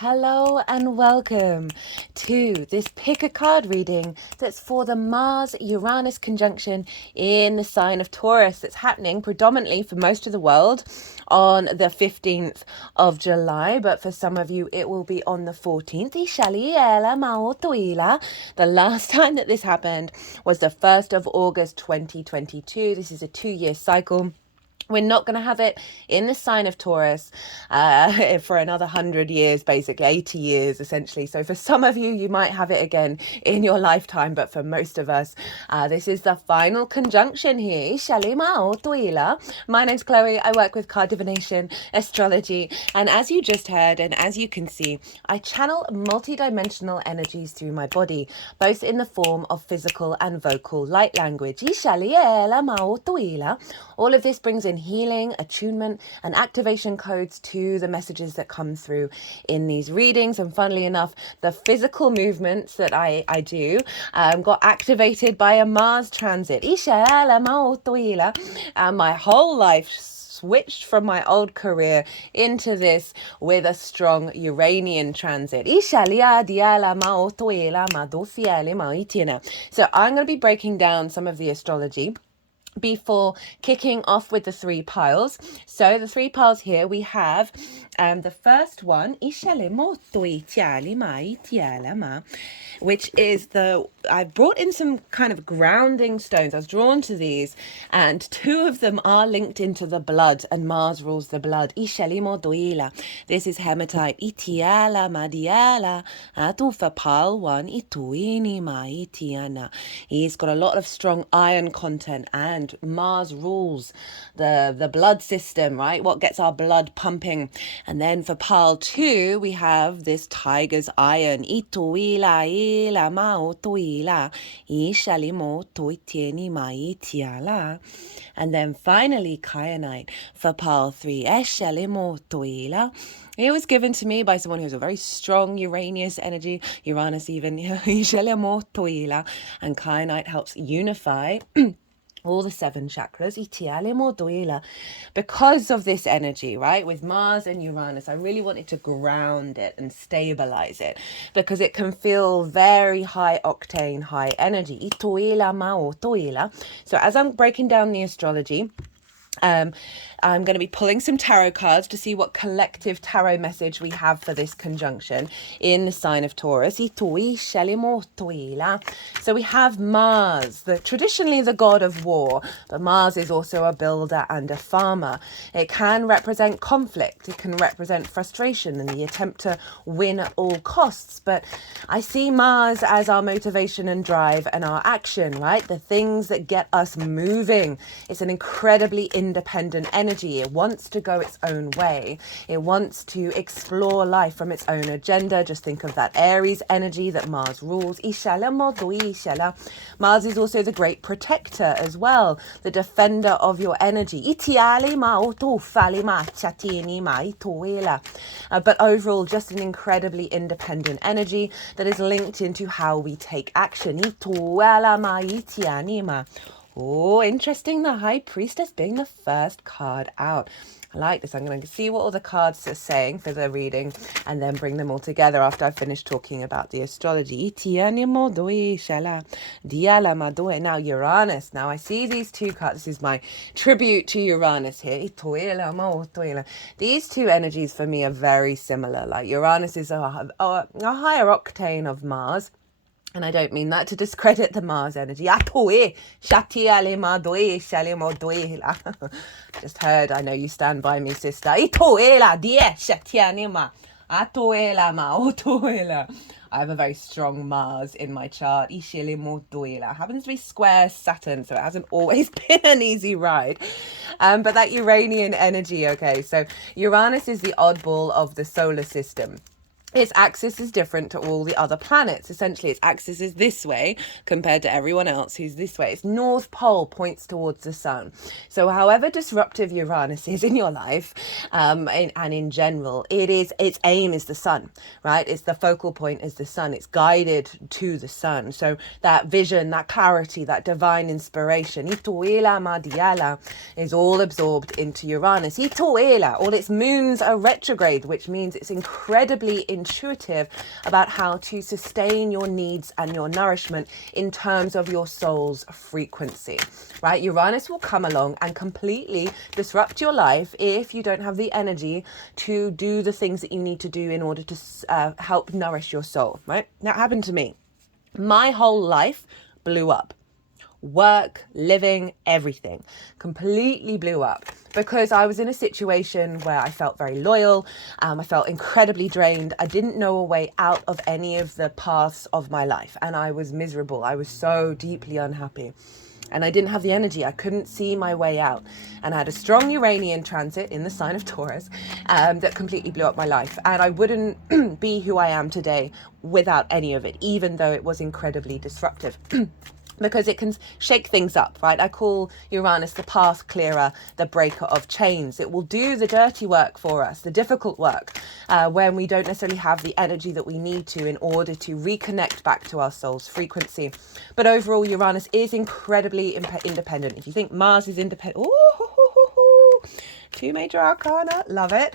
Hello and welcome to this pick a card reading that's for the Mars-Uranus conjunction in the sign of Taurus that's happening predominantly for most of the world on the 15th of July, but for some of you it will be on the 14th. The last time that this happened was the 1st of August 2022. This is a 2-year cycle. We're not going to have it in the sign of Taurus for another 100 years, basically 80 years, essentially. So for some of you, you might have it again in your lifetime. But for most of us, this is the final conjunction here. My name's Chloe. I work with card divination, astrology. And as you just heard, and as you can see, I channel multidimensional energies through my body, both in the form of physical and vocal light language. All of this brings in healing, attunement, and activation codes to the messages that come through in these readings. And funnily enough, the physical movements that I do got activated by a Mars transit. My whole life switched from my old career into this with a strong Uranian transit. So I'm going to be breaking down some of the astrology before kicking off with the 3 piles. So the 3 piles here, we have the first one, which is I brought in some kind of grounding stones. I was drawn to these, and 2 of them are linked into the blood, and Mars rules the blood. This is hematite. For pile 1, he's got a lot of strong iron content, and Mars rules the blood system, right? What gets our blood pumping. And then for pile 2, we have this tiger's iron. And then finally Kyanite for pile 3. It was given to me by someone who has a very strong Uranus energy, Uranus even, and Kyanite helps unify all the 7 chakras. Because of this energy, right, with Mars and Uranus, I really wanted to ground it and stabilize it because it can feel very high octane, high energy. So as I'm breaking down the astrology, I'm going to be pulling some tarot cards to see what collective tarot message we have for this conjunction in the sign of Taurus. So we have Mars, traditionally the god of war, but Mars is also a builder and a farmer. It can represent conflict. It can represent frustration and the attempt to win at all costs. But I see Mars as our motivation and drive and our action, right? The things that get us moving. It's an incredibly independent energy. It wants to go its own way. It wants to explore life from its own agenda. Just think of that Aries energy that Mars rules. Mars is also the great protector as well, the defender of your energy. But overall, just an incredibly independent energy that is linked into how we take action. Oh, interesting. The High Priestess being the first card out. I like this. I'm going to see what all the cards are saying for the reading and then bring them all together after I've finished talking about the astrology. Now, Uranus. Now, I see these 2 cards. This is my tribute to Uranus here. These 2 energies for me are very similar. Like Uranus is a higher octane of Mars. And I don't mean that to discredit the Mars energy. Just heard, I know you stand by me, sister. I have a very strong Mars in my chart. Happens to be square Saturn, so it hasn't always been an easy ride. But that Uranian energy, okay, so Uranus is the oddball of the solar system. Its axis is different to all the other planets. Essentially, its axis is this way compared to everyone else who's this way. Its north pole points towards the sun. So however disruptive Uranus is in your life, and in general, its aim is the sun, right? It's the focal point is the sun. It's guided to the sun. So that vision, that clarity, that divine inspiration, is all absorbed into Uranus. All its moons are retrograde, which means it's incredibly intuitive about how to sustain your needs and your nourishment in terms of your soul's frequency, right? Uranus will come along and completely disrupt your life if you don't have the energy to do the things that you need to do in order to help nourish your soul, right? That happened to me. My whole life blew up. Work, living, everything completely blew up because I was in a situation where I felt very loyal. I felt incredibly drained. I didn't know a way out of any of the paths of my life, and I was miserable. I was so deeply unhappy, and I didn't have the energy. I couldn't see my way out, and I had a strong Uranian transit in the sign of Taurus that completely blew up my life, and I wouldn't be who I am today without any of it, even though it was incredibly disruptive. Because it can shake things up, right? I call Uranus the path clearer, the breaker of chains. It will do the dirty work for us, the difficult work, when we don't necessarily have the energy that we need to in order to reconnect back to our soul's frequency. But overall, Uranus is incredibly independent. If you think Mars is independent, two major arcana, love it.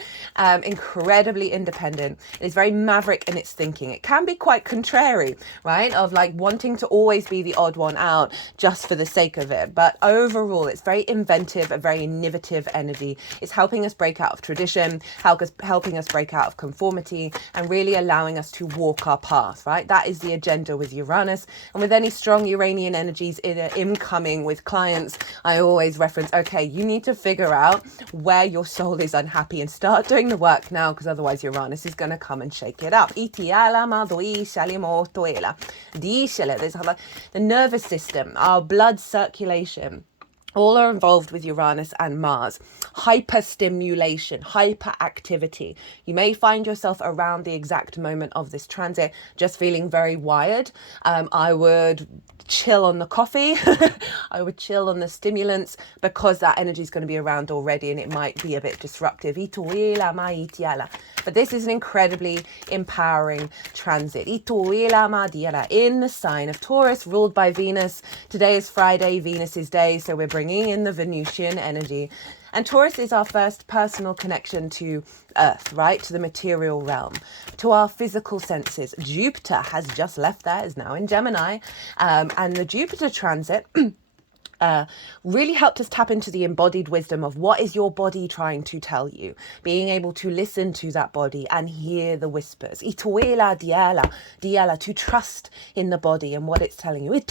Incredibly independent. It is very maverick in its thinking. It can be quite contrary, right? Of like wanting to always be the odd one out just for the sake of it. But overall, it's very inventive, a very innovative energy. It's helping us break out of tradition, helping us break out of conformity, and really allowing us to walk our path, right? That is the agenda with Uranus. And with any strong Uranian energies incoming with clients, I always reference, okay, you need to figure out where your soul is unhappy and start doing the work now, because otherwise Uranus is going to come and shake it up. The nervous system, our blood circulation, all are involved with Uranus and Mars. Hyperstimulation, hyperactivity. You may find yourself around the exact moment of this transit just feeling very wired. I would chill on the coffee. I would chill on the stimulants because that energy is going to be around already and it might be a bit disruptive. But this is an incredibly empowering transit. In the sign of Taurus, ruled by Venus. Today is Friday, Venus's day, so we're bringing in the Venusian energy. And Taurus is our first personal connection to Earth, right? To the material realm, to our physical senses. Jupiter has just left there, is now in Gemini. And the Jupiter transit really helped us tap into the embodied wisdom of what is your body trying to tell you, being able to listen to that body and hear the whispers. To trust in the body and what it's telling you. We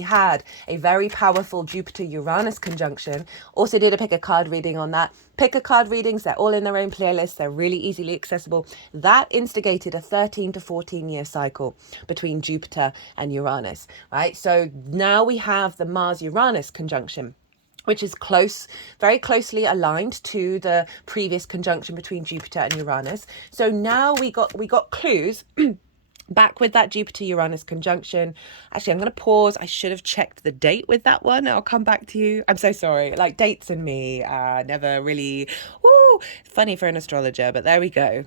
had a very powerful Jupiter-Uranus conjunction. Also did a pick a card reading on that. Pick a card readings, they're all in their own playlist. They're really easily accessible. That instigated a 13 to 14 year cycle between Jupiter and Uranus, right? So now we have the Mars-Uranus conjunction, which is close, very closely aligned to the previous conjunction between Jupiter and Uranus. So now we got clues back with that Jupiter-Uranus conjunction. Actually, I'm going to pause. I should have checked the date with that one. I'll come back to you. I'm so sorry. Like, dates and me never really, funny for an astrologer, but there we go.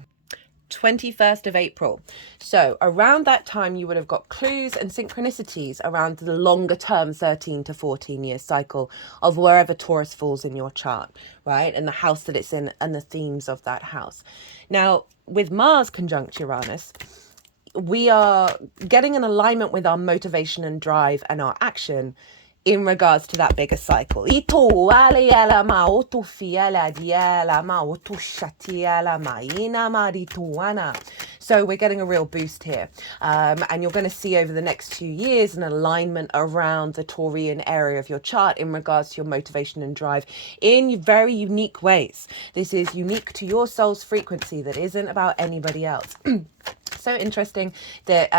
21st of April. So around that time, you would have got clues and synchronicities around the longer term 13 to 14 year cycle of wherever Taurus falls in your chart, right? And the house that it's in and the themes of that house. Now, with Mars conjunct Uranus, we are getting an alignment with our motivation and drive and our action in regards to that bigger cycle. So we're getting a real boost here. And you're going to see over the next 2 years an alignment around the Taurian area of your chart in regards to your motivation and drive in very unique ways. This is unique to your soul's frequency that isn't about anybody else. So interesting that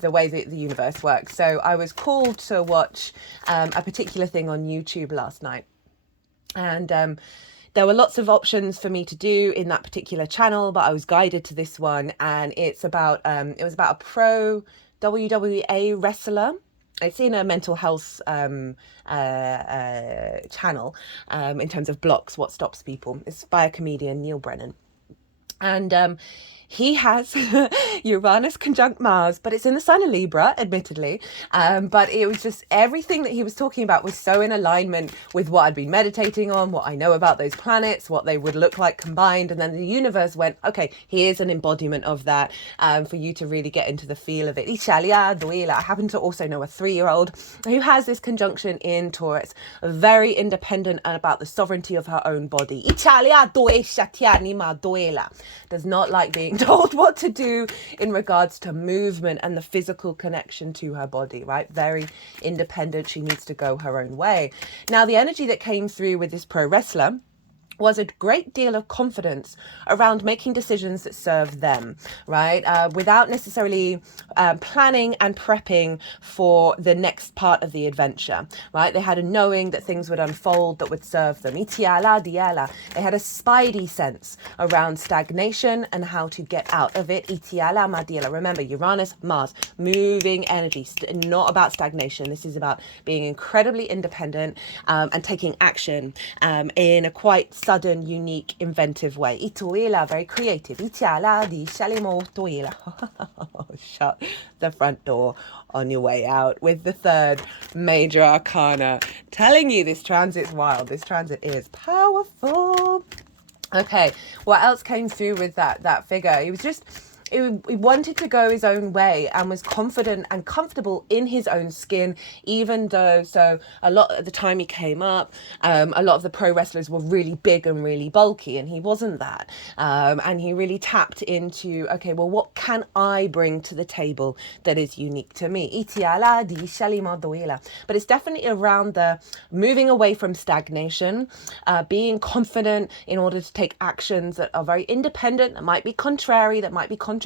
the way that the universe works. So I was called to watch a particular thing on YouTube last night, and there were lots of options for me to do in that particular channel, but I was guided to this one, and it's about it was about a pro WWA wrestler. It's in a mental health channel in terms of blocks, what stops people. It's by a comedian, Neil Brennan. And he has Uranus conjunct Mars, but it's in the sign of Libra, admittedly. But it was just everything that he was talking about was so in alignment with what I'd been meditating on, what I know about those planets, what they would look like combined. And then the universe went, okay, here's an embodiment of that for you to really get into the feel of it. I happen to also know a 3-year-old who has this conjunction in Taurus, very independent and about the sovereignty of her own body. Does not like being told what to do in regards to movement and the physical connection to her body, right? Very independent. She needs to go her own way. Now, the energy that came through with this pro wrestler was a great deal of confidence around making decisions that serve them, right? Without necessarily planning and prepping for the next part of the adventure, right? They had a knowing that things would unfold that would serve them. They had a spidey sense around stagnation and how to get out of it. Remember, Uranus, Mars, moving energy, not about stagnation. This is about being incredibly independent and taking action in a quite sudden, unique, inventive way. Ituela, very creative. Itiala di shalimo tuela. Shut the front door on your way out with the 3rd major arcana. Telling you this transit's wild. This transit is powerful. Okay, what else came through with that figure? He was just... He wanted to go his own way and was confident and comfortable in his own skin, even though, so a lot at the time he came up, a lot of the pro wrestlers were really big and really bulky, and he wasn't that. And he really tapped into, okay, well, what can I bring to the table that is unique to me? But it's definitely around the moving away from stagnation, being confident in order to take actions that are very independent, that might be contrary, that might be controversial,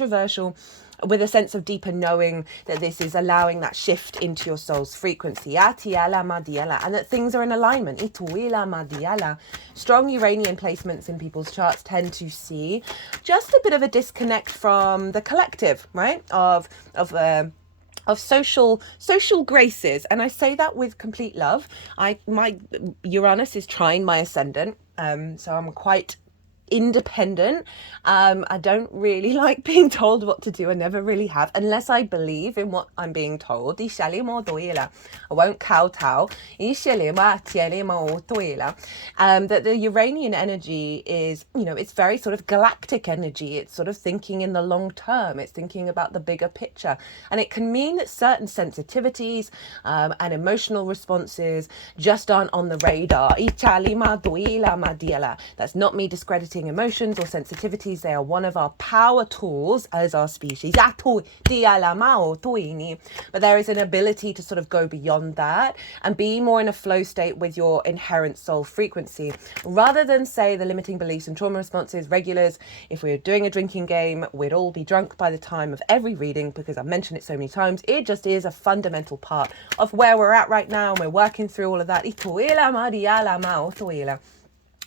with a sense of deeper knowing that this is allowing that shift into your soul's frequency. And that things are in alignment. Strong Uranian placements in people's charts tend to see just a bit of a disconnect from the collective, right? Of social graces. And I say that with complete love. My Uranus is trine my ascendant, so I'm quite independent. I don't really like being told what to do. I never really have, unless I believe in what I'm being told. I won't kowtow. That the Uranian energy is, it's very sort of galactic energy. It's sort of thinking in the long term. It's thinking about the bigger picture. And it can mean that certain sensitivities and emotional responses just aren't on the radar. That's not me discrediting emotions or sensitivities. They are one of our power tools as our species. But there is an ability to sort of go beyond that and be more in a flow state with your inherent soul frequency, rather than say the limiting beliefs and trauma responses. Regulars, if we were doing a drinking game, we'd all be drunk by the time of every reading, because I've mentioned it so many times. It just is a fundamental part of where we're at right now, and we're working through all of that.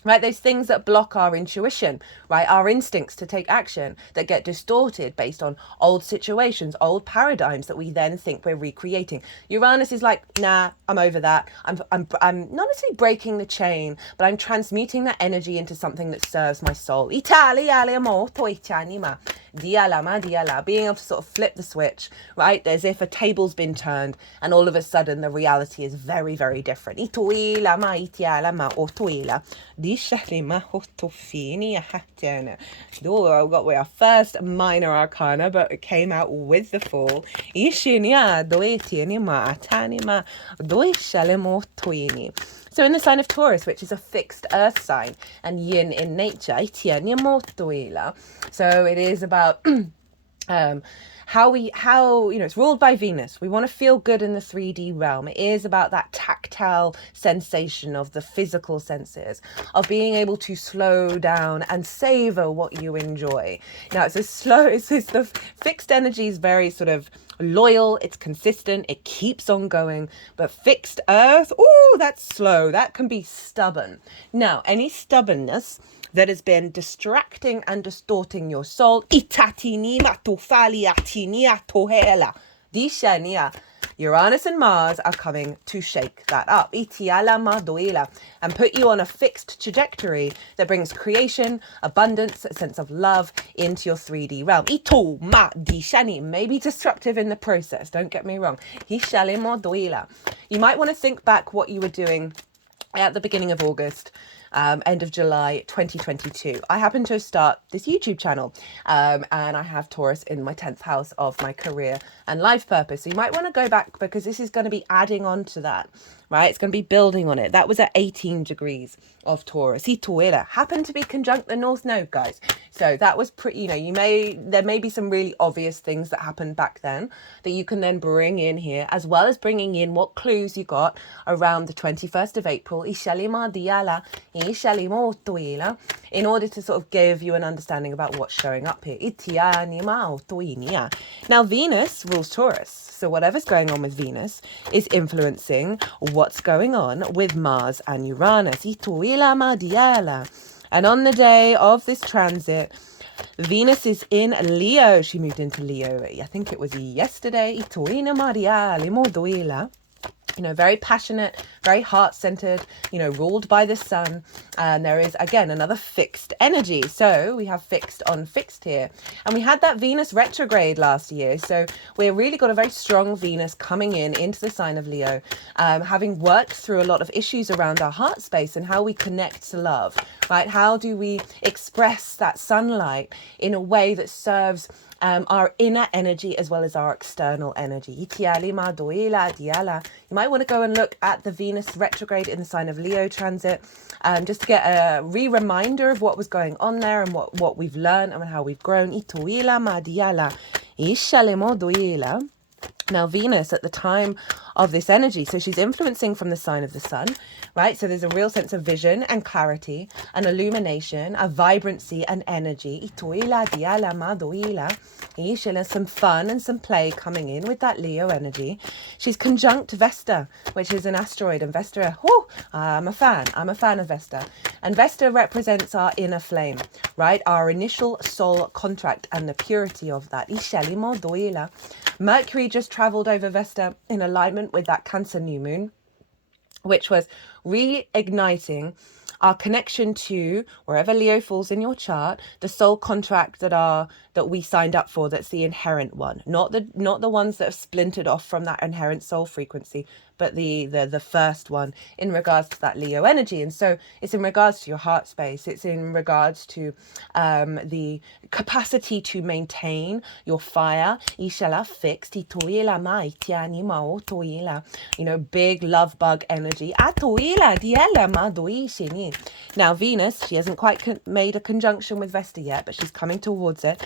Right, those things that block our intuition, right, our instincts to take action, that get distorted based on old situations, old paradigms that we then think we're recreating. Uranus is like, nah, I'm over that. I'm not necessarily breaking the chain, but I'm transmuting that energy into something that serves my soul. Being able to sort of flip the switch, right, as if a table's been turned, and all of a sudden the reality is very, very different. We are first minor arcana, but it came out with the Fool. So in the sign of Taurus, which is a fixed earth sign and yin in nature, so it is about how it's ruled by Venus. We want to feel good in the 3D realm. It is about that tactile sensation of the physical senses, of being able to slow down and savor what you enjoy. Now, the fixed energy is very sort of loyal, it's consistent, it keeps on going. But fixed earth, that's slow. That can be stubborn. Now, any stubbornness that has been distracting and distorting your soul, Uranus and Mars are coming to shake that up. Itiala madoila, and put you on a fixed trajectory that brings creation, abundance, a sense of love into your 3D realm. Ito ma di shani, maybe destructive in the process, don't get me wrong. Hishale madoila. You might want to think back what you were doing at the beginning of August, end of July 2022. I happen to start this YouTube channel, and I have Taurus in my 10th house of my career and life purpose. So you might want to go back, because this is going to be adding on to that, right? It's going to be building on it. That was at 18 degrees of Taurus. Ituera happened to be conjunct the North Node, guys. So that was pretty, you know, there may be some really obvious things that happened back then that you can then bring in here, as well as bringing in what clues you got around the 21st of April, Ishalima Diala, Ishalimo Tuila, in order to sort of give you an understanding about what's showing up here. Now, Venus rules Taurus. So whatever's going on with Venus is influencing what's going on with Mars and Uranus. And on the day of this transit, Venus is in Leo. She moved into Leo, I think it was yesterday. You know, very passionate, very heart-centered, you know, ruled by the sun. And there is, again, another fixed energy. So we have fixed on fixed here. And we had that Venus retrograde last year. So we've really got a very strong Venus coming into the sign of Leo, having worked through a lot of issues around our heart space and how we connect to love, right? How do we express that sunlight in a way that serves our inner energy as well as our external energy. You might want to go and look at the Venus retrograde in the sign of Leo transit, just to get a reminder of what was going on there and what we've learned and how we've grown. Now, Venus at the time of this energy, so she's influencing from the sign of the sun, right? So there's a real sense of vision and clarity, an illumination, a vibrancy and energy. Some fun and some play coming in with that Leo energy. She's conjunct Vesta, which is an asteroid. And Vesta, I'm a fan of Vesta. And Vesta represents our inner flame, right? Our initial soul contract and the purity of that. Mercury just traveled over Vesta in alignment with that Cancer new moon, which was reigniting our connection to wherever Leo falls in your chart, the soul contract that we signed up for. That's the inherent one, not the ones that have splintered off from that inherent soul frequency, but the first one in regards to that Leo energy. And so it's in regards to your heart space. It's in regards to the capacity to maintain your fire. Fixed. You know, big love bug energy. Now, Venus, she hasn't quite made a conjunction with Vesta yet, but she's coming towards it.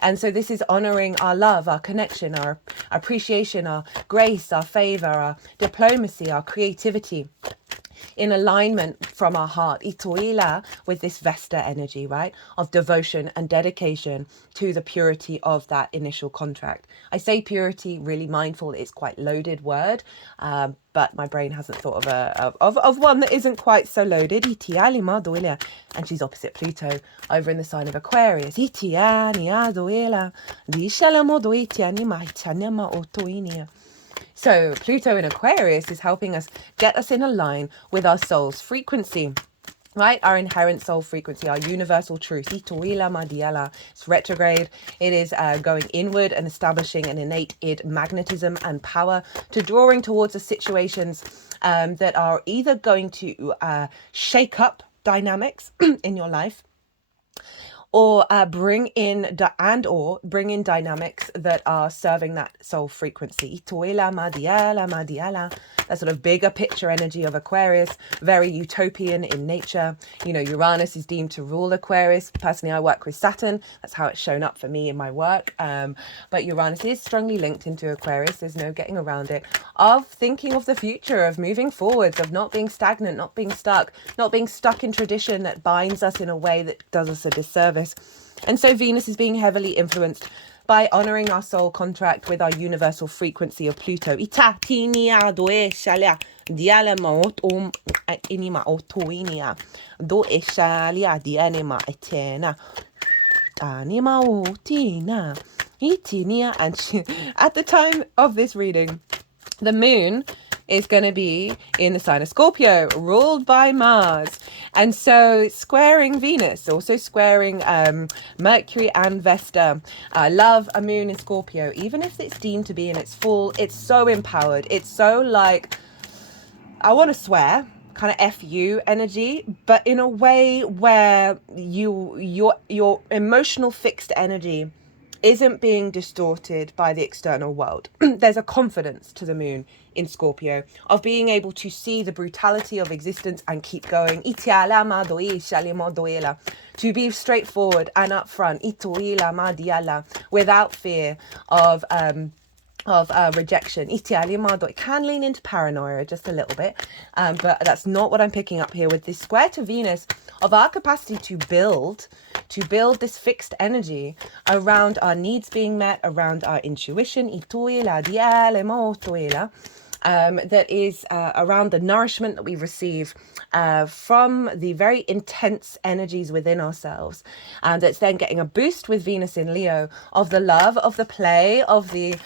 And so this is honoring our love, our connection, our appreciation, our grace, our favor, our diplomacy, our creativity, in alignment from our heart, itoila, with this Vesta energy, right, of devotion and dedication to the purity of that initial contract. I say purity, really mindful, it's quite loaded word, but my brain hasn't thought of one that isn't quite so loaded. And she's opposite Pluto over in the sign of Aquarius. So Pluto in Aquarius is helping us get us in a line with our soul's frequency, right? Our inherent soul frequency, our universal truth. It's retrograde. It is going inward and establishing an innate id magnetism and power to drawing towards the situations that are either going to shake up dynamics in your life, or bring in dynamics that are serving that soul frequency. That sort of bigger picture energy of Aquarius, very utopian in nature. You know, Uranus is deemed to rule Aquarius. Personally, I work with Saturn. That's how it's shown up for me in my work. But Uranus is strongly linked into Aquarius. There's no getting around it. Of thinking of the future, of moving forwards, of not being stagnant, not being stuck in tradition that binds us in a way that does us a disservice. And so Venus is being heavily influenced by honoring our soul contract with our universal frequency of Pluto. And at the time of this reading, the moon is going to be in the sign of Scorpio, ruled by Mars. And so squaring Venus, also squaring Mercury and Vesta. I love a moon in Scorpio, even if it's deemed to be in its full, it's so empowered. It's so like, I want to swear, kind of FU energy, but in a way where your emotional fixed energy isn't being distorted by the external world. There's a confidence to the moon in Scorpio of being able to see the brutality of existence and keep going. To be straightforward and upfront, without fear of rejection. It can lean into paranoia just a little bit, but that's not what I'm picking up here with this square to Venus, of our capacity to build this fixed energy around our needs being met, around our intuition, that is around the nourishment that we receive from the very intense energies within ourselves, and that's then getting a boost with Venus in Leo of the love, of the play, of the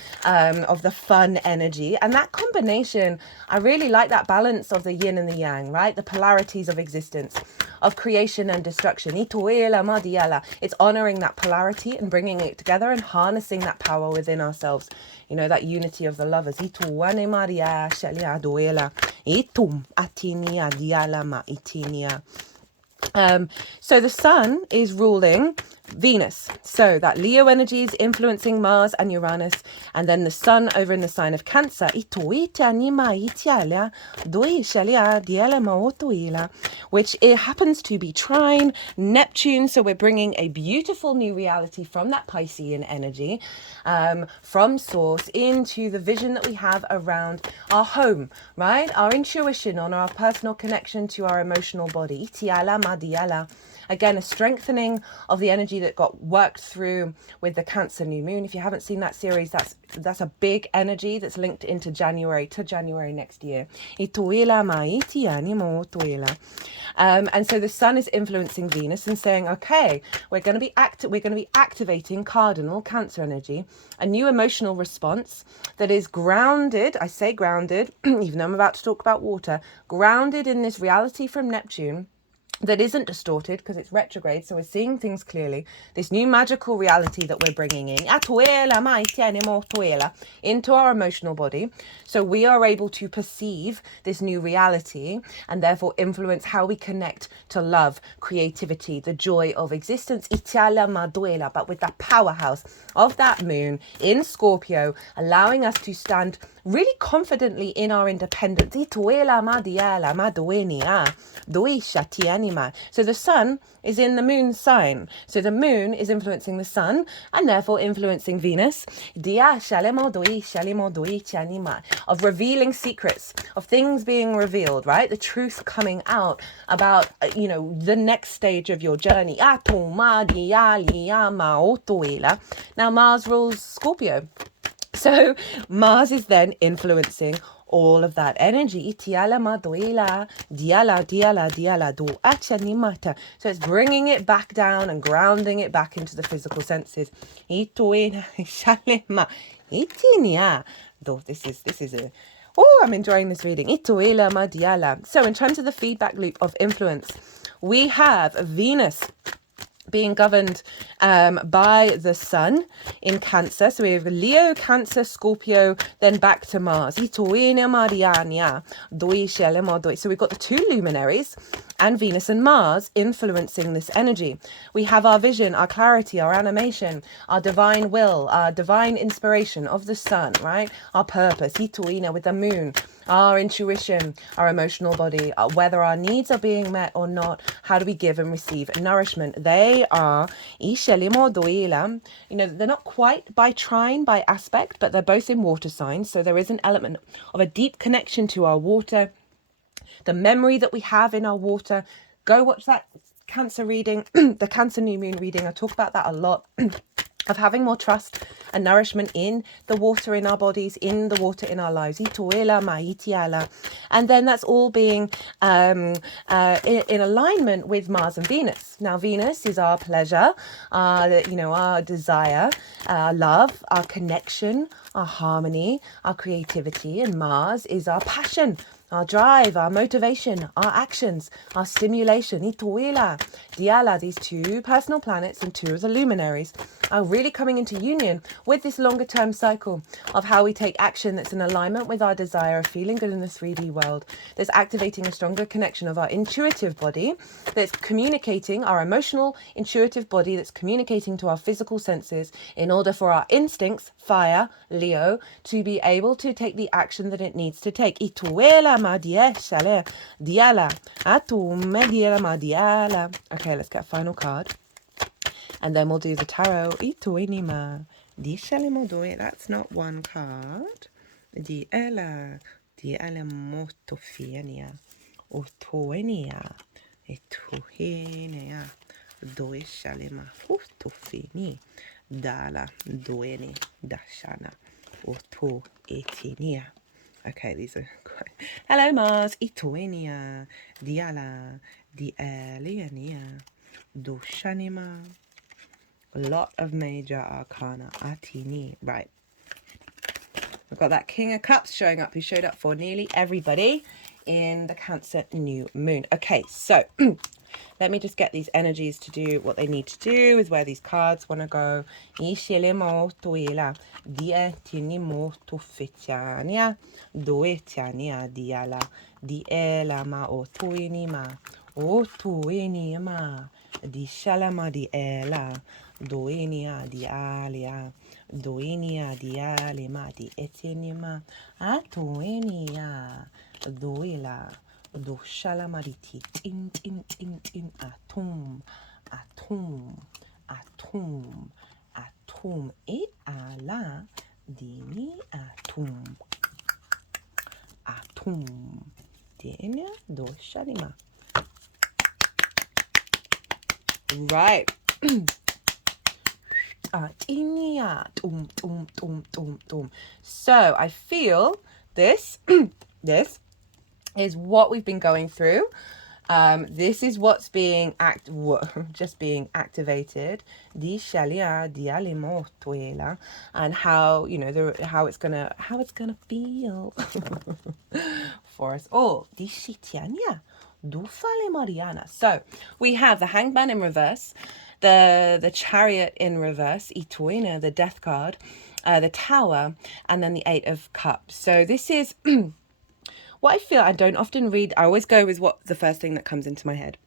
fun energy. And that combination, I really like that balance of the yin and the yang, right? The polarities of existence, of creation and destruction. It's honoring that polarity and bringing it together and harnessing that power within ourselves. You know, that unity of the lovers. So the sun is ruling Venus. So that Leo energy is influencing Mars and Uranus, and then the sun over in the sign of Cancer, which it happens to be trine Neptune. So we're bringing a beautiful new reality from that Piscean energy, from source, into the vision that we have around our home, right? Our intuition, on our personal connection to our emotional body. Again, a strengthening of the energy that got worked through with the Cancer new moon. If you haven't seen that series, that's a big energy that's linked into January next year. And so the sun is influencing Venus and saying, okay, we're going to be activating cardinal Cancer energy, a new emotional response that is grounded. I say grounded, even though I'm about to talk about water, grounded in this reality from Neptune, that isn't distorted because it's retrograde, so we're seeing things clearly. This new magical reality that we're bringing in into our emotional body, so we are able to perceive this new reality and therefore influence how we connect to love, creativity, the joy of existence, but with that powerhouse of that moon in Scorpio, allowing us to stand really confidently in our independence. So the sun is in the moon sign. So the moon is influencing the sun and therefore influencing Venus. Of revealing secrets, of things being revealed, right? The truth coming out about, the next stage of your journey. Now Mars rules Scorpio. So Mars is then influencing all of that energy. So it's bringing it back down and grounding it back into the physical senses. I'm enjoying this reading. So in terms of the feedback loop of influence, we have Venus being governed by the sun in Cancer. So we have Leo, Cancer, Scorpio, then back to Mars. So we've got the two luminaries and Venus and Mars influencing this energy. We have our vision, our clarity, our animation, our divine will, our divine inspiration of the sun, right? Our purpose, with the moon, our intuition, our emotional body, whether our needs are being met or not. How do we give and receive nourishment? They are, they're not quite by trine, by aspect, but they're both in water signs. So there is an element of a deep connection to our water, the memory that we have in our water. Go watch that Cancer reading, the Cancer new moon reading. I talk about that a lot. of having more trust and nourishment in the water in our bodies, in the water in our lives. And then that's all being in alignment with Mars and Venus. Now, Venus is our pleasure, our desire, our love, our connection, our harmony, our creativity. And Mars is our passion, our drive, our motivation, our actions, our stimulation. Ituela, Diala, these two personal planets and two of the luminaries are really coming into union with this longer term cycle of how we take action that's in alignment with our desire of feeling good in the 3D world. That's activating a stronger connection of our intuitive body, that's communicating our emotional, intuitive body, that's communicating to our physical senses in order for our instincts, fire, Leo, to be able to take the action that it needs to take. Ituela ma diala, atume diala ma diala. Okay, let's get a final card. And then we'll do the tarot. Ituinima. That's not one card. Diela motofienia. Otoenia. Etuhinea. Doishalema. Hutofini. Dala. Doeni. Dashana. Oto etinia. Okay, these are quite... Hello, Mars. Ituinia. Diala. Dieliania. Doshanima. A lot of major arcana. Atini. Right. We've got that King of Cups showing up, who showed up for nearly everybody in the Cancer new moon. Okay, so let me just get these energies to do what they need to do with where these cards want to go. Ishilemo tuila. Dientinimo tufitiania. Doetiania diala. Diela ma o tuinima. O tuinima. Di shalama di ela, doinia di alia, doinia di alima di etenima, atoenia, doila, do shalama di tin tin tin tin atum, atum, atum, atum, e ala, dini atum, atum, denia do shalima. Right. So I feel this this is what we've been going through. This is what's being just being activated. And how, how it's gonna feel for us all. So we have the Hangman in reverse, the Chariot in reverse, Ituina, the Death card, the Tower, and then the Eight of Cups. So this is what I feel. I don't often read. I always go with what the first thing that comes into my head.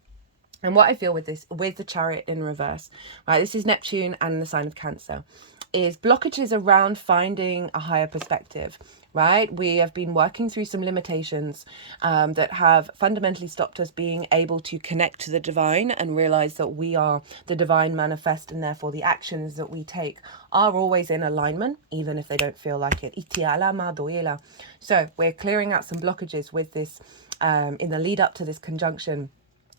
And what I feel with this, with the Chariot in reverse, right? This is Neptune and the sign of Cancer, is blockages around finding a higher perspective. Right? We have been working through some limitations that have fundamentally stopped us being able to connect to the divine and realize that we are the divine manifest, and therefore the actions that we take are always in alignment, even if they don't feel like it. So we're clearing out some blockages with this in the lead up to this conjunction,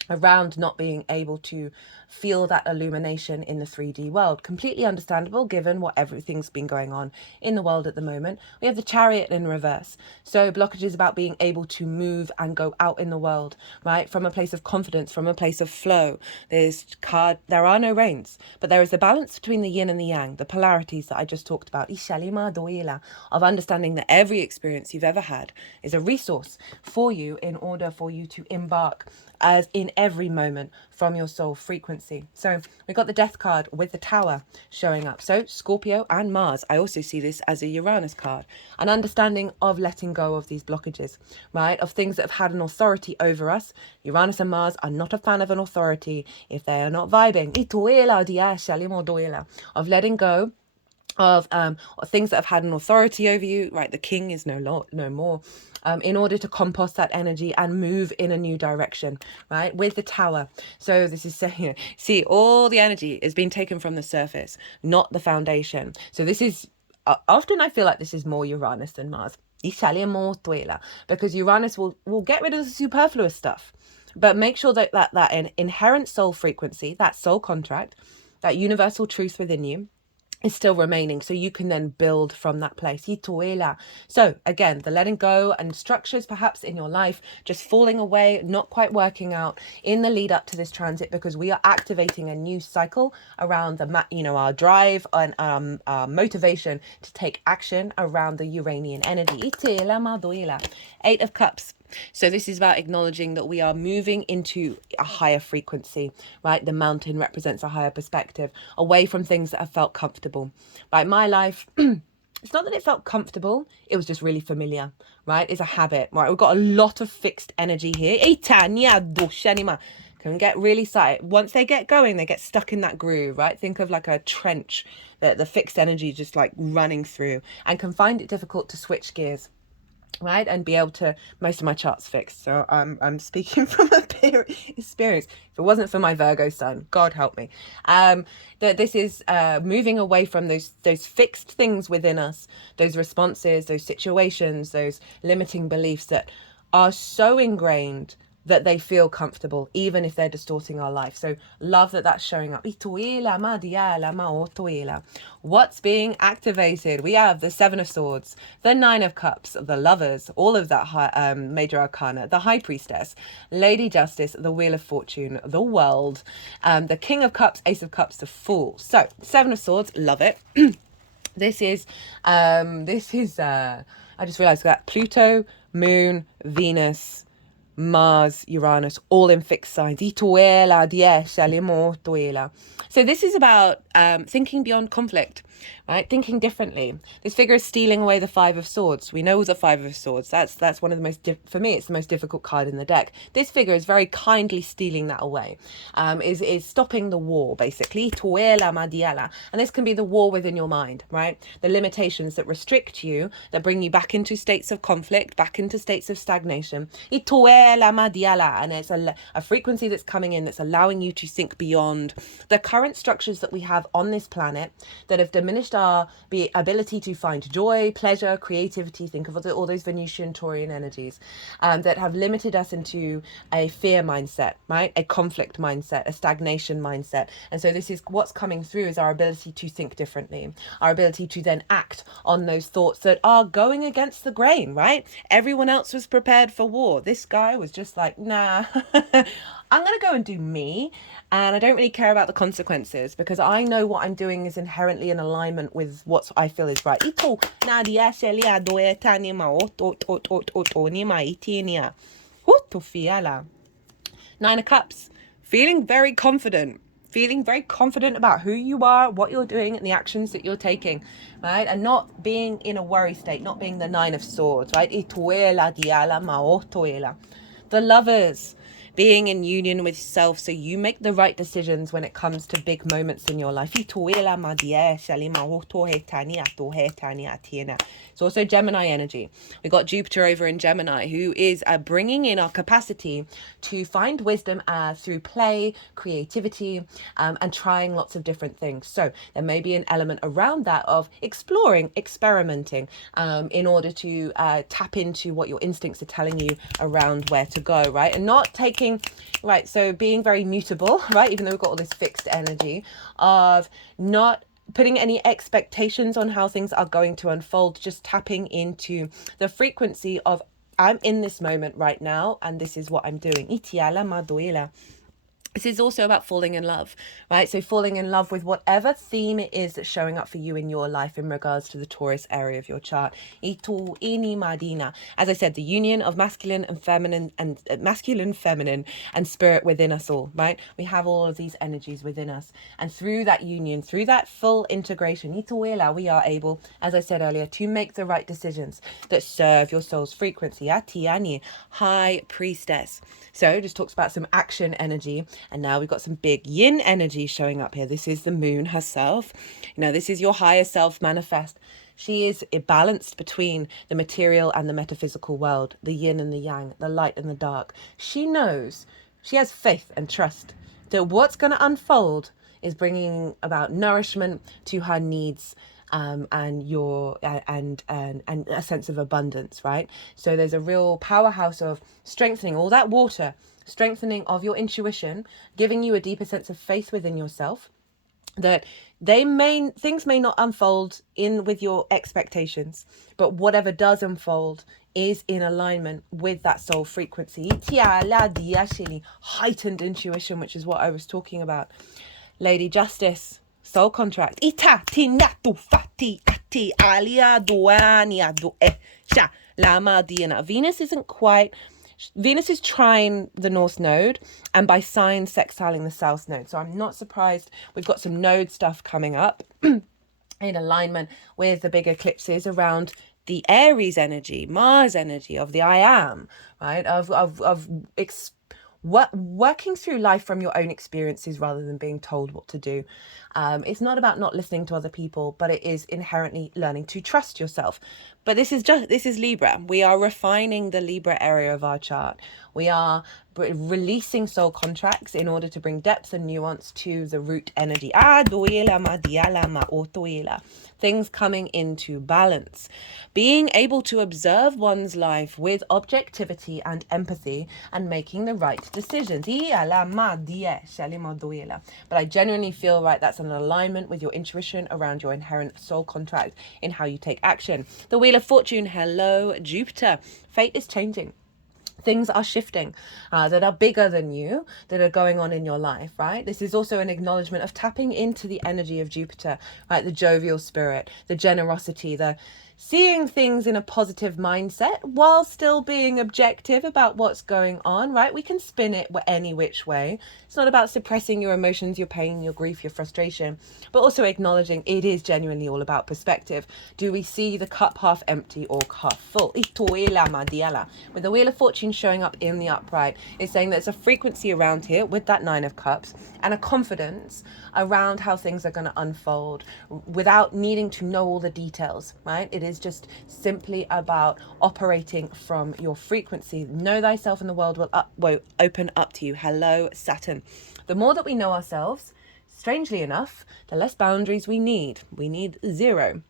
around not being able to feel that illumination in the 3D world. Completely understandable given what everything's been going on in the world at the moment. We have the Chariot in reverse. So blockages about being able to move and go out in the world, right? From a place of confidence, from a place of flow. There are no rains, but there is the balance between the yin and the yang, the polarities that I just talked about. Of understanding that every experience you've ever had is a resource for you in order for you to embark as in every moment from your soul frequency. So we got the Death card with the Tower showing up. So Scorpio and Mars. I also see this as a Uranus card. An understanding of letting go of these blockages, right? Of things that have had an authority over us. Uranus and Mars are not a fan of an authority if they are not vibing. Of letting go of things that have had an authority over you, right? The king is no more. In order to compost that energy and move in a new direction, right? With the Tower. So this is saying, see, all the energy is being taken from the surface, not the foundation. So this is, often I feel like this is more Uranus than Mars. Because Uranus will get rid of the superfluous stuff, but make sure that inherent soul frequency, that soul contract, that universal truth within you, is still remaining, so you can then build from that place. So again, the letting go and structures perhaps in your life just falling away, not quite working out in the lead up to this transit, because we are activating a new cycle around our drive and our motivation to take action around the Uranian energy. Eight of Cups. So this is about acknowledging that we are moving into a higher frequency, right? The mountain represents a higher perspective, away from things that have felt comfortable. Right, my life, it's not that it felt comfortable, it was just really familiar, right? It's a habit, right? We've got a lot of fixed energy here. Can get really excited. Once they get going, they get stuck in that groove, right? Think of like a trench that the fixed energy just like running through, and can find it difficult to switch gears, right? And be able to, most of my charts fixed, so I'm speaking from experience. If it wasn't for my Virgo sun, God help me, that this is moving away from those fixed things within us, those responses, those situations, those limiting beliefs that are so ingrained that they feel comfortable, even if they're distorting our life. So love that that's showing up. What's being activated? We have the Seven of Swords, the Nine of Cups, the Lovers, all of that major arcana, the High Priestess, Lady Justice, the Wheel of Fortune, the World, the King of Cups, Ace of Cups, the Fool. So Seven of Swords, love it. This is I just realized that Pluto, Moon, Venus, Mars, Uranus, all in fixed signs. So this is about thinking beyond conflict, right? Thinking differently. This figure is stealing away the Five of Swords. We know the Five of Swords. That's one of the most, for me, it's the most difficult card in the deck. This figure is very kindly stealing that away, is stopping the war, basically. And this can be the war within your mind, right? The limitations that restrict you, that bring you back into states of conflict, back into states of stagnation. And it's a frequency that's coming in that's allowing you to think beyond the current structures that we have on this planet that have diminished our ability to find joy, pleasure, creativity. Think of all those Venusian, Taurian energies that have limited us into a fear mindset, right? A conflict mindset, a stagnation mindset. And so this is what's coming through, is our ability to think differently, our ability to then act on those thoughts that are going against the grain, right? Everyone else was prepared for war. This guy was just like, nah, I'm going to go and do me. And I don't really care about the consequences, because I know what I'm doing is inherently in alignment with what I feel is right. Nine of Cups. Feeling very confident. Feeling very confident about who you are, what you're doing, and the actions that you're taking, right? And not being in a worry state, not being the Nine of Swords, right? The Lovers, being in union with self, so you make the right decisions when it comes to big moments in your life. It's also Gemini energy. We got Jupiter over in Gemini, who is bringing in our capacity to find wisdom through play, creativity, and trying lots of different things. So there may be an element around that of exploring, experimenting, in order to tap into what your instincts are telling you around where to go, right? And not taking, right, so being very mutable, right? Even though we've got all this fixed energy of not putting any expectations on how things are going to unfold, just tapping into the frequency of, I'm in this moment right now, and this is what I'm doing. This is also about falling in love, right? So falling in love with whatever theme it is that's showing up for you in your life in regards to the Taurus area of your chart. As I said, the union of masculine, feminine, and spirit within us all, right? We have all of these energies within us. And through that union, through that full integration, we are able, as I said earlier, to make the right decisions that serve your soul's frequency. High Priestess. So it just talks about some action energy. And now we've got some big yin energy showing up here. This is the moon herself. This is your higher self manifest. She is balanced between the material and the metaphysical world, the yin and the yang, the light and the dark. She knows, she has faith and trust that what's going to unfold is bringing about nourishment to her needs, and a sense of abundance, right? So there's a real powerhouse of strengthening all that water, strengthening of your intuition, giving you a deeper sense of faith within yourself, that things may not unfold in with your expectations, but whatever does unfold is in alignment with that soul frequency. Heightened intuition, which is what I was talking about. Lady Justice, soul contract. Venus isn't quite. Venus is trine the North Node, and by sign sextiling the South Node. So I'm not surprised we've got some node stuff coming up in alignment with the big eclipses around the Aries energy, Mars energy of the I am, right? Working through life from your own experiences rather than being told what to do. It's not about not listening to other people, but it is inherently learning to trust yourself. But this is Libra. We are refining the Libra area of our chart. We are releasing soul contracts in order to bring depth and nuance to the root energy. Things coming into balance. Being able to observe one's life with objectivity and empathy and making the right decisions. But I genuinely feel like that's an alignment with your intuition around your inherent soul contract in how you take action. The Wheel of Fortune, hello, Jupiter. Fate is changing. Things are shifting that are bigger than you, that are going on in your life, right? This is also an acknowledgement of tapping into the energy of Jupiter, right? The jovial spirit, the generosity, the seeing things in a positive mindset while still being objective about what's going on, right? We can spin it any which way. It's not about suppressing your emotions, your pain, your grief, your frustration, but also acknowledging it is genuinely all about perspective. Do we see the cup half empty or half full? With the Wheel of Fortune showing up in the upright, it's saying there's a frequency around here with that Nine of Cups and a confidence around how things are going to unfold without needing to know all the details, right? It is just simply about operating from your frequency. Know thyself and the world will open up to you. Hello, Saturn. The more that we know ourselves, strangely enough, the less boundaries we need. We need zero.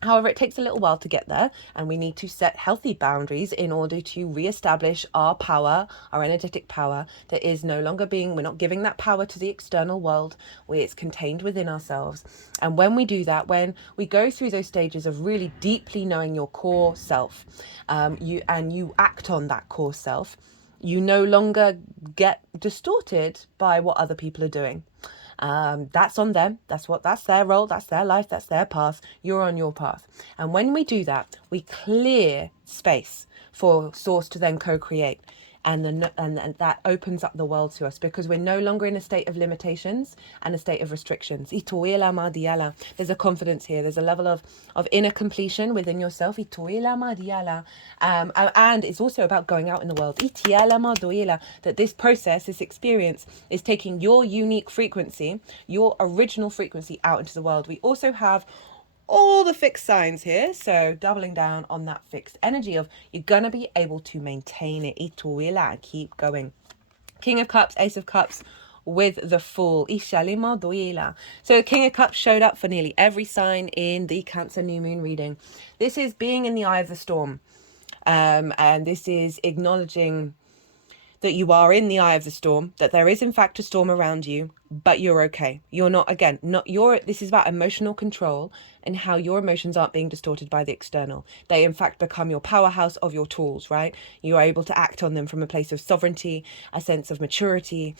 However, it takes a little while to get there, and we need to set healthy boundaries in order to reestablish our power, our energetic power that is no longer we're not giving that power to the external world, where it's contained within ourselves. And when we do that, when we go through those stages of really deeply knowing your core self, you act on that core self, you no longer get distorted by what other people are doing. That's on them. That's their role. That's their life. That's their path. You're on your path. And when we do that, we clear space for Source to then co-create. And that opens up the world to us because we're no longer in a state of limitations and a state of restrictions. There's a confidence here. There's a level of inner completion within yourself. And it's also about going out in the world. That this process, this experience is taking your unique frequency, your original frequency out into the world. We also have all the fixed signs here, so doubling down on that fixed energy of you're gonna be able to maintain it. Keep going. King of Cups, Ace of Cups with the Fool. So King of Cups showed up for nearly every sign in the Cancer new moon reading. This is being in the eye of the storm, and this is acknowledging that you are in the eye of the storm, that there is in fact a storm around you, but you're okay. You're not, this is about emotional control and how your emotions aren't being distorted by the external. They in fact become your powerhouse of your tools, right? You are able to act on them from a place of sovereignty, a sense of maturity,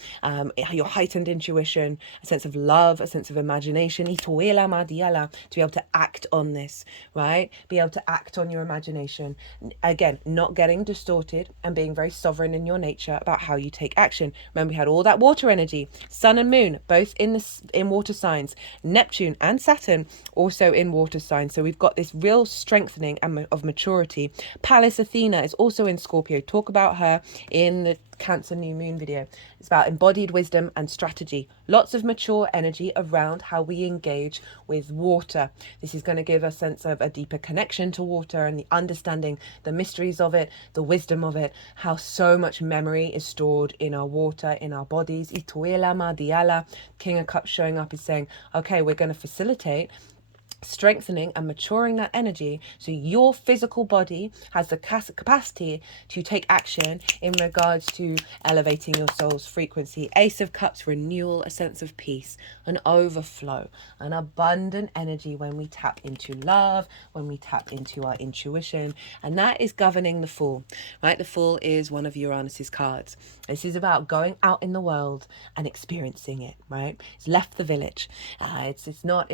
your heightened intuition, a sense of love, a sense of imagination, to be able to act on this, right? Be able to act on your imagination. Again, not getting distorted and being very sovereign in your nature about how you take action. Remember, we had all that water energy, sun and moon, both in water signs, Neptune and Saturn also in water signs. So we've got this real strengthening of maturity. Pallas Athena is also in Scorpio. Talk about her in the Cancer new moon video. It's about embodied wisdom and strategy. Lots of mature energy around how we engage with water. This is going to give a sense of a deeper connection to water and the understanding the mysteries of it, the wisdom of it, how so much memory is stored in our water, in our bodies. King of Cups showing up is saying, okay, we're going to facilitate strengthening and maturing that energy so your physical body has the capacity to take action in regards to elevating your soul's frequency. Ace of Cups, renewal, a sense of peace, an overflow, an abundant energy when we tap into love, when we tap into our intuition, and that is governing the Fool, right? The Fool is one of Uranus's cards. This is about going out in the world and experiencing it, right? It's left the village. It's not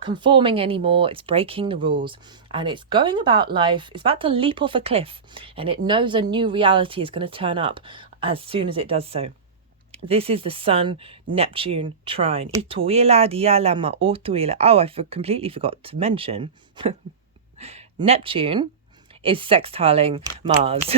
conforming anymore. It's breaking the rules, and it's going about life. It's about to leap off a cliff, and it knows a new reality is going to turn up as soon as it does so. This is the Sun Neptune trine. Oh, I completely forgot to mention Neptune is sextiling Mars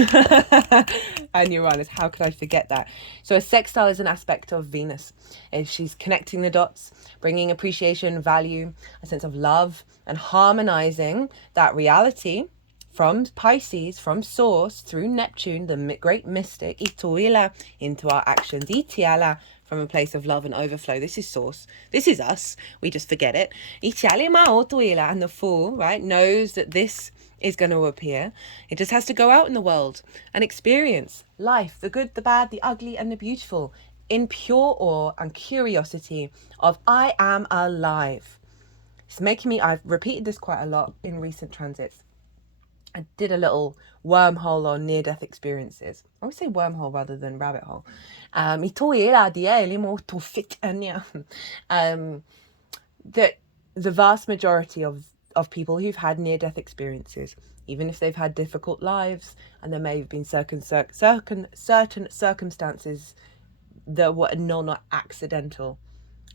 and Uranus. How could I forget that? So a sextile is an aspect of Venus. If she's connecting the dots, bringing appreciation, value, a sense of love, and harmonizing that reality from Pisces, from Source, through Neptune, the great mystic, Ituila, into our actions. Itiala, from a place of love and overflow. This is Source. This is us. We just forget it. And the Fool, right, knows that this is going to appear. It just has to go out in the world and experience life, the good, the bad, the ugly, and the beautiful, in pure awe and curiosity of I am alive. It's making me, I've repeated this quite a lot in recent transits. I did a little wormhole on near-death experiences. I always say wormhole rather than rabbit hole. That the vast majority of people who've had near-death experiences, even if they've had difficult lives, and there may have been certain circumstances that were not accidental,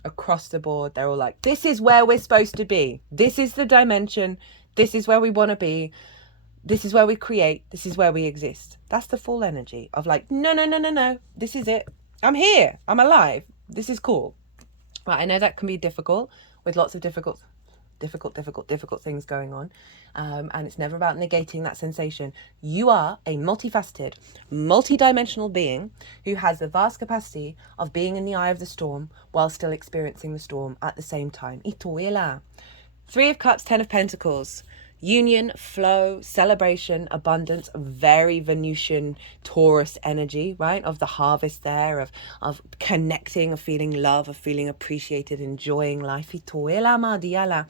across the board, they're all like, this is where we're supposed to be. This is the dimension. This is where we want to be. This is where we create. This is where we exist. That's the Full energy of like, no. This is it. I'm here. I'm alive. This is cool. Right, I know that can be difficult with lots of difficult things going on. And it's never about negating that sensation. You are a multifaceted, multi-dimensional being who has the vast capacity of being in the eye of the storm while still experiencing the storm at the same time. Ituela. 3 of Cups, 10 of Pentacles. Union, flow, celebration, abundance, very Venusian Taurus energy, right? Of the harvest there, of connecting, of feeling love, of feeling appreciated, enjoying life. With the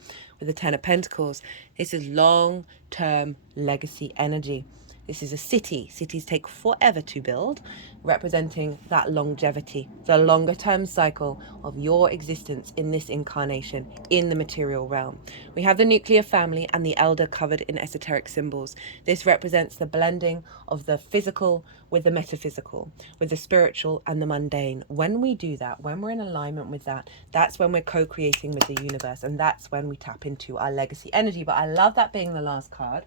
10 of Pentacles. This is long-term legacy energy. This is a city. Cities take forever to build, representing that longevity, the longer term cycle of your existence in this incarnation, in the material realm. We have the nuclear family and the elder covered in esoteric symbols. This represents the blending of the physical with the metaphysical, with the spiritual and the mundane. When we do that, when we're in alignment with that, that's when we're co-creating with the universe, and that's when we tap into our legacy energy. But I love that being the last card,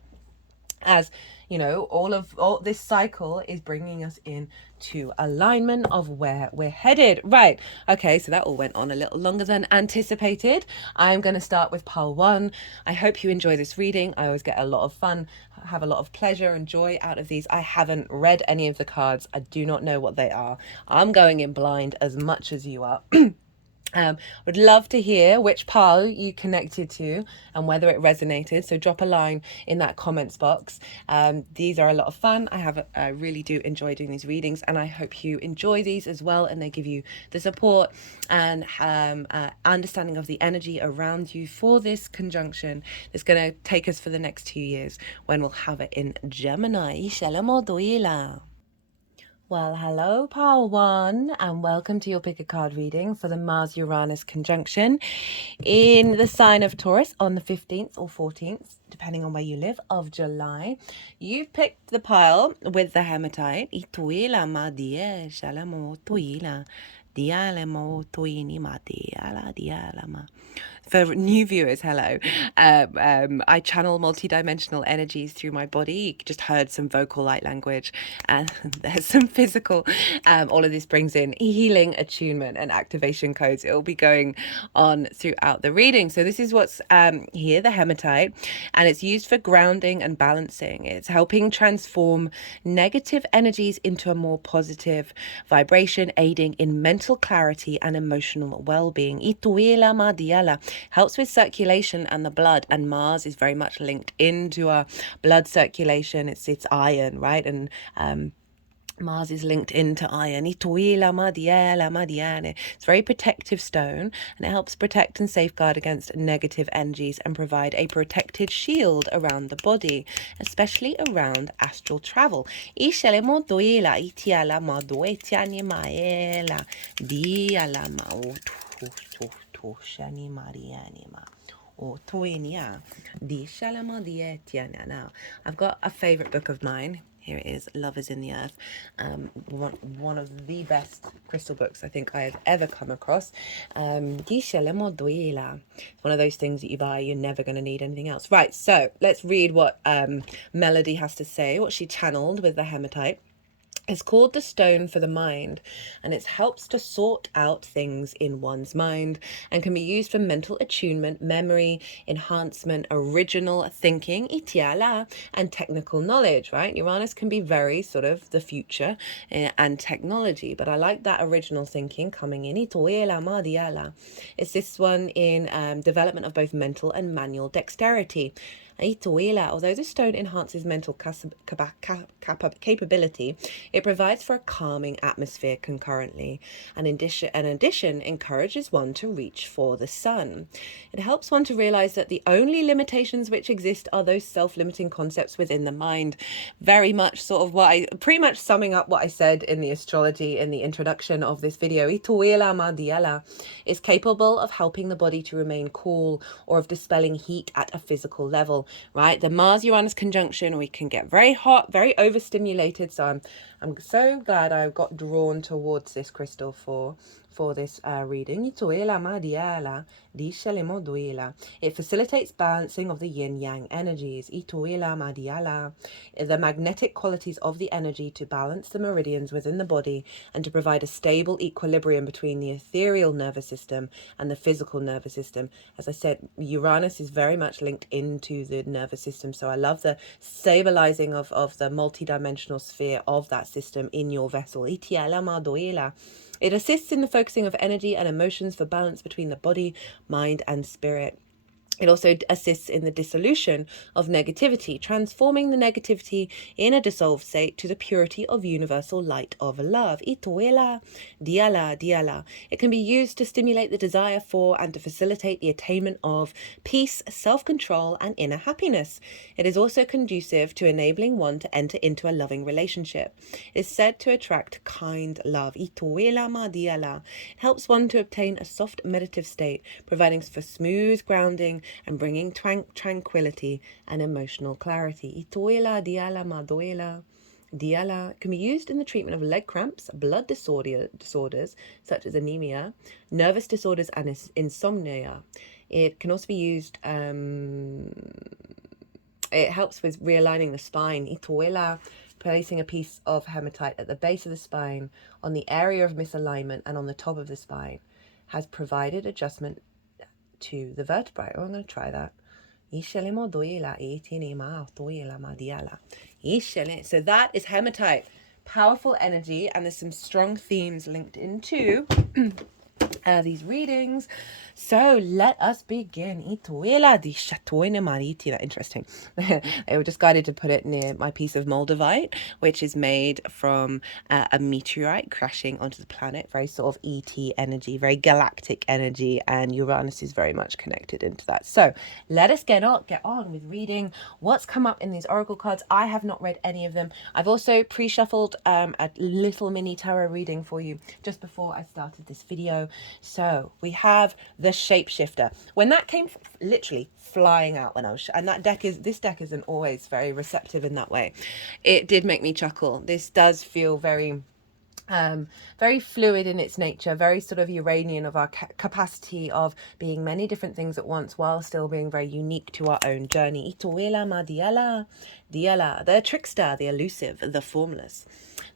as you know, all this cycle is bringing us in to alignment of where we're headed. Right, okay, so that all went on a little longer than anticipated. I'm going to start with pile 1. I hope you enjoy this reading. I always get a lot of fun, have a lot of pleasure and joy out of these. I haven't read any of the cards. I do not know what they are. I'm going in blind as much as you are. Would love to hear which pile you connected to and whether it resonated. So drop a line in that comments box. These are a lot of fun. I really do enjoy doing these readings, and I hope you enjoy these as well, and they give you the support and understanding of the energy around you for this conjunction that's going to take us for the next 2 years when we'll have it in Gemini. Well, hello, pile 1, and welcome to your pick a card reading for the Mars-Uranus conjunction in the sign of Taurus on the 15th or 14th, depending on where you live, of July. You've picked the pile with the Hematite. For new viewers, hello. I channel multidimensional energies through my body. You just heard some vocal light language, and there's some physical. All of this brings in healing, attunement, and activation codes. It will be going on throughout the reading. So this is what's here, the Hematite, and it's used for grounding and balancing. It's helping transform negative energies into a more positive vibration, aiding in mental clarity and emotional well-being. helps with circulation and the blood, and Mars is very much linked into our blood circulation. It's iron, right? And Mars is linked into iron. It's a very protective stone, and it helps protect and safeguard against negative energies and provide a protected shield around the body, especially around astral travel. Now, I've got a favorite book of mine. Here it is, Love is in the Earth. One of the best crystal books I think I have ever come across. It's one of those things that you buy, you're never going to need anything else. Right, so let's read what Melody has to say, what she channeled with the hematite. It's called the stone for the mind, and it helps to sort out things in one's mind and can be used for mental attunement, memory, enhancement, original thinking, itiala, and technical knowledge, right? Uranus can be very sort of the future and technology, but I like that original thinking coming in. It's this one in development of both mental and manual dexterity. Although the stone enhances mental capability, it provides for a calming atmosphere concurrently, and in addition encourages one to reach for the sun. It helps one to realize that the only limitations which exist are those self-limiting concepts within the mind. Very much sort of pretty much summing up what I said in the astrology in the introduction of this video. Is capable of helping the body to remain cool or of dispelling heat at a physical level. Right, the Mars-Uranus conjunction, we can get very hot, very overstimulated. So I'm so glad I got drawn towards this crystal for this reading. It facilitates balancing of the yin-yang energies. The magnetic qualities of the energy to balance the meridians within the body and to provide a stable equilibrium between the ethereal nervous system and the physical nervous system. As I said, Uranus is very much linked into the nervous system, so I love the stabilizing of the multidimensional sphere of that system in your vessel. It assists in the focusing of energy and emotions for balance between the body, mind, and spirit. It also assists in the dissolution of negativity, transforming the negativity in a dissolved state to the purity of universal light of love. It can be used to stimulate the desire for and to facilitate the attainment of peace, self-control, and inner happiness. It is also conducive to enabling one to enter into a loving relationship. It is said to attract kind love. It helps one to obtain a soft meditative state, providing for smooth grounding and bringing tranquility and emotional clarity. Diala can be used in the treatment of leg cramps, blood disorders such as anemia, nervous disorders, and insomnia. It can also be used, it helps with realigning the spine. Placing a piece of hematite at the base of the spine, on the area of misalignment, and on the top of the spine, has provided adjustment to the vertebrae. Oh, I'm going to try that. So that is hematite. Powerful energy, and there's some strong themes linked into these readings. So let us begin. Interesting. I was just guided to put it near my piece of moldavite, which is made from a meteorite crashing onto the planet. Very sort of ET energy, very galactic energy, and Uranus is very much connected into that. So let us get on with reading what's come up in these oracle cards. I have not read any of them. I've also pre-shuffled a little mini tarot reading for you just before I started this video. So we have the Shapeshifter. When that came literally flying out when I was, and this deck isn't always very receptive in that way. It did make me chuckle. This does feel very very fluid in its nature, very sort of Uranian of our capacity of being many different things at once while still being very unique to our own journey. The trickster, the elusive, the formless.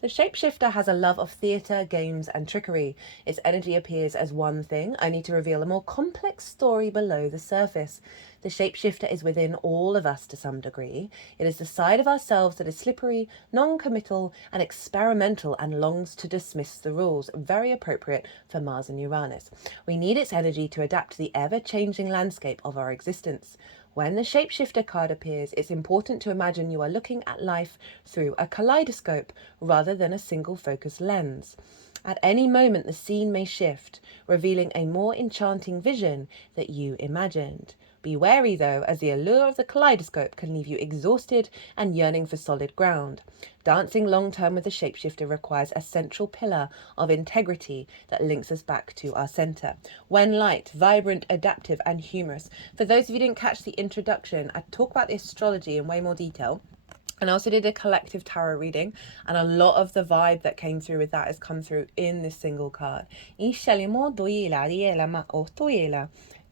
The Shapeshifter has a love of theatre, games, and trickery. Its energy appears as one thing, only to reveal a more complex story below the surface. The Shapeshifter is within all of us to some degree. It is the side of ourselves that is slippery, non-committal, and experimental, and longs to dismiss the rules. Very appropriate for Mars and Uranus. We need its energy to adapt to the ever-changing landscape of our existence. When the Shapeshifter card appears, it's important to imagine you are looking at life through a kaleidoscope rather than a single focus lens. At any moment, the scene may shift, revealing a more enchanting vision that you imagined. Be wary, though, as the allure of the kaleidoscope can leave you exhausted and yearning for solid ground. Dancing long-term with the Shapeshifter requires a central pillar of integrity that links us back to our center. When light, vibrant, adaptive, and humorous. For those of you who didn't catch the introduction, I talk about the astrology in way more detail. And I also did a collective tarot reading, and a lot of the vibe that came through with that has come through in this single card.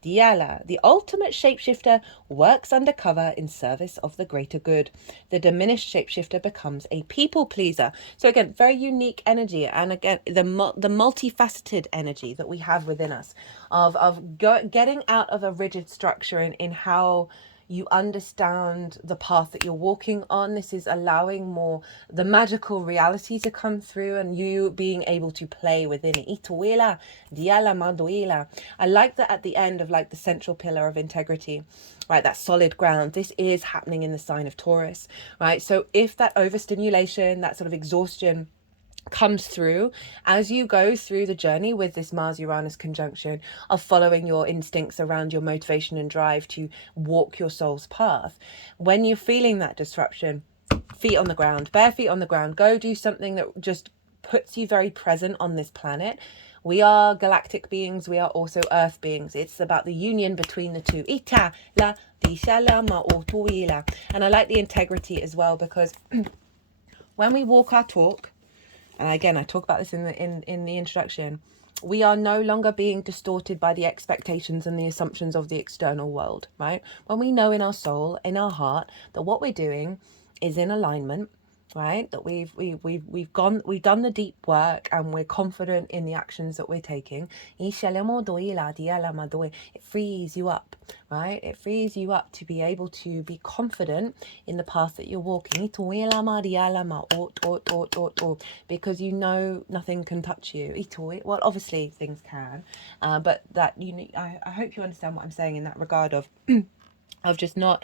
Diala, the ultimate shapeshifter, works undercover in service of the greater good. The diminished shapeshifter becomes a people pleaser. So again, very unique energy, and again, the multifaceted energy that we have within us of getting out of a rigid structure in how you understand the path that you're walking on. This is allowing more the magical reality to come through and you being able to play within it. Ituela, diala maduela. I like that at the end of like the central pillar of integrity, right? That solid ground. This is happening in the sign of Taurus, right? So if that overstimulation, that sort of exhaustion comes through as you go through the journey with this Mars-Uranus conjunction of following your instincts around your motivation and drive to walk your soul's path. When you're feeling that disruption, feet on the ground, bare feet on the ground, go do something that just puts you very present on this planet. We are galactic beings. We are also earth beings. It's about the union between the two. And I like the integrity as well, because when we walk our talk, and again, I talk about this in the introduction, we are no longer being distorted by the expectations and the assumptions of the external world, right? When we know in our soul, in our heart, that what we're doing is in alignment, right? That we've done the deep work and we're confident in the actions that we're taking. It frees you up, right? It frees you up to be able to be confident in the path that you're walking, because you know nothing can touch you. Well, obviously things can, but that I hope you understand what I'm saying in that regard of just not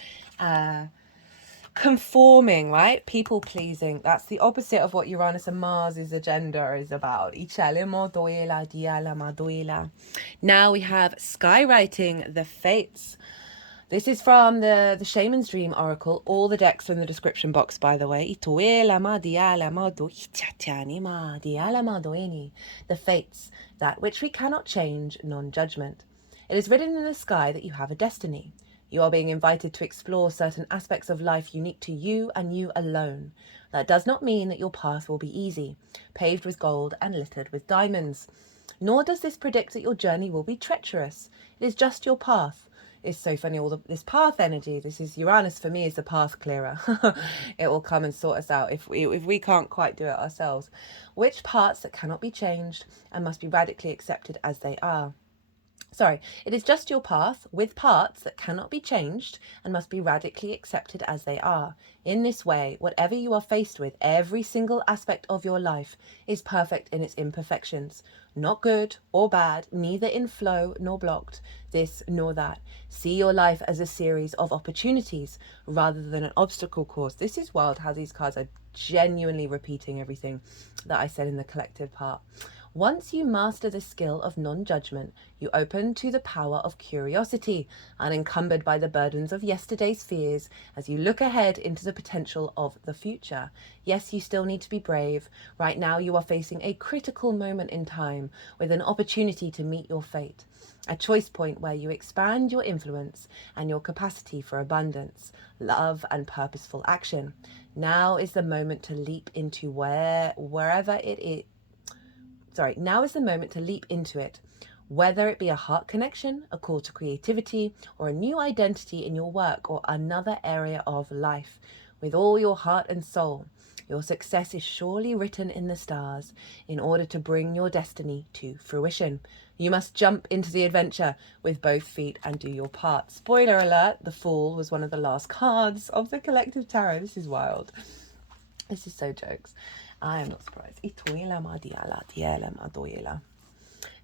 conforming, right? People pleasing. That's the opposite of what Uranus and Mars's agenda is about. Now we have skywriting the fates. This is from the Shaman's Dream Oracle. All the decks are in the description box, by the way. The fates, that which we cannot change, non-judgment. It is written in the sky that you have a destiny. You are being invited to explore certain aspects of life unique to you and you alone. That does not mean that your path will be easy, paved with gold and littered with diamonds. Nor does this predict that your journey will be treacherous. It is just your path. It's so funny, this path energy. This is Uranus for me is the path clearer. It will come and sort us out if we can't quite do it ourselves. Which parts that cannot be changed and must be radically accepted as they are. It is just your path with parts that cannot be changed and must be radically accepted as they are. In this way, whatever you are faced with, every single aspect of your life is perfect in its imperfections. Not good or bad, neither in flow nor blocked, this nor that. See your life as a series of opportunities rather than an obstacle course. This is wild how these cards are genuinely repeating everything that I said in the collective part. Once you master the skill of non-judgment, you open to the power of curiosity, unencumbered by the burdens of yesterday's fears as you look ahead into the potential of the future. Yes, you still need to be brave. Right now you are facing a critical moment in time with an opportunity to meet your fate. A choice point where you expand your influence and your capacity for abundance, love, and purposeful action. Now is the moment to leap into wherever it is. Now is the moment to leap into it, whether it be a heart connection, a call to creativity, or a new identity in your work or another area of life. With all your heart and soul, your success is surely written in the stars in order to bring your destiny to fruition. You must jump into the adventure with both feet and do your part. Spoiler alert, the Fool was one of the last cards of the collective tarot. This is wild. This is so jokes. I am not surprised. Ituela madiala, diela madoela.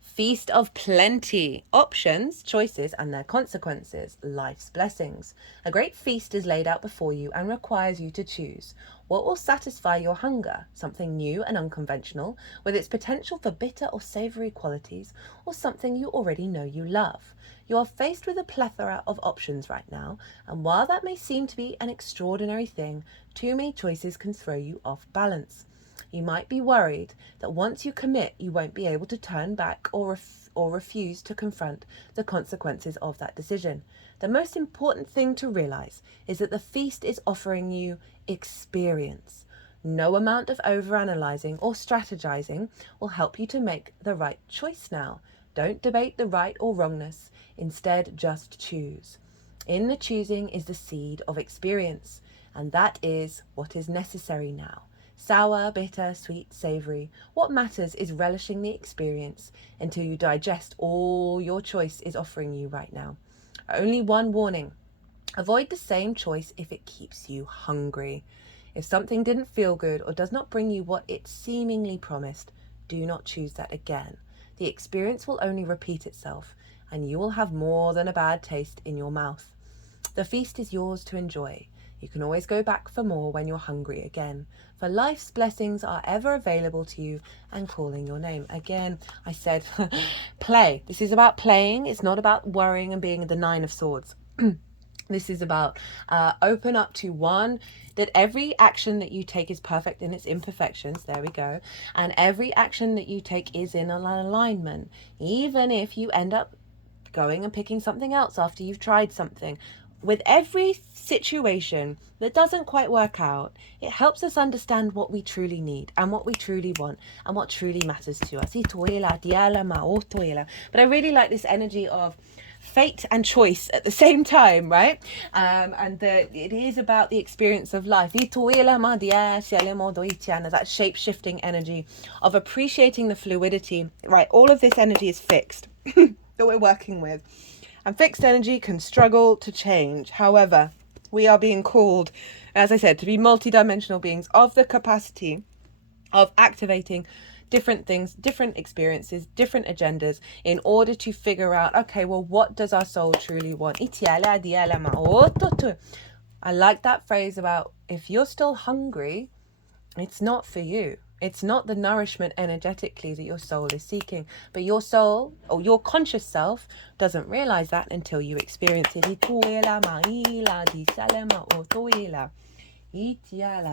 Feast of plenty. Options, choices, and their consequences. Life's blessings. A great feast is laid out before you and requires you to choose. What will satisfy your hunger? Something new and unconventional, with its potential for bitter or savoury qualities, or something you already know you love? You are faced with a plethora of options right now, and while that may seem to be an extraordinary thing, too many choices can throw you off balance. You might be worried that once you commit, you won't be able to turn back or refuse to confront the consequences of that decision. The most important thing to realize is that the feast is offering you experience. No amount of overanalyzing or strategizing will help you to make the right choice now. Don't debate the right or wrongness. Instead, just choose. In the choosing is the seed of experience, and that is what is necessary now. Sour, bitter, sweet, savoury. What matters is relishing the experience until you digest all your choice is offering you right now. Only one warning. Avoid the same choice if it keeps you hungry. If something didn't feel good or does not bring you what it seemingly promised, do not choose that again. The experience will only repeat itself, and you will have more than a bad taste in your mouth. The feast is yours to enjoy. You can always go back for more when you're hungry again, for life's blessings are ever available to you and calling your name. Again, I said, play. This is about playing. It's not about worrying and being the Nine of Swords. This is about open up to one, that every action that you take is perfect in its imperfections. There we go. And every action that you take is in an alignment. Even if you end up going and picking something else after you've tried something. With every situation that doesn't quite work out, it helps us understand what we truly need and what we truly want and what truly matters to us. But I really like this energy of fate and choice at the same time, right? And it is about the experience of life. That shape-shifting energy of appreciating the fluidity. Right, all of this energy is fixed that we're working with. And fixed energy can struggle to change. However, we are being called, as I said, to be multidimensional beings of the capacity of activating different things, different experiences, different agendas in order to figure out, okay, well, what does our soul truly want? I like that phrase about if you're still hungry, it's not for you. It's not the nourishment energetically that your soul is seeking, but your soul or your conscious self doesn't realize that until you experience it.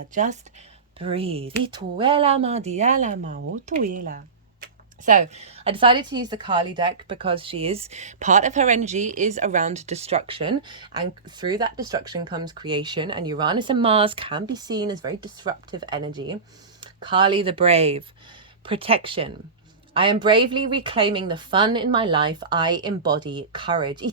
Just breathe. So I decided to use the Kali deck because she is, part of her energy is around destruction, and through that destruction comes creation, and Uranus and Mars can be seen as very disruptive energy. Kali the brave, protection. I am bravely reclaiming the fun in my life. I embody courage.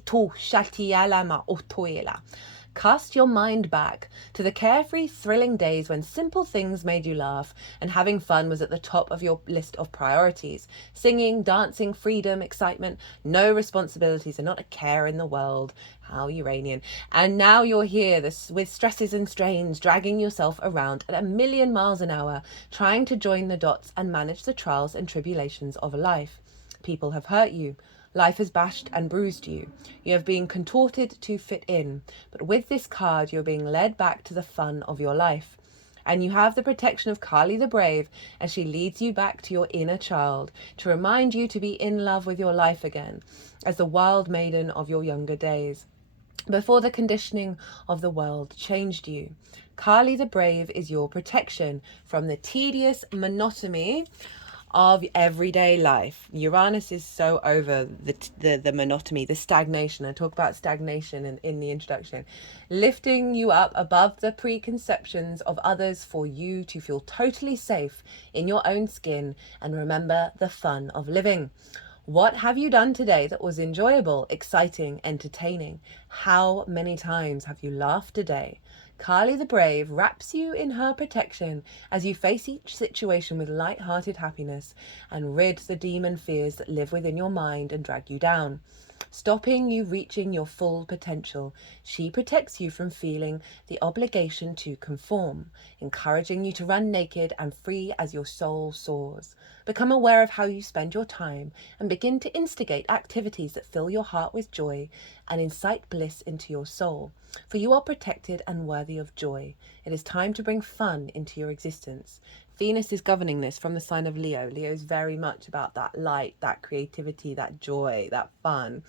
Cast your mind back to the carefree, thrilling days when simple things made you laugh and having fun was at the top of your list of priorities. Singing, dancing, freedom, excitement, no responsibilities and not a care in the world. How Uranian. And now you're here with stresses and strains, dragging yourself around at 1,000,000 miles an hour, trying to join the dots and manage the trials and tribulations of life. People have hurt you. Life has bashed and bruised you. You have been contorted to fit in. But with this card, you're being led back to the fun of your life. And you have the protection of Kali the Brave as she leads you back to your inner child to remind you to be in love with your life again as the wild maiden of your younger days, before the conditioning of the world changed you. Kali the Brave is your protection from the tedious monotony of everyday life. Uranus is so over the monotony, the stagnation. I talk about stagnation in the introduction. Lifting you up above the preconceptions of others for you to feel totally safe in your own skin and remember the fun of living. What have you done today that was enjoyable, exciting, entertaining? How many times have you laughed today? Kali the Brave wraps you in her protection as you face each situation with light-hearted happiness and rid the demon fears that live within your mind and drag you down. stopping you reaching your full potential. She protects you from feeling the obligation to conform, encouraging you to run naked and free as your soul soars. Become aware of how you spend your time and begin to instigate activities that fill your heart with joy and incite bliss into your soul. For you are protected and worthy of joy. It is time to bring fun into your existence. Venus is governing this from the sign of Leo. Leo is very much about that light, that creativity, that joy, that fun.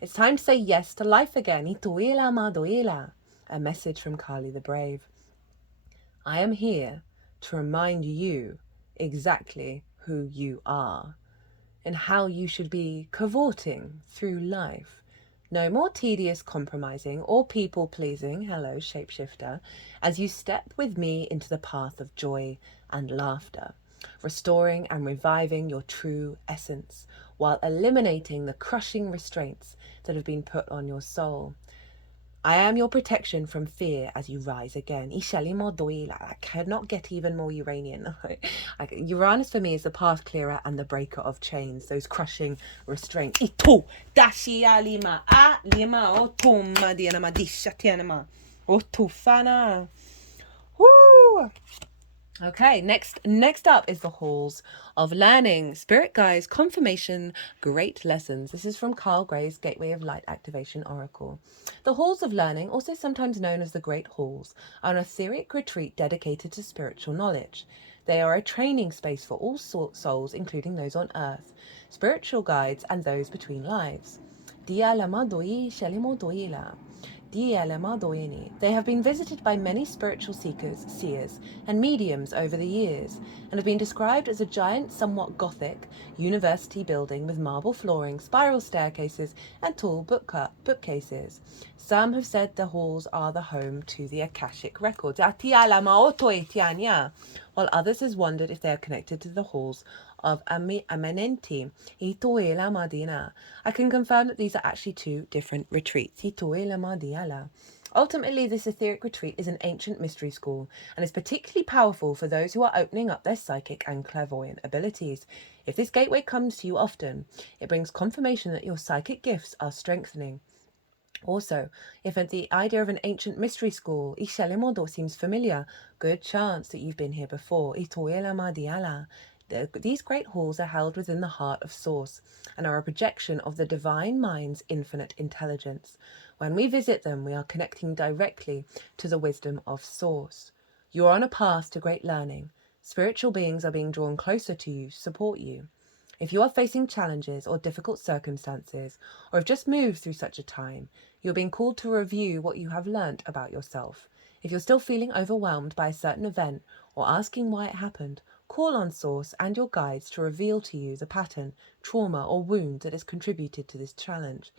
It's time to say yes to life again. Ituela madoela. A message from Kali the Brave. I am here to remind you exactly who you are and how you should be cavorting through life. No more tedious compromising or people pleasing, hello shapeshifter, as you step with me into the path of joy and laughter, restoring and reviving your true essence while eliminating the crushing restraints that have been put on your soul. I am your protection from fear as you rise again. I cannot get even more Uranian. Uranus for me is the path clearer and the breaker of chains, those crushing restraints. Woo! Okay, next up is the halls of learning. Spirit guides, confirmation, great lessons. This is from Carl Gray's Gateway of Light Activation Oracle. The halls of learning, also sometimes known as the Great Halls, are an etheric retreat dedicated to spiritual knowledge. They are a training space for all souls, including those on earth, spiritual guides, and those between lives. They have been visited by many spiritual seekers, seers, and mediums over the years, and have been described as a giant, somewhat gothic, university building with marble flooring, spiral staircases, and tall bookcases. Some have said the halls are the home to the Akashic records, while others has wondered if they are connected to the halls of Amenenti. I can confirm that these are actually two different retreats. Ultimately, this etheric retreat is an ancient mystery school and is particularly powerful for those who are opening up their psychic and clairvoyant abilities. If this gateway comes to you often, it brings confirmation that your psychic gifts are strengthening. Also, if the idea of an ancient mystery school, seems familiar, good chance that you've been here before. These great halls are held within the heart of Source and are a projection of the divine mind's infinite intelligence. When we visit them, we are connecting directly to the wisdom of Source. You are on a path to great learning. Spiritual beings are being drawn closer to you to support you. If you are facing challenges or difficult circumstances, or have just moved through such a time, you're being called to review what you have learnt about yourself. If you're still feeling overwhelmed by a certain event or asking why it happened, call on Source and your guides to reveal to you the pattern, trauma, or wound that has contributed to this challenge.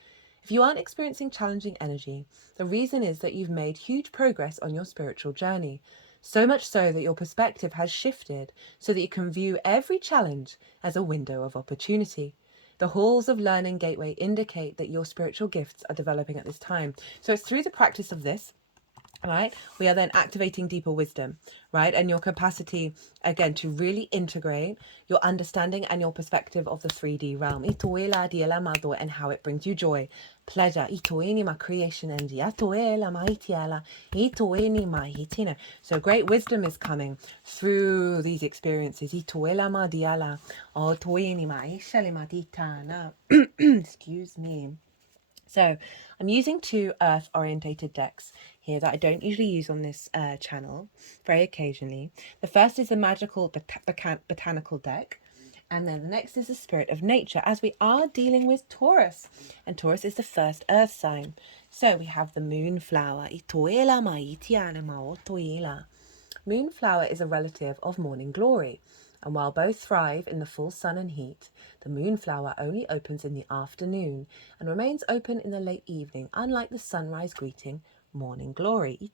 If you aren't experiencing challenging energy, the reason is that you've made huge progress on your spiritual journey. So much so that your perspective has shifted so that you can view every challenge as a window of opportunity. The halls of learning gateway indicate that your spiritual gifts are developing at this time. So it's through the practice of this, right, we are then activating deeper wisdom, right, and your capacity again to really integrate your understanding and your perspective of the 3D realm and how it brings you joy, pleasure. My creation energy. So great wisdom is coming through these experiences. Excuse me. So I'm using two earth-orientated decks here that I don't usually use on this channel, very occasionally. The first is the magical botanical deck, and then the next is the spirit of nature, as we are dealing with Taurus, and Taurus is the first earth sign. So we have the moonflower. Moonflower is a relative of morning glory, and while both thrive in the full sun and heat, the moonflower only opens in the afternoon and remains open in the late evening, unlike the sunrise greeting, morning glory.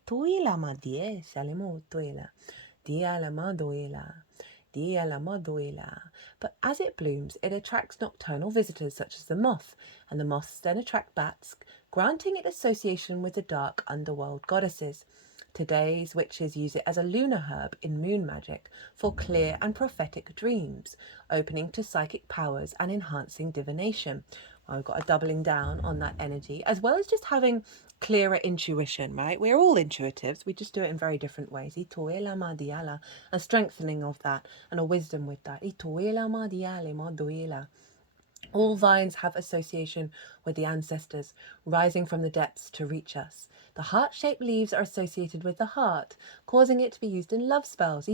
But as it blooms, it attracts nocturnal visitors such as the moth, and the moths then attract bats, granting it association with the dark underworld goddesses. Today's witches use it as a lunar herb in moon magic for clear and prophetic dreams, opening to psychic powers and enhancing divination. I've got a doubling down on that energy, as well as just having clearer intuition, right? We're all intuitives. We just do it in very different ways. A strengthening of that and a wisdom with that. All vines have association with the ancestors, rising from the depths to reach us. The heart-shaped leaves are associated with the heart, causing it to be used in love spells.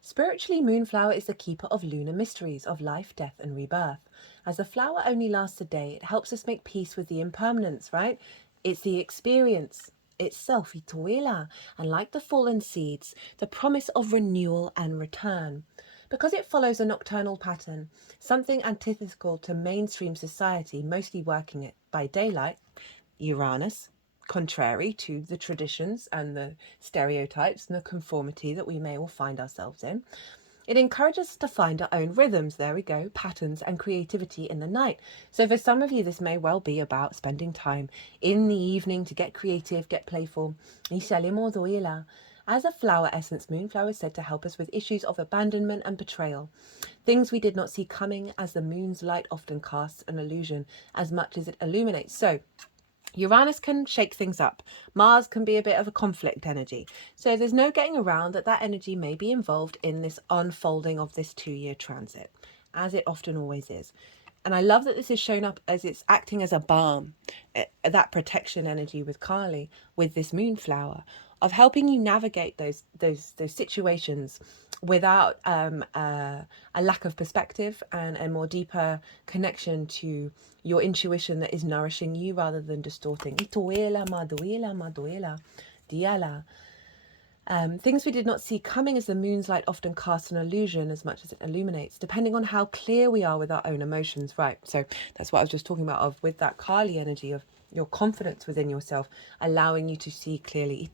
Spiritually, Moonflower is the keeper of lunar mysteries, of life, death, and rebirth. As the flower only lasts a day, it helps us make peace with the impermanence, right? It's the experience itself, and like the fallen seeds, the promise of renewal and return. Because it follows a nocturnal pattern, something antithetical to mainstream society, mostly working it by daylight, Uranus, contrary to the traditions and the stereotypes and the conformity that we may all find ourselves in. It encourages us to find our own rhythms, there we go, patterns and creativity in the night. So for some of you, this may well be about spending time in the evening to get creative, get playful. As a flower essence, Moonflower is said to help us with issues of abandonment and betrayal. Things we did not see coming, as the moon's light often casts an illusion as much as it illuminates. So Uranus can shake things up. Mars can be a bit of a conflict energy. So there's no getting around that energy may be involved in this unfolding of this 2-year transit, as it often always is. And I love that this is shown up as it's acting as a balm, that protection energy with Kali, with this Moonflower, of helping you navigate those situations without a lack of perspective and a more deeper connection to your intuition that is nourishing you rather than distorting. Things we did not see coming, as the moon's light often casts an illusion as much as it illuminates, depending on how clear we are with our own emotions. Right, so that's what I was just talking about with that Kali energy of your confidence within yourself, allowing you to see clearly.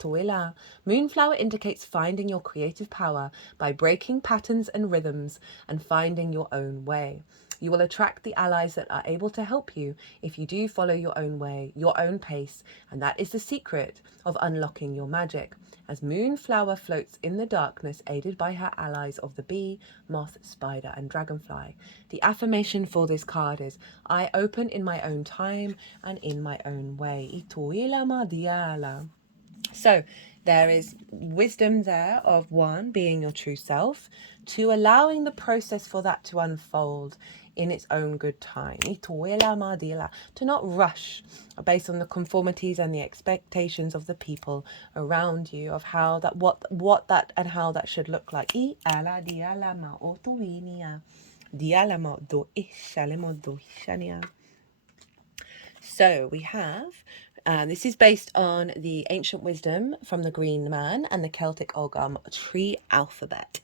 Moonflower indicates finding your creative power by breaking patterns and rhythms and finding your own way. You will attract the allies that are able to help you if you do follow your own way, your own pace, and that is the secret of unlocking your magic. As Moonflower floats in the darkness, aided by her allies of the bee, moth, spider, and dragonfly. The affirmation for this card is, I open in my own time and in my own way. So there is wisdom there of 1, being your true self, 2, allowing the process for that to unfold in its own good time. To not rush based on the conformities and the expectations of the people around you of how that, what that and how that should look like. So we have, this is based on the ancient wisdom from the Green Man and the Celtic Ogham tree alphabet.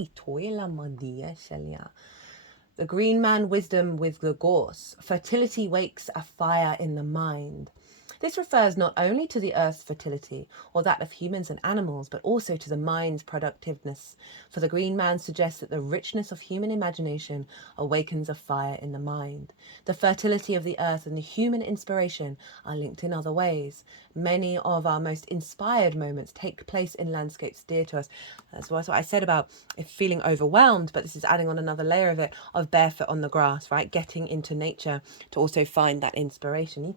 The Green Man wisdom with the gorse. Fertility wakes a fire in the mind. This refers not only to the earth's fertility or that of humans and animals, but also to the mind's productiveness. For the Green Man suggests that the richness of human imagination awakens a fire in the mind. The fertility of the earth and the human inspiration are linked in other ways. Many of our most inspired moments take place in landscapes dear to us. That's what I said about feeling overwhelmed, but this is adding on another layer of it, of barefoot on the grass, right? Getting into nature to also find that inspiration.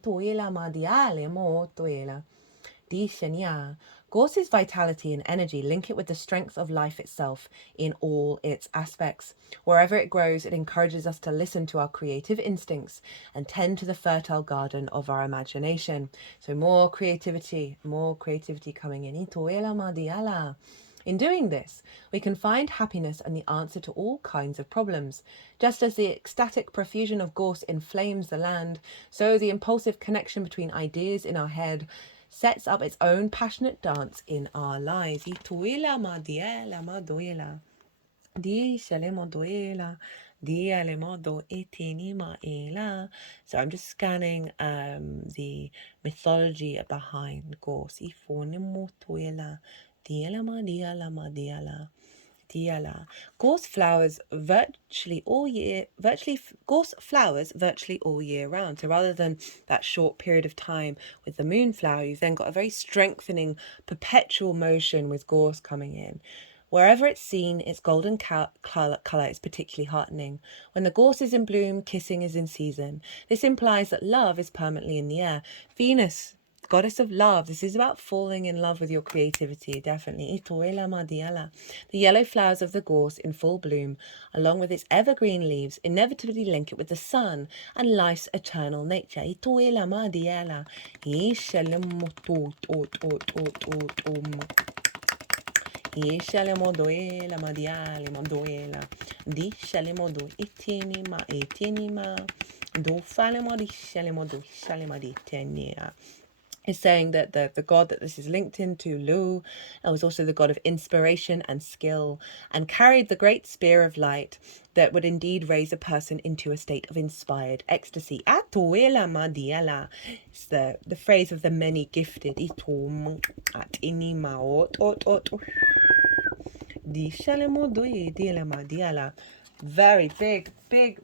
Gorse's vitality and energy link it with the strength of life itself in all its aspects. Wherever it grows, it encourages us to listen to our creative instincts and tend to the fertile garden of our imagination. So more creativity coming in. In doing this, we can find happiness and the answer to all kinds of problems. Just as the ecstatic profusion of gorse inflames the land, so the impulsive connection between ideas in our head sets up its own passionate dance in our lives. So I'm just scanning the mythology behind gorse. Gorse flowers virtually all year round. So rather than that short period of time with the moonflower, you've then got a very strengthening perpetual motion with gorse coming in. Wherever it's seen, its golden colour is particularly heartening. When the gorse is in bloom, kissing is in season. This implies that love is permanently in the air. Venus, goddess of love. This is about falling in love with your creativity, definitely. The yellow flowers of the gorse in full bloom, along with its evergreen leaves, inevitably link it with the sun and life's eternal nature. Ishale modoela madiale modoela dishale modo itinima do fale modishale modo shale maditenia. Is saying that the god that this is linked into, Lu, was also the god of inspiration and skill, and carried the great spear of light that would indeed raise a person into a state of inspired ecstasy. Atuela madiala. It's the phrase of the many gifted. Itum at inima ot. Very big,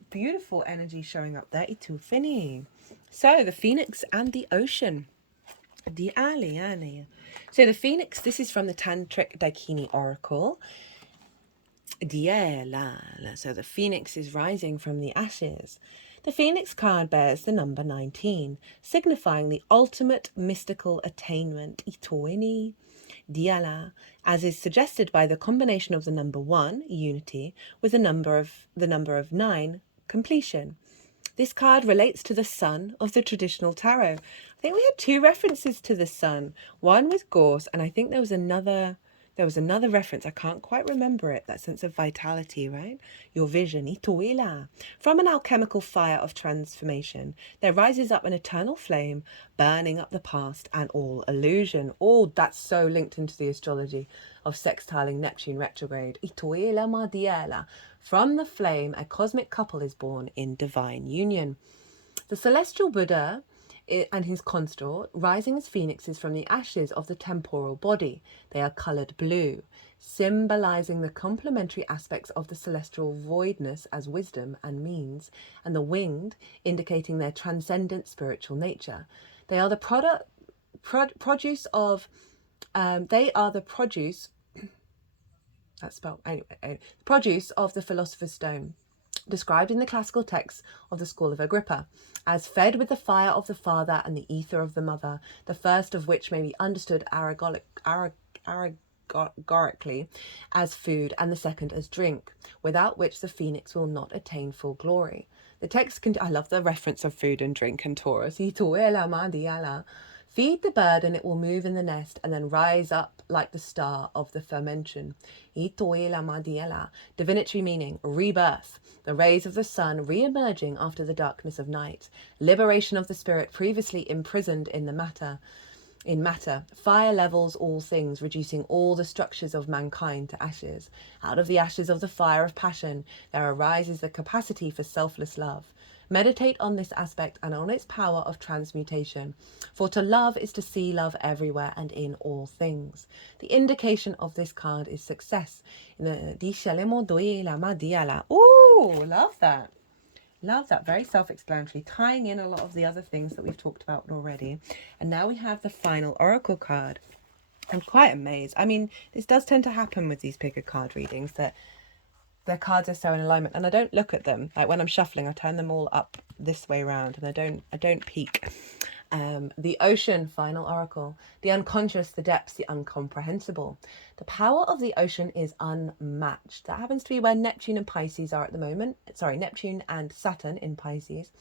beautiful energy showing up there. Itu fini. So the phoenix and the ocean. So the phoenix, this is from the Tantric Dakini oracle. So the phoenix is rising from the ashes. The phoenix card bears the number 19, signifying the ultimate mystical attainment. Itoini. Diala, as is suggested by the combination of the number 1, unity, with the number of 9, completion. This card relates to the sun of the traditional tarot. I think we had 2 references to the sun. One with gorse, and I think there was another reference. I can't quite remember it. That sense of vitality, right? Your vision. Ituila. From an alchemical fire of transformation, there rises up an eternal flame, burning up the past and all illusion. All that's so linked into the astrology of sextiling Neptune retrograde. Ituila madiela. From the flame, a cosmic couple is born in divine union. The celestial Buddha and his consort, rising as phoenixes from the ashes of the temporal body. They are coloured blue, symbolising the complementary aspects of the celestial voidness as wisdom and means, and the winged, indicating their transcendent spiritual nature. They are the produce of the philosopher's stone, described in the classical texts of the school of Agrippa, as fed with the fire of the father and the ether of the mother, the first of which may be understood allegorically as food and the second as drink, without which the phoenix will not attain full glory. The text I love the reference of food and drink and Taurus. Feed the bird and it will move in the nest and then rise up like the star of the fermentation. Divinatory meaning, rebirth, the rays of the sun re-emerging after the darkness of night, liberation of the spirit previously imprisoned in matter. Fire levels all things, reducing all the structures of mankind to ashes. Out of the ashes of the fire of passion, there arises the capacity for selfless love. Meditate on this aspect and on its power of transmutation. For to love is to see love everywhere and in all things. The indication of this card is success. Ooh, love that. Love that. Very self-explanatory, tying in a lot of the other things that we've talked about already. And now we have the final oracle card. I'm quite amazed. I mean, this does tend to happen with these bigger card readings, that their cards are so in alignment, and I don't look at them. Like when I'm shuffling, I turn them all up this way around, and I don't peek. The ocean, final oracle. The unconscious, the depths, the incomprehensible. The power of the ocean is unmatched. That happens to be where Neptune and Pisces are at the moment. Sorry, Neptune and Saturn in Pisces.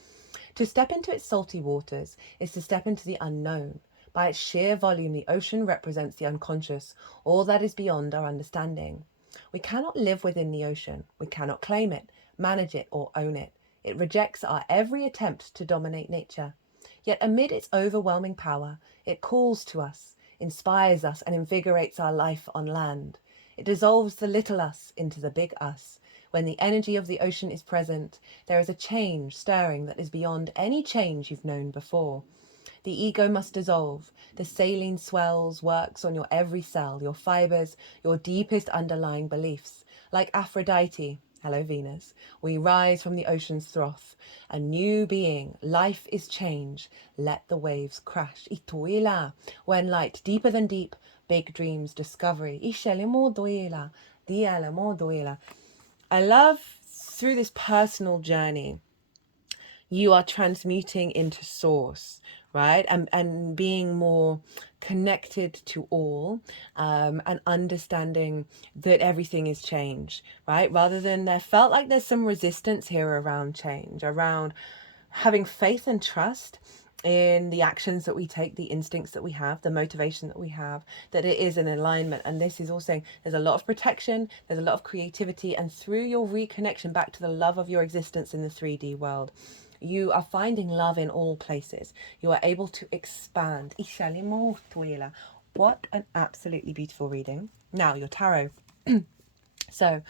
To step into its salty waters is to step into the unknown. By its sheer volume, the ocean represents the unconscious, all that is beyond our understanding. We cannot live within the ocean. We cannot claim it, manage it, or own it. It rejects our every attempt to dominate nature. Yet amid its overwhelming power, it calls to us, inspires us, and invigorates our life on land. It dissolves the little us into the big us. When the energy of the ocean is present, there is a change stirring that is beyond any change you've known before. The ego must dissolve. The saline swells, works on your every cell, your fibers, your deepest underlying beliefs. Like Aphrodite, hello Venus, we rise from the ocean's froth. A new being, life is change. Let the waves crash. Ituila, when light deeper than deep, big dreams, discovery. Ishelimo doila, Diela mo doela. I love through this personal journey, you are transmuting into source, right? And being more connected to all, and understanding that everything is change, right? Rather than there felt like there's some resistance here around change, around having faith and trust in the actions that we take, the instincts that we have, the motivation that we have, that it is an alignment. And this is all saying there's a lot of protection, there's a lot of creativity, and through your reconnection back to the love of your existence in the 3D world, you are finding love in all places. You are able to expand. What an absolutely beautiful reading. Now, your tarot. So,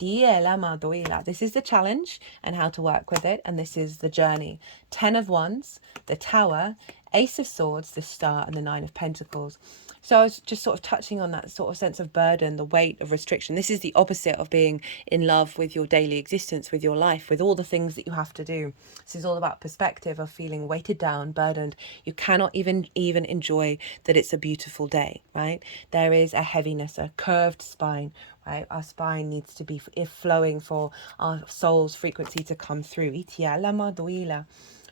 this is the challenge and how to work with it, and this is the journey. 10 of Wands, the Tower, Ace of Swords, the Star, and the 9 of Pentacles. So I was just sort of touching on that sort of sense of burden, the weight of restriction. This is the opposite of being in love with your daily existence, with your life, with all the things that you have to do. This is all about perspective of feeling weighted down, burdened. You cannot even enjoy that it's a beautiful day, right? There is a heaviness, a curved spine, right? Our spine needs to be flowing for our soul's frequency to come through.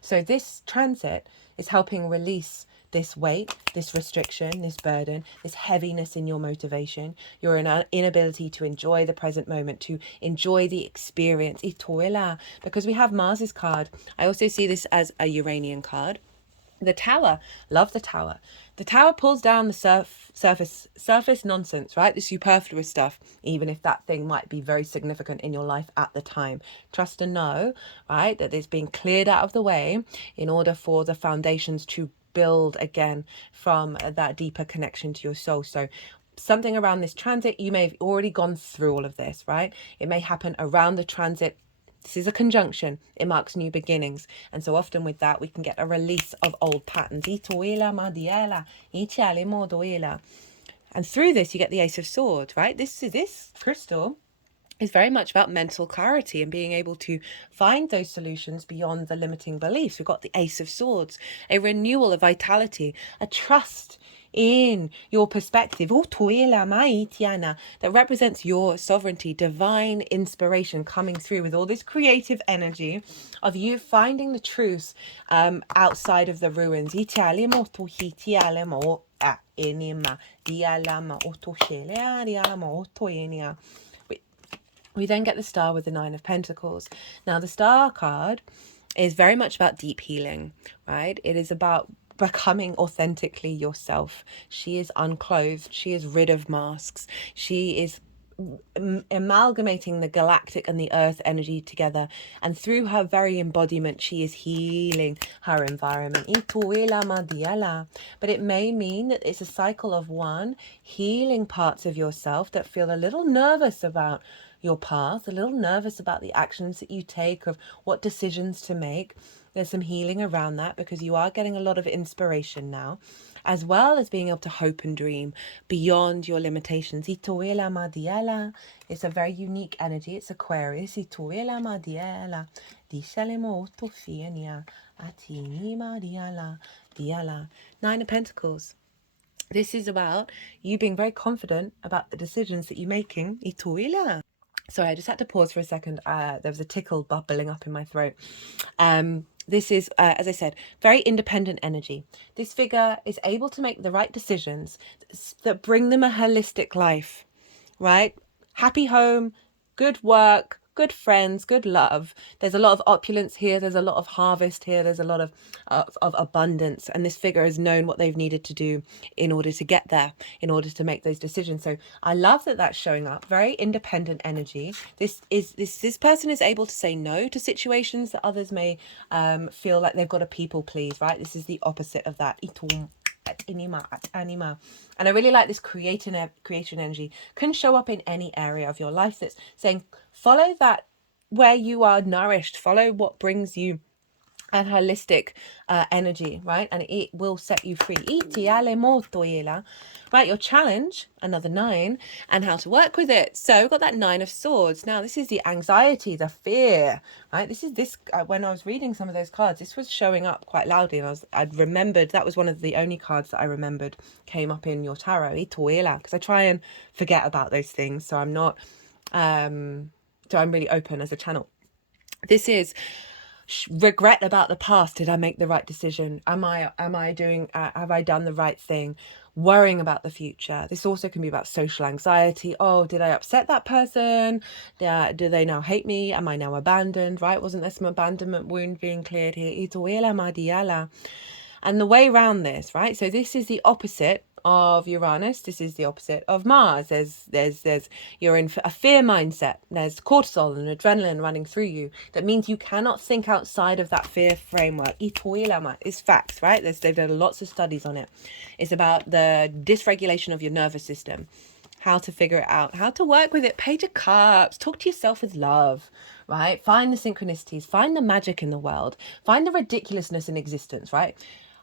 So this transit is helping release this weight, this restriction, this burden, this heaviness in your motivation, your inability to enjoy the present moment, to enjoy the experience. Because we have Mars's card. I also see this as a Uranian card. The Tower, love the Tower. The Tower pulls down the surface nonsense, right? The superfluous stuff, even if that thing might be very significant in your life at the time. Trust and know, right, that it's being cleared out of the way in order for the foundations to build again from that deeper connection to your soul. So something around this transit, you may have already gone through all of this, right? It may happen around the transit. This is a conjunction. It marks new beginnings. And so often with that, we can get a release of old patterns. And through this, you get the Ace of Swords, right? This crystal is very much about mental clarity and being able to find those solutions beyond the limiting beliefs. We've got the Ace of Swords, a renewal of vitality, a trust in your perspective, that represents your sovereignty, divine inspiration coming through with all this creative energy of you finding the truth outside of the ruins. We then get the Star with the 9 of Pentacles. Now, the Star card is very much about deep healing, right? It is about becoming authentically yourself. She is unclothed. She is rid of masks. She is amalgamating the galactic and the earth energy together, and through her very embodiment she is healing her environment. But it may mean that it's a cycle of one, healing parts of yourself that feel a little nervous about your path, a little nervous about the actions that you take, of what decisions to make. There's some healing around that because you are getting a lot of inspiration now, as well as being able to hope and dream beyond your limitations. It's a very unique energy. It's Aquarius. 9 of Pentacles. This is about you being very confident about the decisions that you're making. Sorry, I just had to pause for a second. There was a tickle bubbling up in my throat. This is, as I said, very independent energy. This figure is able to make the right decisions that bring them a holistic life, right? Happy home, good work, good friends, good love. There's a lot of opulence here. There's a lot of harvest here. There's a lot of abundance. And this figure has known what they've needed to do in order to get there, in order to make those decisions. So I love that that's showing up. Very independent energy. This person is able to say no to situations that others may feel like they've got to people please, right? This is the opposite of that. And I really like this creation energy. Can show up in any area of your life that's saying follow that where you are nourished, follow what brings you and holistic energy, right? And it will set you free. Right, your challenge, another 9, and how to work with it. So we've got that 9 of swords. Now, this is the anxiety, the fear, right? This is this, when I was reading some of those cards, this was showing up quite loudly. And I'd remembered, that was one of the only cards that I remembered came up in your tarot, because I try and forget about those things. So I'm not, so I'm really open as a channel. This is regret about the past. Did I make the right decision? Am I doing, have I done the right thing? Worrying about the future. This also can be about social anxiety. Oh, did I upset that person? Do they now hate me? Am I now abandoned? Right? Wasn't there some abandonment wound being cleared here? And the way around this, right? So this is the opposite of Uranus. This is the opposite of Mars. There's you're in a fear mindset. There's cortisol and adrenaline running through you. That means you cannot think outside of that fear framework. It's facts, right? They've done lots of studies on it. It's about the dysregulation of your nervous system. How to figure it out, how to work with it. Page of Cups, talk to yourself with love, right? Find the synchronicities, find the magic in the world, find the ridiculousness in existence, right?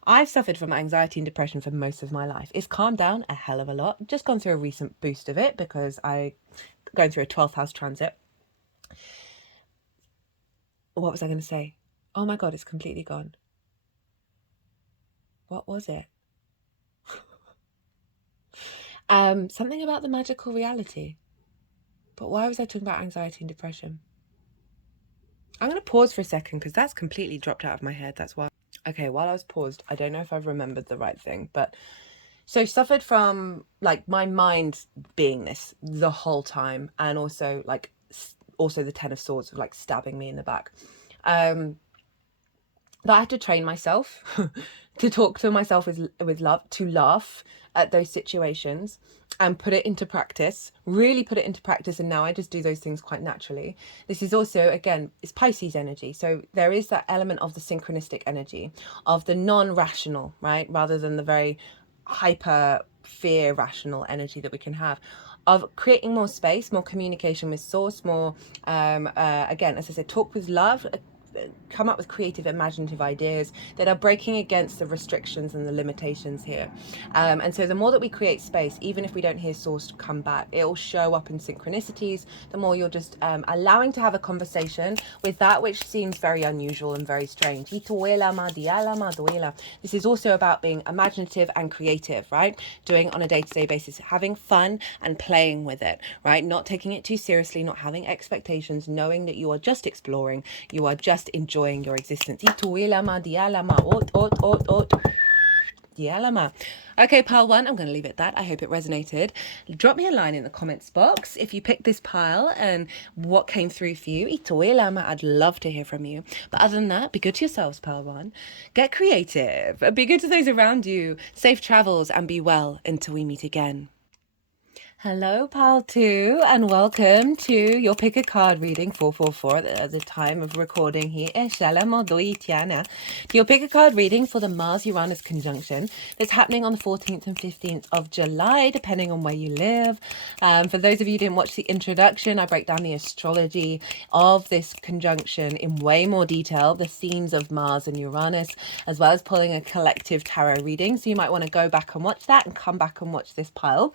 I've suffered from anxiety and depression for most of my life. It's calmed down a hell of a lot. Just gone through a recent boost of it because going through a 12th house transit. What was I going to say? Oh my God, it's completely gone. What was it? Something about the magical reality. But why was I talking about anxiety and depression? I'm going to pause for a second because that's completely dropped out of my head. That's why. Okay, while I was paused, I don't know if I've remembered the right thing, but so suffered from like my mind being this the whole time, and also the 10 of swords of like stabbing me in the back. That I had to train myself to talk to myself with love, to laugh at those situations and put it into practice, really put it into practice. And now I just do those things quite naturally. This is also, again, it's Pisces energy. So there is that element of the synchronistic energy, of the non-rational, right? Rather than the very hyper fear rational energy that we can have, of creating more space, more communication with source, more, again, as I said, talk with love, come up with creative, imaginative ideas that are breaking against the restrictions and the limitations here. And so the more that we create space, even if we don't hear source come back, it will show up in synchronicities. The more you're just allowing to have a conversation with that which seems very unusual and very strange. This is also about being imaginative and creative, right? Doing on a day-to-day basis, having fun and playing with it, right? Not taking it too seriously, not having expectations, knowing that you are just exploring, you are just enjoying your existence. Okay, pile 1, I'm going to leave it at that. I hope it resonated. Drop me a line in the comments box if you picked this pile and what came through for you. I'd love to hear from you. But other than that, be good to yourselves, pile 1. Get creative. Be good to those around you. Safe travels and be well until we meet again. Hello, pile 2, and welcome to your pick a card reading 444 at the time of recording here. Your pick a card reading for the Mars-Uranus conjunction that's happening on the 14th and 15th of July, depending on where you live. For those of you who didn't watch the introduction, I break down the astrology of this conjunction in way more detail, the themes of Mars and Uranus, as well as pulling a collective tarot reading. So you might want to go back and watch that and come back and watch this pile.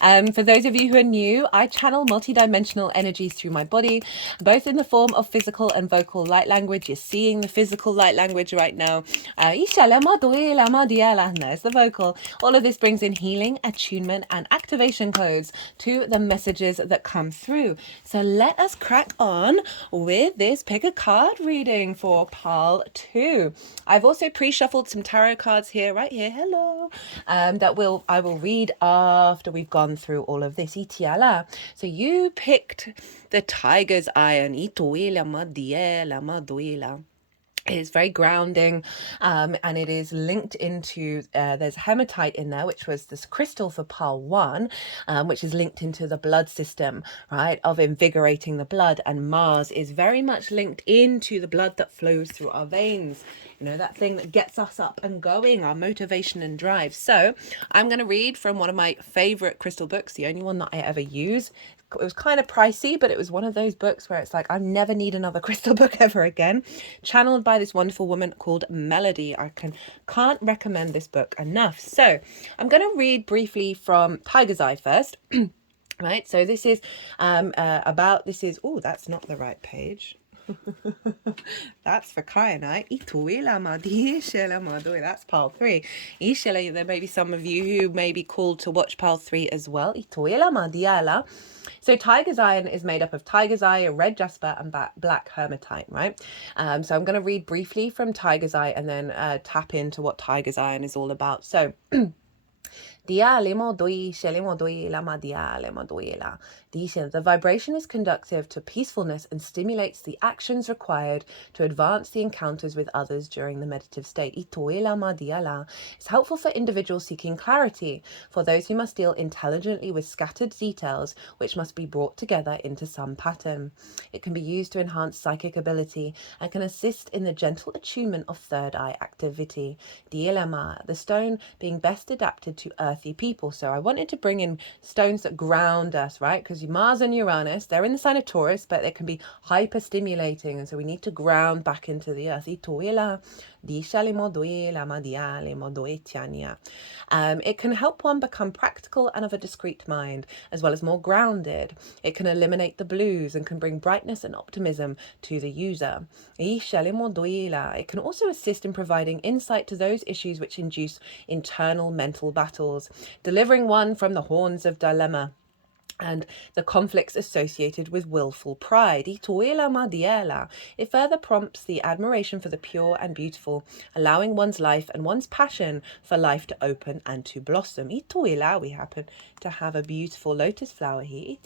For those of you who are new, I channel multidimensional energies through my body, both in the form of physical and vocal light language. You're seeing the physical light language right now. There's the vocal. All of this brings in healing, attunement, and activation codes to the messages that come through. So let us crack on with this pick a card reading for pile 2. I've also pre-shuffled some tarot cards here, right here. Hello. That I will read after we've gone through all of this. So you picked the Tiger's Iron. It is very grounding, and it is linked into, there's hematite in there, which was this crystal for pile 1, which is linked into the blood system, right, of invigorating the blood. And Mars is very much linked into the blood that flows through our veins, you know, that thing that gets us up and going, our motivation and drive. So I'm going to read from one of my favorite crystal books, the only one that I ever use. It's it was kind of pricey, but it was one of those books where it's like, I never need another crystal book ever again. Channeled by this wonderful woman called Melody. I can't recommend this book enough. So I'm going to read briefly from Tiger's Eye first. Right, so this is oh, that's not the right page. That's for Kyanite. That's pile 3. There may be some of you who may be called to watch pile 3 as well. So Tiger's Eye is made up of Tiger's Eye, a red jasper, and black hematite, right? So I'm going to read briefly from Tiger's Eye and then tap into what Tiger's Eye is all about. So the vibration is conducive to peacefulness and stimulates the actions required to advance the encounters with others during the meditative state. It's helpful for individuals seeking clarity, for those who must deal intelligently with scattered details which must be brought together into some pattern. It can be used to enhance psychic ability and can assist in the gentle attunement of third eye activity. The stone being best adapted to earthy people. So I wanted to bring in stones that ground us, right? Because Mars and Uranus, they're in the sign of Taurus, but they can be hyper stimulating, and so we need to ground back into the earth. It can help one become practical and of a discreet mind, as well as more grounded. It can eliminate the blues and can bring brightness and optimism to the user. It can also assist in providing insight to those issues which induce internal mental battles, delivering one from the horns of dilemma and the conflicts associated with willful pride. It further prompts the admiration for the pure and beautiful, allowing one's life and one's passion for life to open and to blossom. We happen to have a beautiful lotus flower here.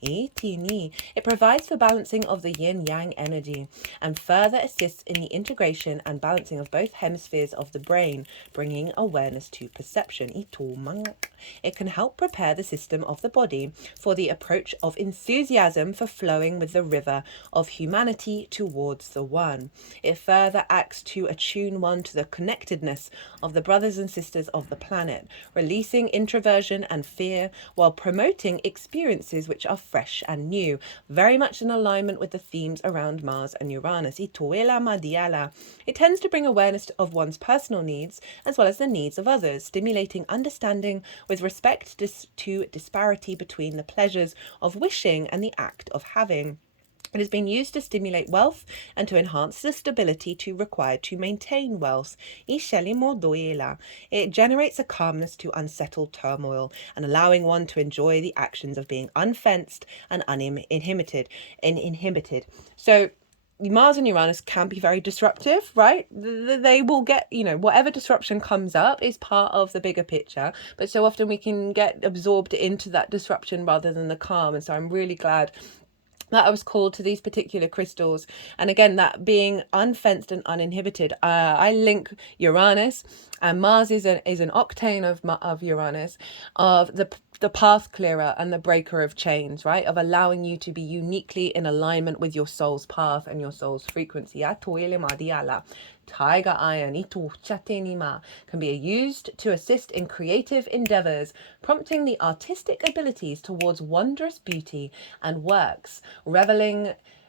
It provides the balancing of the yin-yang energy and further assists in the integration and balancing of both hemispheres of the brain, bringing awareness to perception. It can help prepare the system of the body for the approach of enthusiasm for flowing with the river of humanity towards the one. It further acts to attune one to the connectedness of the brothers and sisters of the planet, releasing introversion and fear while promoting experiences which are fresh and new, very much in alignment with the themes around Mars and Uranus. It tends to bring awareness of one's personal needs as well as the needs of others, stimulating understanding with respect to disparity between the pleasures of wishing and the act of having. It has been used to stimulate wealth and to enhance the stability required to maintain wealth. It generates a calmness to unsettled turmoil and allowing one to enjoy the actions of being unfenced and uninhibited. So Mars and Uranus can be very disruptive, right? They will get, whatever disruption comes up is part of the bigger picture. But so often we can get absorbed into that disruption rather than the calm. And so I'm really glad that I was called to these particular crystals. And again, that being unfenced and uninhibited, I link Uranus, and Mars is an octane of Uranus, of the path clearer and the breaker of chains, right? Of allowing you to be uniquely in alignment with your soul's path and your soul's frequency. Tiger iron can be used to assist in creative endeavors, prompting the artistic abilities towards wondrous beauty and works,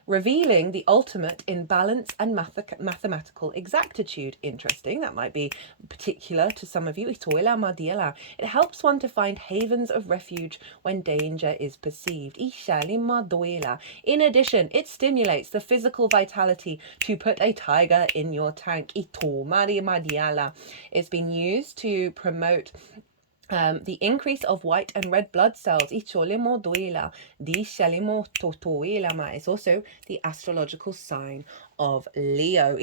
revealing the ultimate in balance and mathematical exactitude. Interesting. That might be particular to some of you. It helps one to find havens of refuge when danger is perceived. In addition, it stimulates the physical vitality to put a tiger in your tank. It's been used to promote the increase of white and red blood cells. It's also the astrological sign of Leo.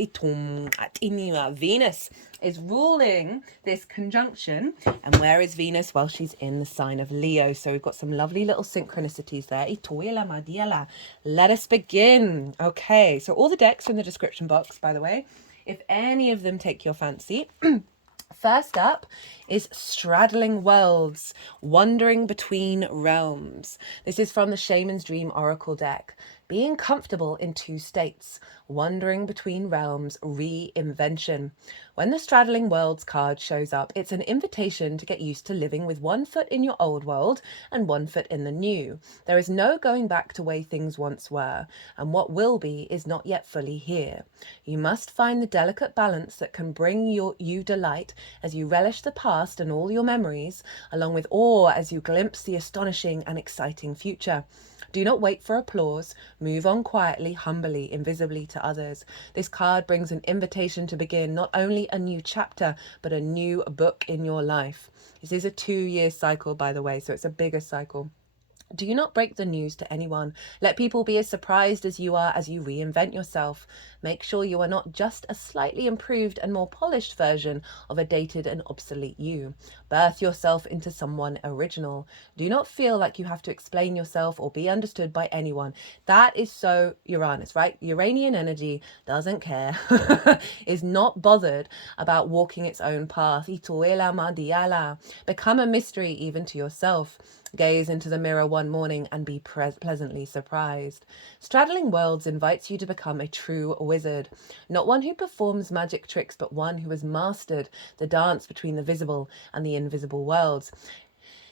Venus is ruling this conjunction. And where is Venus? Well, she's in the sign of Leo. So we've got some lovely little synchronicities there. Let us begin. Okay, so all the decks are in the description box, by the way, if any of them take your fancy. First up is Straddling Worlds, Wandering Between Realms. This is from the Shaman's Dream Oracle deck. being comfortable in two states, wandering between realms, reinvention. When the straddling worlds card shows up, it's an invitation to get used to living with one foot in your old world and one foot in the new. There is no going back to way things once were, and what will be is not yet fully here. You must find the delicate balance that can bring you delight as you relish the past and all your memories, along with awe as you glimpse the astonishing and exciting future. Do not wait for applause. Move on quietly, humbly, invisibly to others. This card brings an invitation to begin not only a new chapter, but a new book in your life. This is a 2-year cycle, by the way, so it's a bigger cycle. Do not break the news to anyone. Let people be as surprised as you are as you reinvent yourself. Make sure you are not just a slightly improved and more polished version of a dated and obsolete you. Birth yourself into someone original. Do not feel like you have to explain yourself or be understood by anyone. That is so Uranus, right? Uranian energy doesn't care, is not bothered about walking its own path. Become a mystery even to yourself. Gaze into the mirror one morning and be pleasantly surprised. Straddling Worlds invites you to become a true wizard. Not one who performs magic tricks, but one who has mastered the dance between the visible and the invisible worlds.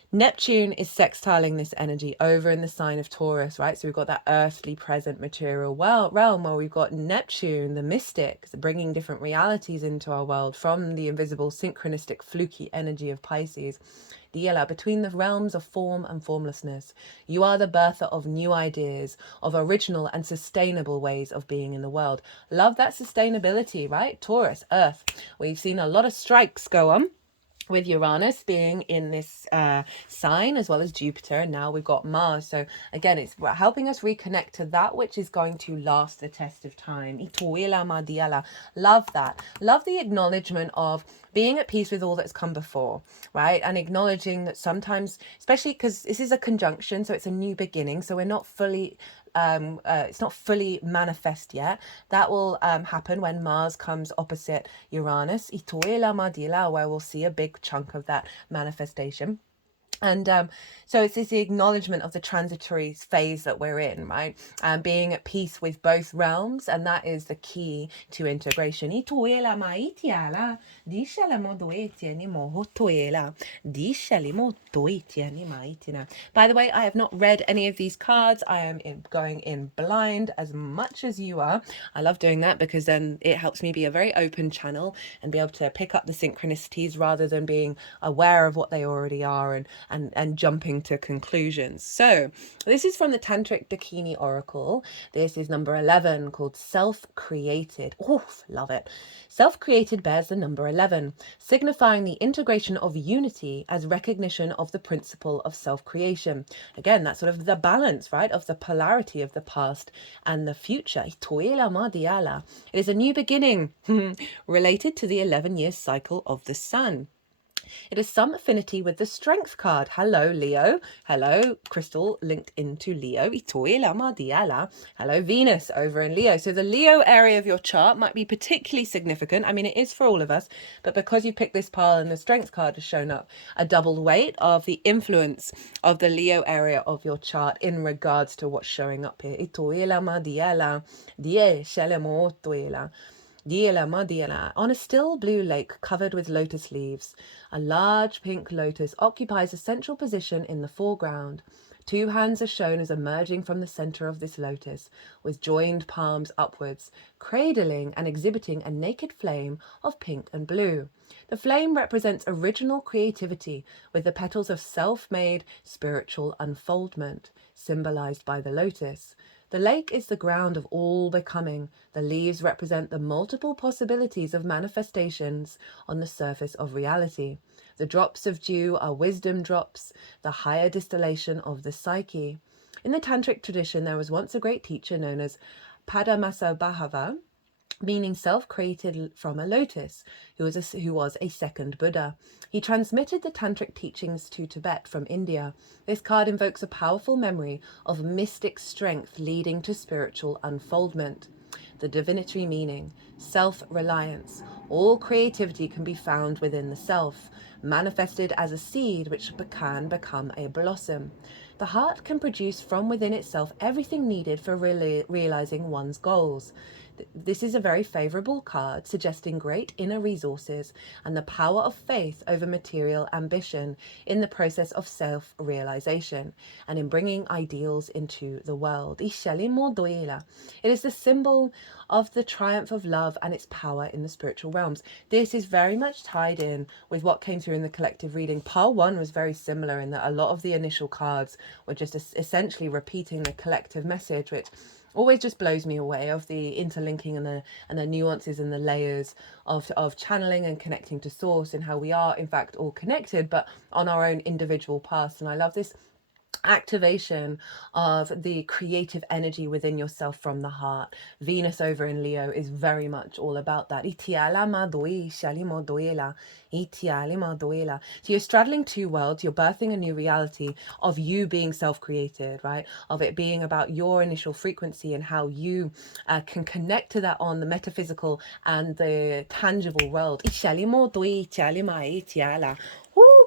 Neptune is sextiling this energy over in the sign of Taurus, right? So we've got that earthly present material realm where we've got Neptune, the mystic, bringing different realities into our world from the invisible, synchronistic, fluky energy of Pisces. Diela, between the realms of form and formlessness. You are the birther of new ideas, of original and sustainable ways of being in the world. Love that sustainability, right? Taurus, Earth. We've seen a lot of strikes go on with Uranus being in this sign, as well as Jupiter, and now we've got Mars. So again, it's helping us reconnect to that which is going to last the test of time. Love that. Love the acknowledgement of being at peace with all that's come before, right? And acknowledging that sometimes, especially because this is a conjunction, so it's a new beginning, so we're not fully it's not fully manifest yet. That will happen when Mars comes opposite Uranus, where we'll see a big chunk of that manifestation. And so it's this acknowledgement of the transitory phase that we're in, right? Being at peace with both realms, and that is the key to integration. By the way, I have not read any of these cards. I am going in blind as much as you are. I love doing that because then it helps me be a very open channel and be able to pick up the synchronicities rather than being aware of what they already are and jumping to conclusions. So this is from the Tantric Dakini Oracle. This is number 11, called Self-Created. Oof, love it. Self-created bears the number 11, signifying the integration of unity as recognition of the principle of self-creation. Again, that's sort of the balance, right, of the polarity of the past and the future. It is a new beginning related to the 11-year cycle of the sun. It has some affinity with the Strength card. Hello, Leo. Hello, Crystal linked into Leo. Hello, Venus over in Leo. So the Leo area of your chart might be particularly significant. I mean, it is for all of us, but because you picked this pile and the Strength card has shown up, a double weight of the influence of the Leo area of your chart in regards to what's showing up here. On a still blue lake covered with lotus leaves, a large pink lotus occupies a central position in the foreground. 2 hands are shown as emerging from the center of this lotus, with joined palms upwards, cradling and exhibiting a naked flame of pink and blue. The flame represents original creativity, with the petals of self-made spiritual unfoldment, symbolized by the lotus. The lake is the ground of all becoming. The leaves represent the multiple possibilities of manifestations on the surface of reality. The drops of dew are wisdom drops, the higher distillation of the psyche. In the Tantric tradition, there was once a great teacher known as Padmasambhava, meaning self-created from a lotus, who was a second Buddha. He transmitted the Tantric teachings to Tibet from India. This card invokes a powerful memory of mystic strength leading to spiritual unfoldment. the divinity meaning, self-reliance. All creativity can be found within the self, manifested as a seed which can become a blossom. The heart can produce from within itself everything needed for realizing one's goals. This is a very favorable card, suggesting great inner resources and the power of faith over material ambition in the process of self-realization and in bringing ideals into the world. It is the symbol of the triumph of love and its power in the spiritual realms. This is very much tied in with what came through in the collective reading. Pile 1 was very similar in that a lot of the initial cards were just essentially repeating the collective message, which always just blows me away, of the interlinking and the nuances and the layers of channeling and connecting to source, and how we are in fact all connected but on our own individual paths. And I love this activation of the creative energy within yourself from the heart. Venus over in Leo is very much all about that. So you're straddling two worlds. You're birthing a new reality of you being self-created, right? Of it being about your initial frequency and how you can connect to that on the metaphysical and the tangible world.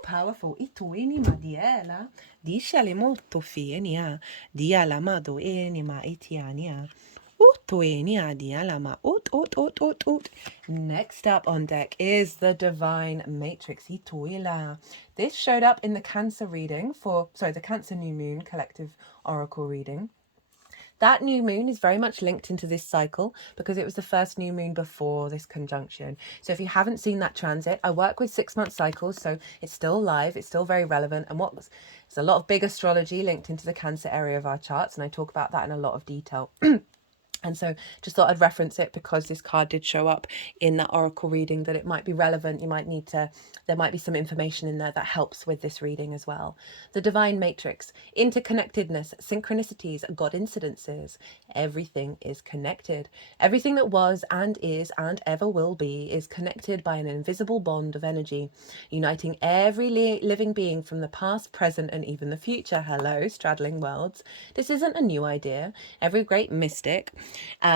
Powerful. Ituini madiela. Dishali molto fienia. Dialamado enima itiania. Next up on deck is the Divine Matrix. This showed up in the Cancer reading the Cancer New Moon Collective Oracle reading. That new moon is very much linked into this cycle because it was the first new moon before this conjunction. So if you haven't seen that transit, I work with 6-month cycles, so it's still live, it's still very relevant. And there's a lot of big astrology linked into the Cancer area of our charts, and I talk about that in a lot of detail. And so just thought I'd reference it because this card did show up in that oracle reading, that it might be relevant. There might be some information in there that helps with this reading as well. The Divine Matrix, interconnectedness, synchronicities, God incidences. Everything is connected. Everything that was and is and ever will be is connected by an invisible bond of energy, uniting every living being from the past, present, and even the future. Hello, straddling worlds. This isn't a new idea. Every great mystic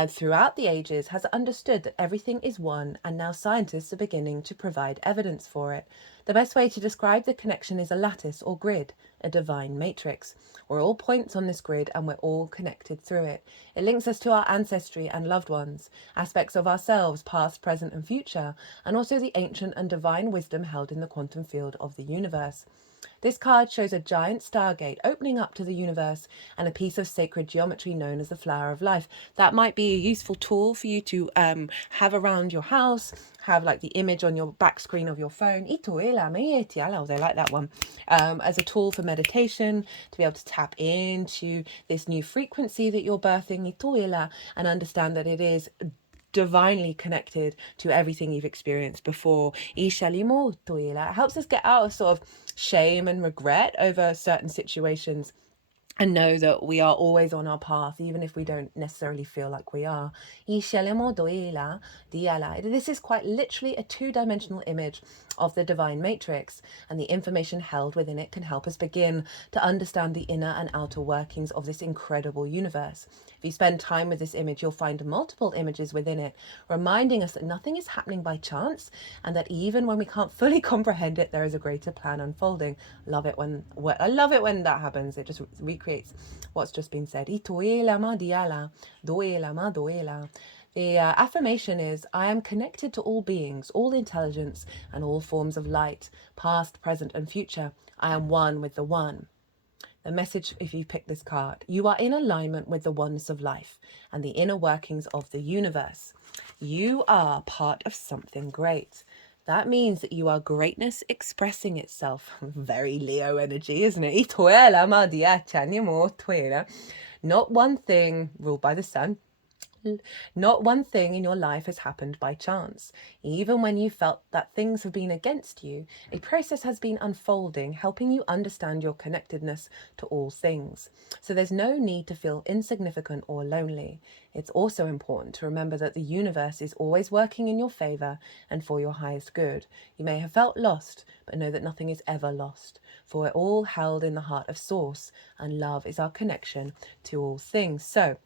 throughout the ages has understood that everything is one, and now scientists are beginning to provide evidence for it. The best way to describe the connection is a lattice or grid, a divine matrix. We're all points on this grid and we're all connected through it. It links us to our ancestry and loved ones, aspects of ourselves, past, present, and future, and also the ancient and divine wisdom held in the quantum field of the universe. This card shows a giant stargate opening up to the universe and a piece of sacred geometry known as the flower of life. That might be a useful tool for you to have around your house, have like the image on your back screen of your phone. I like that one. As a tool for meditation, to be able to tap into this new frequency that you're birthing, and understand that it is divinely connected to everything you've experienced before. It helps us get out of sort of shame and regret over certain situations and know that we are always on our path, even if we don't necessarily feel like we are. This is quite literally a 2-dimensional image of the Divine Matrix, and the information held within it can help us begin to understand the inner and outer workings of this incredible universe. If you spend time with this image, you'll find multiple images within it, reminding us that nothing is happening by chance, and that even when we can't fully comprehend it, there is a greater plan unfolding. I love it when that happens. It just recreates what's just been said. The affirmation is, I am connected to all beings, all intelligence, and all forms of light, past, present, and future. I am one with the one. The message, if you pick this card, you are in alignment with the oneness of life and the inner workings of the universe. You are part of something great. That means that you are greatness expressing itself. Very Leo energy, isn't it? Not one thing ruled by the sun. Not one thing in your life has happened by chance. Even when you felt that things have been against you, a process has been unfolding, helping you understand your connectedness to all things. So there's no need to feel insignificant or lonely. It's also important to remember that the universe is always working in your favor and for your highest good. You may have felt lost, but know that nothing is ever lost, for we're all held in the heart of Source, and love is our connection to all things. So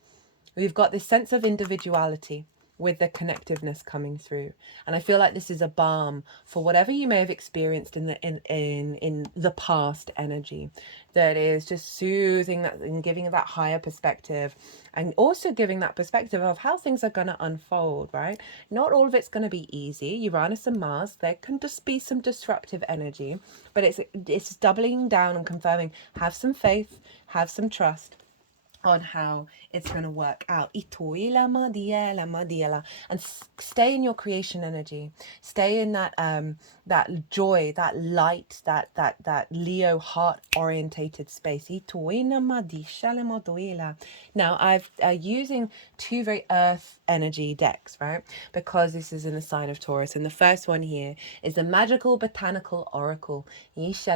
We've got this sense of individuality with the connectiveness coming through, and I feel like this is a balm for whatever you may have experienced in the past energy, that is just soothing that and giving that higher perspective, and also giving that perspective of how things are going to unfold, right? Not all of it's going to be easy. Uranus and Mars, there can just be some disruptive energy, but it's doubling down and confirming, have some faith, have some trust on how it's going to work out. And stay in your creation energy. Stay in that that joy, that light, that Leo heart orientated space. Now I've using two very earth energy decks, right? Because this is in the sign of Taurus. And the first one here is the magical botanical oracle. This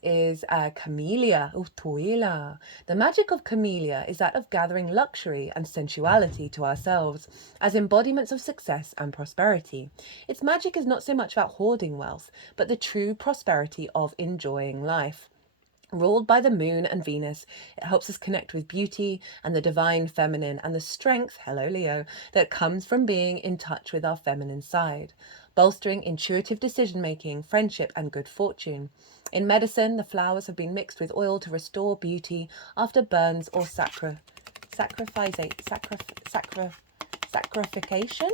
is Camellia. The magic of Camellia is that of gathering luxury and sensuality to ourselves as embodiments of success and prosperity. Its magic is not so much about hoarding wealth, but the true prosperity of enjoying life. Ruled by the moon and Venus, it helps us connect with beauty and the divine feminine and the strength, hello Leo, that comes from being in touch with our feminine side, bolstering intuitive decision-making, friendship and good fortune. In medicine, the flowers have been mixed with oil to restore beauty after burns or sacrification?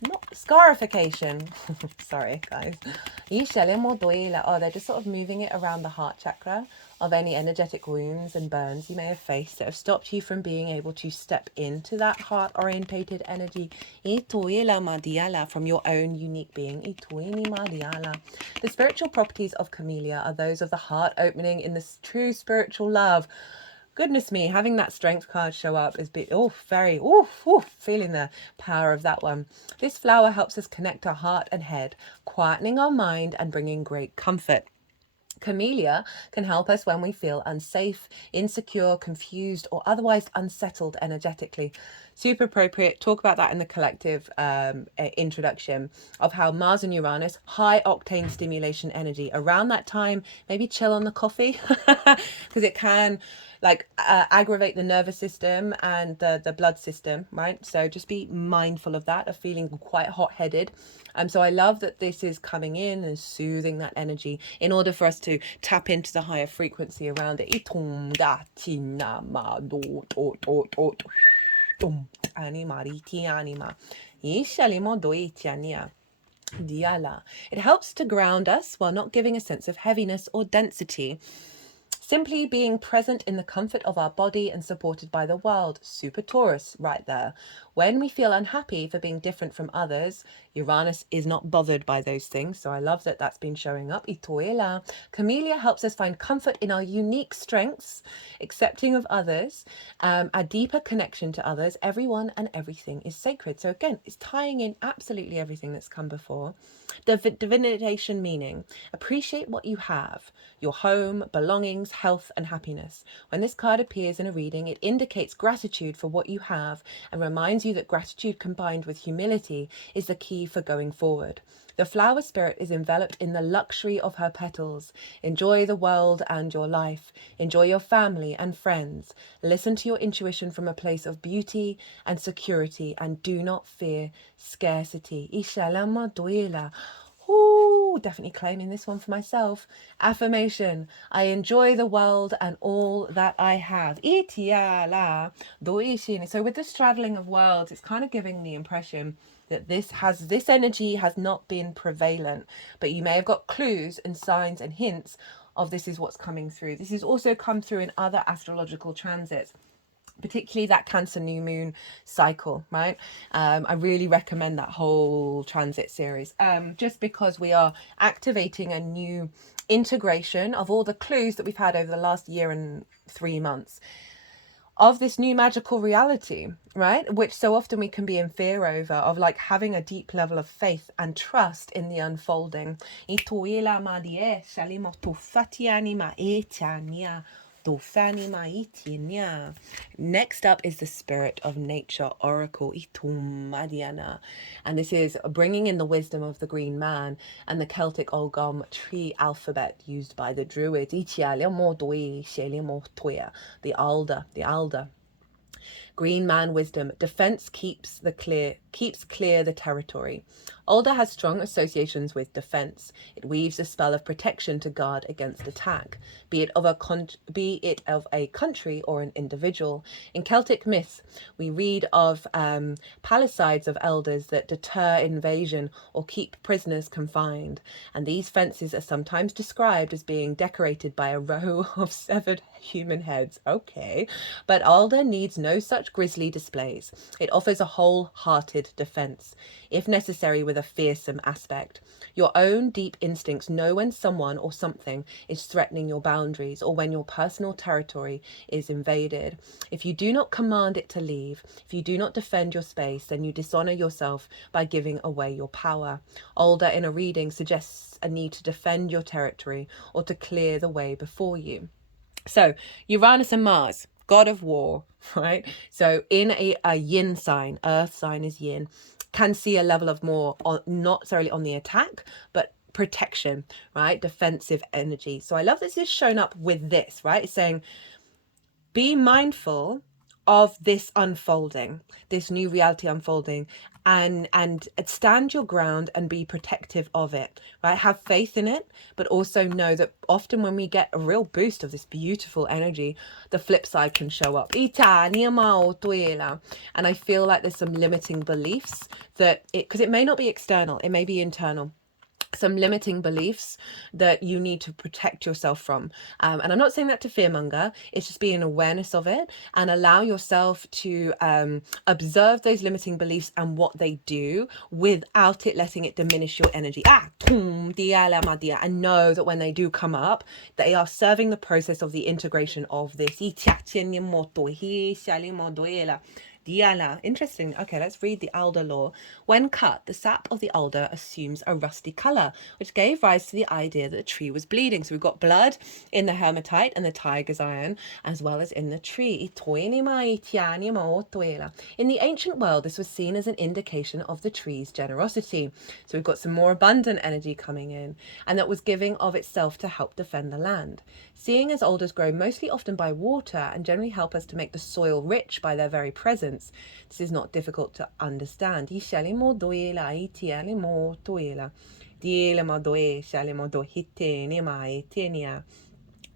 Not scarification. Sorry, guys. Oh, they're just sort of moving it around the heart chakra of any energetic wounds and burns you may have faced that have stopped you from being able to step into that heart-orientated energy from your own unique being. The spiritual properties of Camellia are those of the heart opening in this true spiritual love. Goodness me, having that strength card show up is feeling the power of that one. This flower helps us connect our heart and head, quietening our mind and bringing great comfort. Camellia can help us when we feel unsafe, insecure, confused, or otherwise unsettled energetically. Super appropriate. Talk about that in the collective introduction of how Mars and Uranus, high octane stimulation energy. Around that time, maybe chill on the coffee because it can aggravate the nervous system and the blood system, right? So just be mindful of that, of feeling quite hot-headed. So I love that this is coming in and soothing that energy in order for us to tap into the higher frequency around it. It helps to ground us while not giving a sense of heaviness or density. Simply being present in the comfort of our body and supported by the world. Super Taurus right there. When we feel unhappy for being different from others, Uranus is not bothered by those things. So I love that that's been showing up. Camellia helps us find comfort in our unique strengths, accepting of others, a deeper connection to others. Everyone and everything is sacred. So again, it's tying in absolutely everything that's come before. Divination meaning, appreciate what you have, your home, belongings, health and happiness. When this card appears in a reading, it indicates gratitude for what you have and reminds you that gratitude combined with humility is the key for going forward. The flower spirit is enveloped in the luxury of her petals. Enjoy the world and your life. Enjoy your family and friends. Listen to your intuition from a place of beauty and security, and do not fear scarcity. Ooh, definitely claiming this one for myself. Affirmation. I enjoy the world and all that I have. So with the straddling of worlds, it's kind of giving the impression that this energy has not been prevalent, but you may have got clues and signs and hints of this is what's coming through. This has also come through in other astrological transits, particularly that Cancer new moon cycle, right? I really recommend that whole transit series, just because we are activating a new integration of all the clues that we've had over the last year and 3 months of this new magical reality, right? Which so often we can be in fear over, of like having a deep level of faith and trust in the unfolding. Next up is the Spirit of Nature Oracle, and this is bringing in the wisdom of the Green Man and the Celtic Ogham tree alphabet used by the Druids. The Alder. Green Man wisdom. Defense keeps clear the territory. Alder has strong associations with defense. It weaves a spell of protection to guard against attack, be it of a country or an individual. In Celtic myths, we read of palisades of elders that deter invasion or keep prisoners confined, and these fences are sometimes described as being decorated by a row of severed human heads. Okay, but Alder needs no such grisly displays. It offers a whole-hearted defense, if necessary with a fearsome aspect. Your own deep instincts know when someone or something is threatening your boundaries or when your personal territory is invaded. If you do not command it to leave, if you do not defend your space, then you dishonor yourself by giving away your power. Alder in a reading suggests a need to defend your territory or to clear the way before you. So Uranus and Mars, god of war, right? So in a yin sign, earth sign is yin, can see a level of more, not necessarily on the attack, but protection, right? Defensive energy. So I love this is shown up with this, right? It's saying, be mindful of this unfolding, this new reality unfolding, and stand your ground and be protective of it, right? Have faith in it, but also know that often when we get a real boost of this beautiful energy, the flip side can show up. And I feel like there's some limiting beliefs that because it may not be external, it may be internal. Some limiting beliefs that you need to protect yourself from. And I'm not saying that to fearmonger, it's just being awareness of it and allow yourself to observe those limiting beliefs and what they do without it letting it diminish your energy. And know that when they do come up, they are serving the process of the integration of this. Interesting. Okay, let's read the alder law. When cut, the sap of the alder assumes a rusty colour, which gave rise to the idea that the tree was bleeding. So we've got blood in the hematite and the tiger's iron, as well as in the tree. In the ancient world, this was seen as an indication of the tree's generosity. So we've got some more abundant energy coming in, and that was giving of itself to help defend the land. Seeing as alders grow mostly often by water and generally help us to make the soil rich by their very presence, this is not difficult to understand. So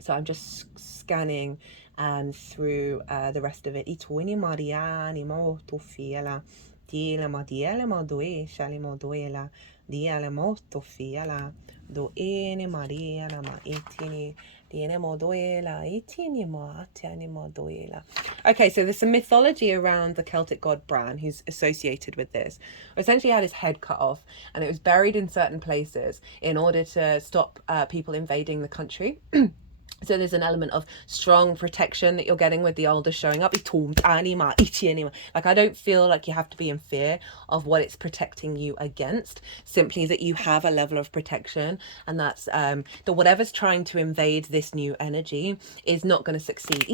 I'm just scanning through the rest of it. Okay, so there's some mythology around the Celtic god Bran, who's associated with this. Essentially had his head cut off, and it was buried in certain places in order to stop people invading the country. So there's an element of strong protection that you're getting with the alder showing up. Like, I don't feel like you have to be in fear of what it's protecting you against, simply that you have a level of protection, and that's that whatever's trying to invade this new energy is not going to succeed.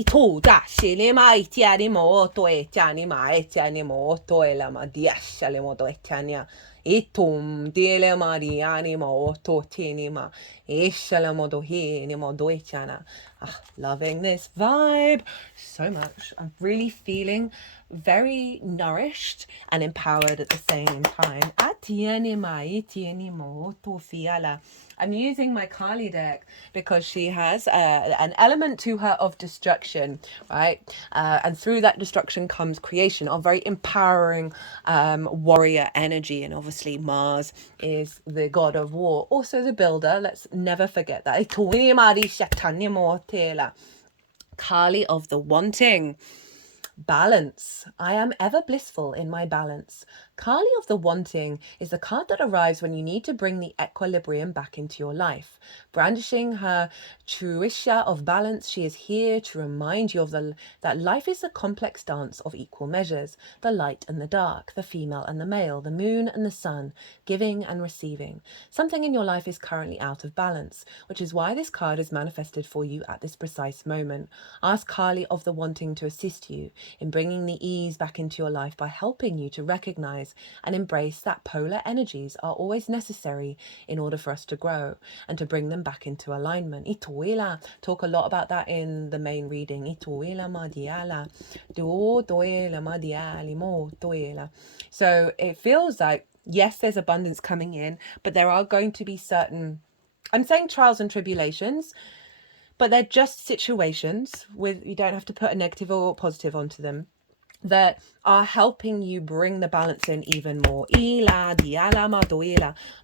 Itum dile mariani mo totinima ishala. Loving this vibe so much. I'm really feeling very nourished and empowered at the same time. I'm using my Kali deck because she has an element to her of destruction, right? And through that destruction comes creation of very empowering warrior energy. And obviously Mars is the god of war, also the builder. Let's never forget that. Kali of the wanting. Balance. I am ever blissful in my balance. Kali of the Wanting is the card that arrives when you need to bring the equilibrium back into your life. Brandishing her truisha of balance, she is here to remind you of that life is a complex dance of equal measures, the light and the dark, the female and the male, the moon and the sun, giving and receiving. Something in your life is currently out of balance, which is why this card is manifested for you at this precise moment. Ask Kali of the Wanting to assist you in bringing the ease back into your life by helping you to recognize and embrace that polar energies are always necessary in order for us to grow and to bring them back into alignment. Ituila, talk a lot about that in the main reading. Ituila madiala, do doela madiali mo doela. So it feels like, yes, there's abundance coming in, but there are going to be certain, I'm saying trials and tribulations, but they're just situations with, you don't have to put a negative or positive onto them, that are helping you bring the balance in even more.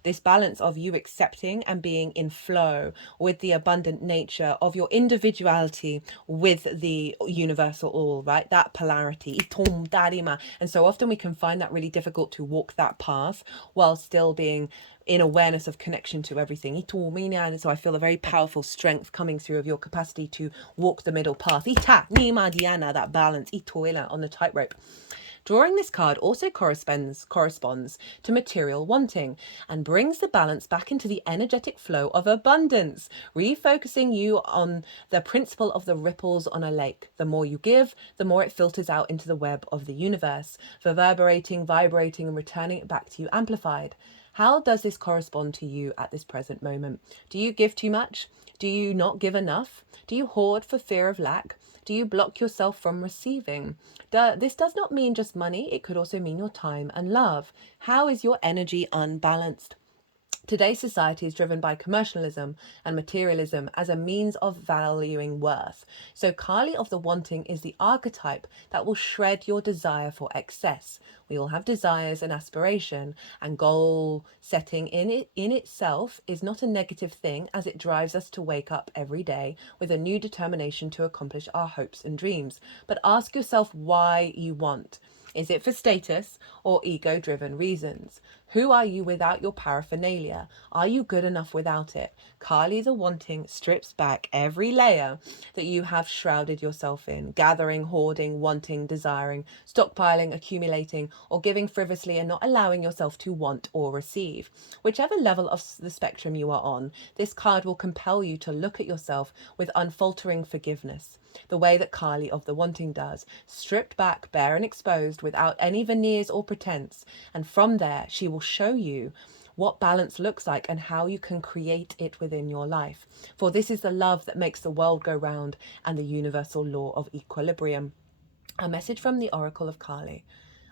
This balance of you accepting and being in flow with the abundant nature of your individuality with the universal all, right? That polarity. And so often we can find that really difficult to walk that path while still being in awareness of connection to everything. And so I feel a very powerful strength coming through of your capacity to walk the middle path. That balance on the tightrope. Drawing this card also corresponds to material wanting and brings the balance back into the energetic flow of abundance, refocusing you on the principle of the ripples on a lake. The more you give, the more it filters out into the web of the universe, reverberating, vibrating, and returning it back to you amplified. How does this correspond to you at this present moment? Do you give too much? Do you not give enough? Do you hoard for fear of lack? Do you block yourself from receiving? This does not mean just money. It could also mean your time and love. How is your energy unbalanced? Today's society is driven by commercialism and materialism as a means of valuing worth. So Kali of the Wanting is the archetype that will shred your desire for excess. We all have desires and aspiration, and goal setting in itself is not a negative thing, as it drives us to wake up every day with a new determination to accomplish our hopes and dreams. But ask yourself why you want. Is it for status or ego-driven reasons? Who are you without your paraphernalia? Are you good enough without it? Kali the Wanting strips back every layer that you have shrouded yourself in, gathering, hoarding, wanting, desiring, stockpiling, accumulating, or giving frivolously and not allowing yourself to want or receive. Whichever level of the spectrum you are on, this card will compel you to look at yourself with unfaltering forgiveness, the way that Kali of the Wanting does, stripped back, bare and exposed, without any veneers or pretense. And from there, she will show you what balance looks like and how you can create it within your life. For this is the love that makes the world go round and the universal law of equilibrium. A message from the Oracle of Kali.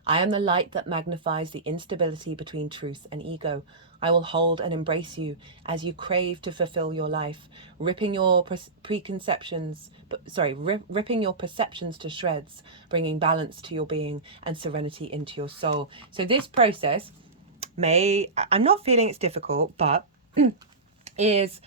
I am the light that magnifies the instability between truth and ego. I will hold and embrace you as you crave to fulfill your life, ripping your perceptions to shreds, bringing balance to your being and serenity into your soul. So this process I'm not feeling it's difficult, but is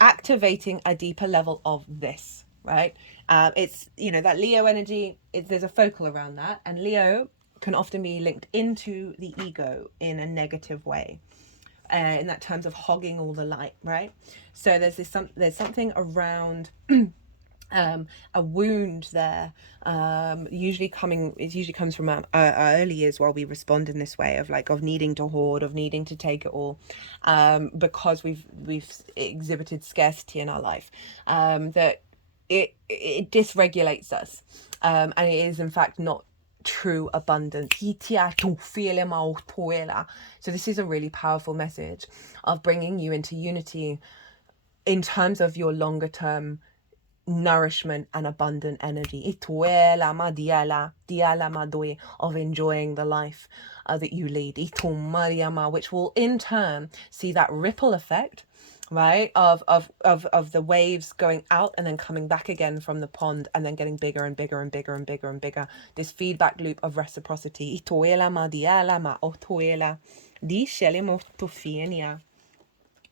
activating a deeper level of this, right? It's, that Leo energy, there's a focal around that, and Leo can often be linked into the ego in a negative way, in that terms of hogging all the light, right? So there's something around a wound there, usually comes from our early years while we respond in this way of needing to hoard, of needing to take it all, because we've exhibited scarcity in our life, that it dysregulates us, and it is in fact not true abundance. So this is a really powerful message of bringing you into unity in terms of your longer term nourishment and abundant energy of enjoying the life that you lead, which will in turn see that ripple effect, right, of the waves going out and then coming back again from the pond and then getting bigger and bigger and bigger and bigger and bigger, this feedback loop of reciprocity.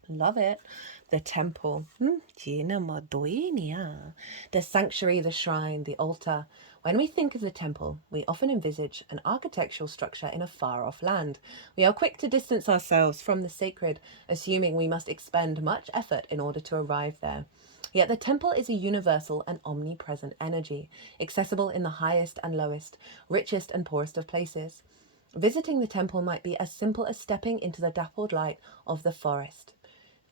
Love it. The temple. The sanctuary, the shrine, the altar. When we think of the temple, we often envisage an architectural structure in a far-off land. We are quick to distance ourselves from the sacred, assuming we must expend much effort in order to arrive there. Yet the temple is a universal and omnipresent energy, accessible in the highest and lowest, richest and poorest of places. Visiting the temple might be as simple as stepping into the dappled light of the forest.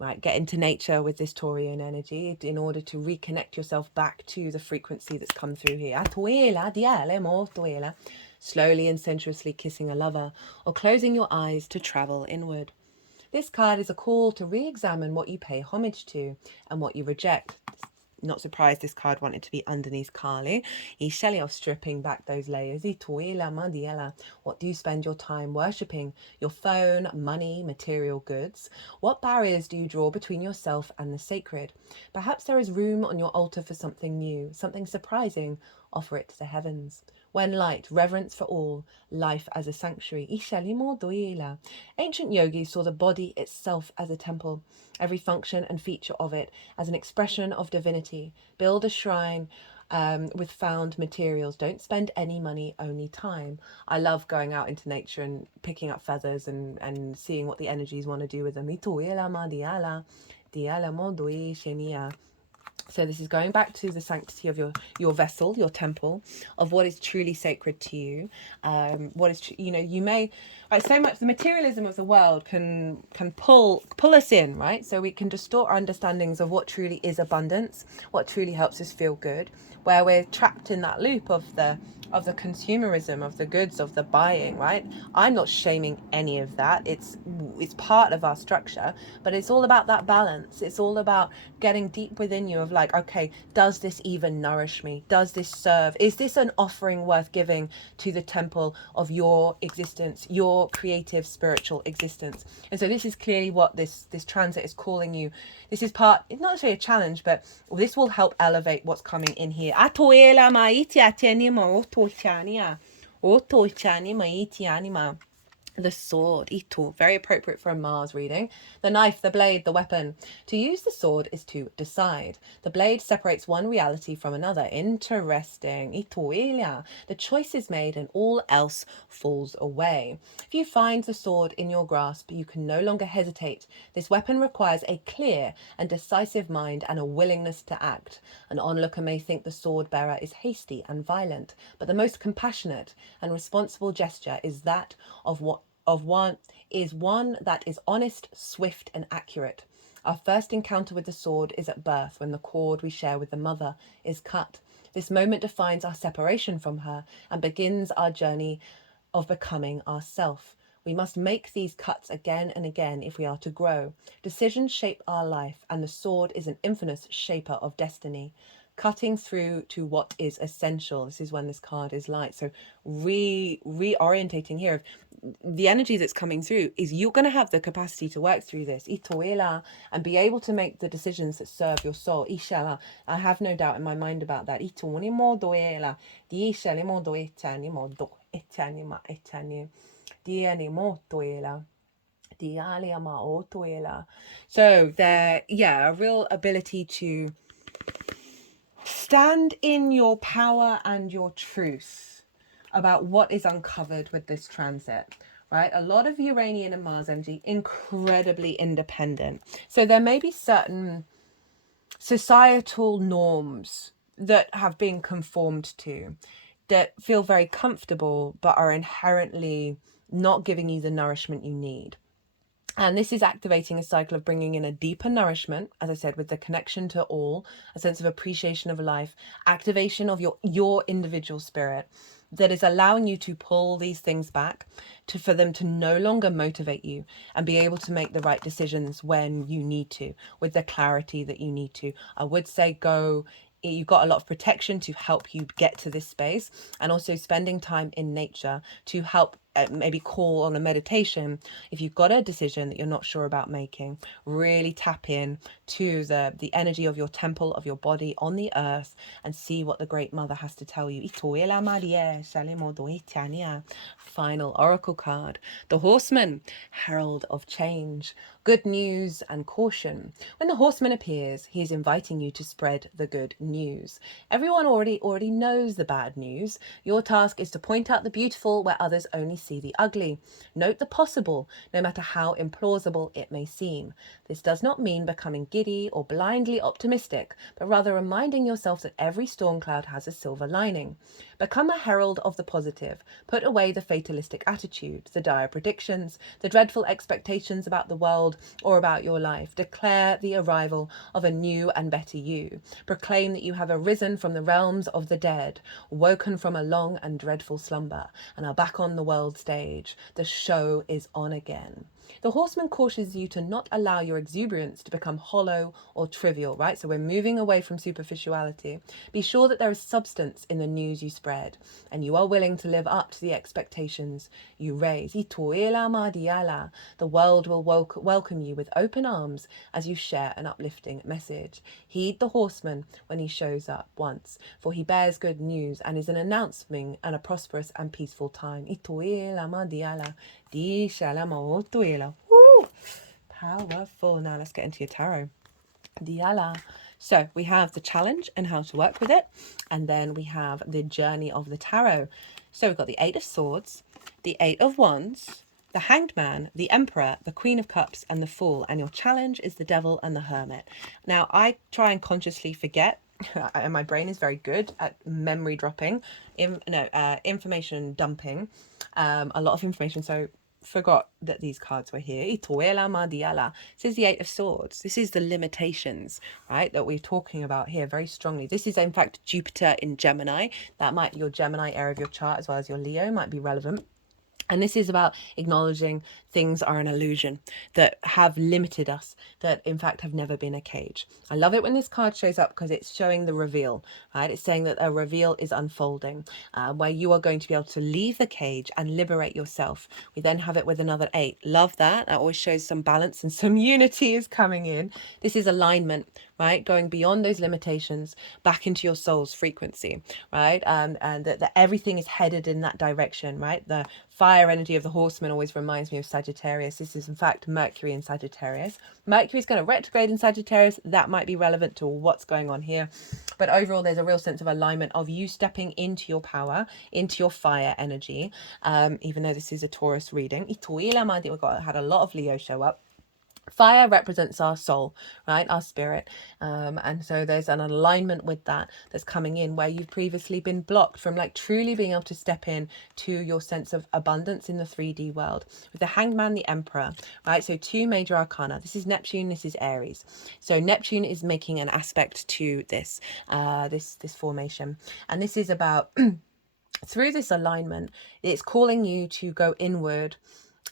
Right, get into nature with this Taurian energy in order to reconnect yourself back to the frequency that's come through here. Slowly and sensuously kissing a lover, or closing your eyes to travel inward. This card is a call to re-examine what you pay homage to and what you reject. Not surprised this card wanted to be underneath Kali. Isheli stripping back those layers. What do you spend your time worshipping? Your phone, money, material goods? What barriers do you draw between yourself and the sacred? Perhaps there is room on your altar for something new, something surprising. Offer it to the heavens. When light, reverence for all, life as a sanctuary. Ancient yogis saw the body itself as a temple, every function and feature of it as an expression of divinity. Build a shrine with found materials. Don't spend any money, only time. I love going out into nature and picking up feathers and seeing what the energies want to do with them. So this is going back to the sanctity of your vessel, your temple, of what is truly sacred to you. What is you may, right, so much the materialism of the world can pull us in, right? So we can distort our understandings of what truly is abundance, what truly helps us feel good, where we're trapped in that loop of the consumerism, of the goods, of the buying, right? I'm not shaming any of that. It's part of our structure, but it's all about that balance. It's all about getting deep within you of like, okay, does this even nourish me? Does this serve? Is this an offering worth giving to the temple of your existence, your creative spiritual existence? And so this is clearly what this transit is calling you. This is part, it's not necessarily a challenge, but this will help elevate what's coming in here. The sword, ito, very appropriate for a Mars reading. The knife, the blade, the weapon. To use the sword is to decide. The blade separates one reality from another. Interesting. Ito, ilia. The choice is made and all else falls away. If you find the sword in your grasp, you can no longer hesitate. This weapon requires a clear and decisive mind and a willingness to act. An onlooker may think the sword bearer is hasty and violent, but the most compassionate and responsible gesture is that of one that is honest, swift, and accurate. Our first encounter with the sword is at birth, when the cord we share with the mother is cut. This moment defines our separation from her and begins our journey of becoming ourself. We must make these cuts again and again if we are to grow. Decisions shape our life, and the sword is an infamous shaper of destiny. Cutting through to what is essential. This is when this card is light. So reorientating here of the energy that's coming through is you're going to have the capacity to work through this and be able to make the decisions that serve your soul. I have no doubt in my mind about that. So there, yeah, a real ability to stand in your power and your truth about what is uncovered with this transit, right? A lot of Uranian and Mars energy, incredibly independent. So there may be certain societal norms that have been conformed to that feel very comfortable but are inherently not giving you the nourishment you need. And this is activating a cycle of bringing in a deeper nourishment, as I said, with the connection to all, a sense of appreciation of life, activation of your individual spirit that is allowing you to pull these things back for them to no longer motivate you and be able to make the right decisions when you need to, with the clarity that you need to. I would say you've got a lot of protection to help you get to this space, and also spending time in nature to help maybe call on a meditation. If you've got a decision that you're not sure about making, really tap in to the energy of your temple, of your body on the earth, and see what the Great Mother has to tell you. Final oracle card, the Horseman, Herald of Change. Good news and caution. When the Horseman appears, he is inviting you to spread the good news. Everyone already knows the bad news. Your task is to point out the beautiful where others only see the ugly. Note the possible, no matter how implausible it may seem. This does not mean becoming giddy or blindly optimistic, but rather reminding yourself that every storm cloud has a silver lining. Become a herald of the positive. Put away the fatalistic attitude, the dire predictions, the dreadful expectations about the world or about your life. Declare the arrival of a new and better you. Proclaim that you have arisen from the realms of the dead, woken from a long and dreadful slumber, and are back on the world stage. The show is on again. The Horseman cautions you to not allow your exuberance to become hollow or trivial, right? So we're moving away from superficiality. Be sure that there is substance in the news you spread, and you are willing to live up to the expectations you raise. The world will welcome you with open arms as you share an uplifting message. Heed the Horseman when he shows up once, for he bears good news and is an announcement and a prosperous and peaceful time. Woo! Powerful. Now let's get into your tarot. Diala. So we have the challenge and how to work with it, and then we have the journey of the tarot. So we've got the 8 of Swords, the 8 of Wands, the Hanged Man, the Emperor, the Queen of Cups, and the Fool. And your challenge is the Devil and the Hermit. Now I try and consciously forget, and my brain is very good at memory dropping, information dumping, a lot of information. So forgot that these cards were here. This is the 8 of Swords. This is the limitations, right, that we're talking about here very strongly. This is in fact Jupiter in Gemini. That might, your Gemini area of your chart as well as your Leo might be relevant. And this is about acknowledging things are an illusion, that have limited us, that in fact have never been a cage. I love it when this card shows up because it's showing the reveal, right? It's saying that a reveal is unfolding, where you are going to be able to leave the cage and liberate yourself. We then have it with another 8. Love that. That always shows some balance and some unity is coming in. This is alignment, right? Going beyond those limitations, back into your soul's frequency, right? And that everything is headed in that direction, right? The fire energy of the Horseman always reminds me of Sagittarius. This is in fact Mercury in Sagittarius. Mercury is going to retrograde in Sagittarius. That might be relevant to what's going on here. But overall, there's a real sense of alignment of you stepping into your power, into your fire energy. Even though this is a Taurus reading. We've had a lot of Leo show up. Fire represents our soul, right? Our spirit. And so there's an alignment with that that's coming in where you've previously been blocked from like truly being able to step in to your sense of abundance in the 3D world. With the Hanged Man, the Emperor, right? So 2 major arcana. This is Neptune, this is Aries. So Neptune is making an aspect to this, this formation. And this is about, through this alignment, it's calling you to go inward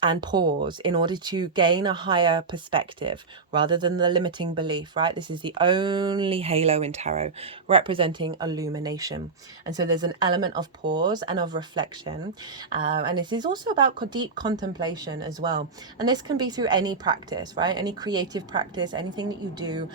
and pause in order to gain a higher perspective rather than the limiting belief, right? This is the only halo in tarot representing illumination. And so there's an element of pause and of reflection. And this is also about deep contemplation as well. And this can be through any practice, right? Any creative practice, anything that you do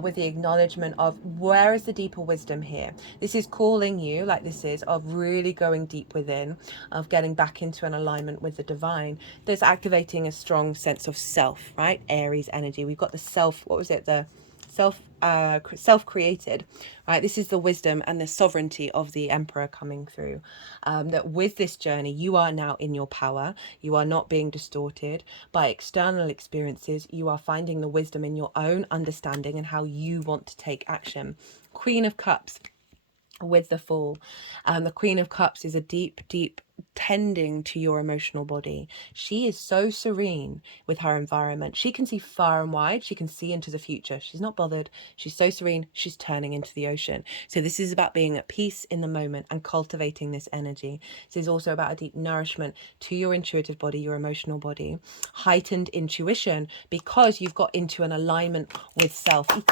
with the acknowledgement of where is the deeper wisdom here? This is calling you, like this is, of really going deep within, of getting back into an alignment with the divine. There's activating a strong sense of self, right? Aries energy. We've got the self, what was it? The self-created, right? This is the wisdom and the sovereignty of the Emperor coming through. That with this journey, you are now in your power. You are not being distorted by external experiences. You are finding the wisdom in your own understanding and how you want to take action. Queen of Cups with the Fool. The Queen of Cups is a deep tending to your emotional body. She is so serene with her environment. She can see far and wide. She can see into the future. She's not bothered. She's so serene. She's turning into the ocean. So this is about being at peace in the moment and cultivating this energy. This is also about a deep nourishment to your intuitive body, your emotional body, heightened intuition because you've got into an alignment with self. And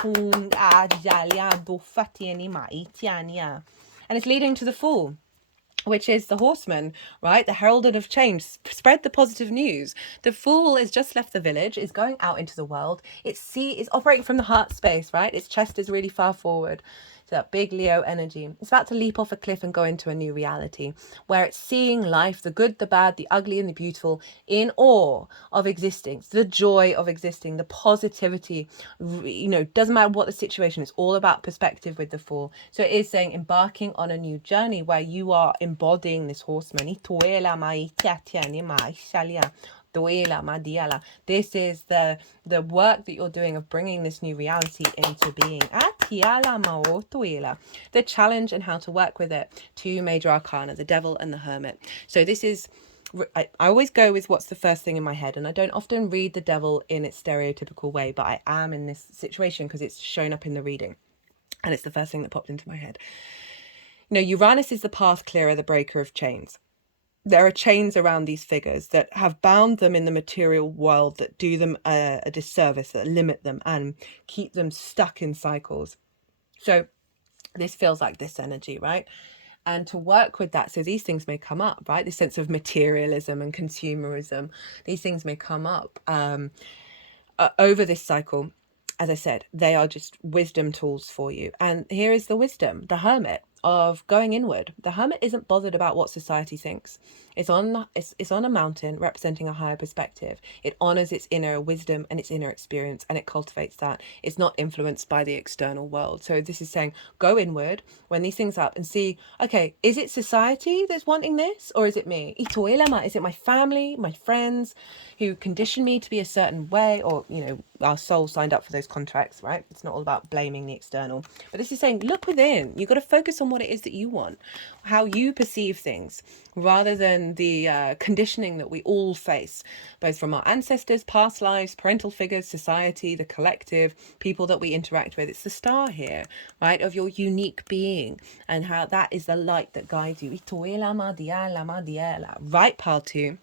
it's leading to the Fool. which is the horseman, right? The heralded of change. Spread the positive news. The fool has just left the village, is going out into the world. It's operating from the heart space, right? Its chest is really far forward. So that big Leo energy. It's about to leap off a cliff and go into a new reality where it's seeing life, the good, the bad, the ugly, and the beautiful, in awe of existing, the joy of existing, the positivity. Doesn't matter what the situation, it's all about perspective with the fool. So it is saying embarking on a new journey where you are embodying this horseman. This is the work that you're doing of bringing this new reality into being. The challenge and how to work with it. 2 major arcana, the devil and the hermit. So this is, I always go with what's the first thing in my head, and I don't often read the devil in its stereotypical way, but I am in this situation because it's shown up in the reading and it's the first thing that popped into my head. Uranus is the path clearer, the breaker of chains. There are chains around these figures that have bound them in the material world, that do them a disservice, that limit them and keep them stuck in cycles. So this feels like this energy, right? And to work with that, so these things may come up, right? This sense of materialism and consumerism, these things may come up over this cycle. As I said, they are just wisdom tools for you. And here is the wisdom, the hermit, of going inward. The hermit isn't bothered about what society thinks. It's on a mountain representing a higher perspective. It honors its inner wisdom and its inner experience, and it cultivates that. It's not influenced by the external world. So this is saying, go inward when these things up and see, okay, is it society that's wanting this, or is it me? Is it my family, my friends who condition me to be a certain way, or our soul signed up for those contracts, right? It's not all about blaming the external, but this is saying, look within. You've got to focus on what it is that you want, how you perceive things, rather than the conditioning that we all face, both from our ancestors, past lives, parental figures, society, the collective, people that we interact with. It's the star here, right, of your unique being, and how that is the light that guides you. Right, pile 2.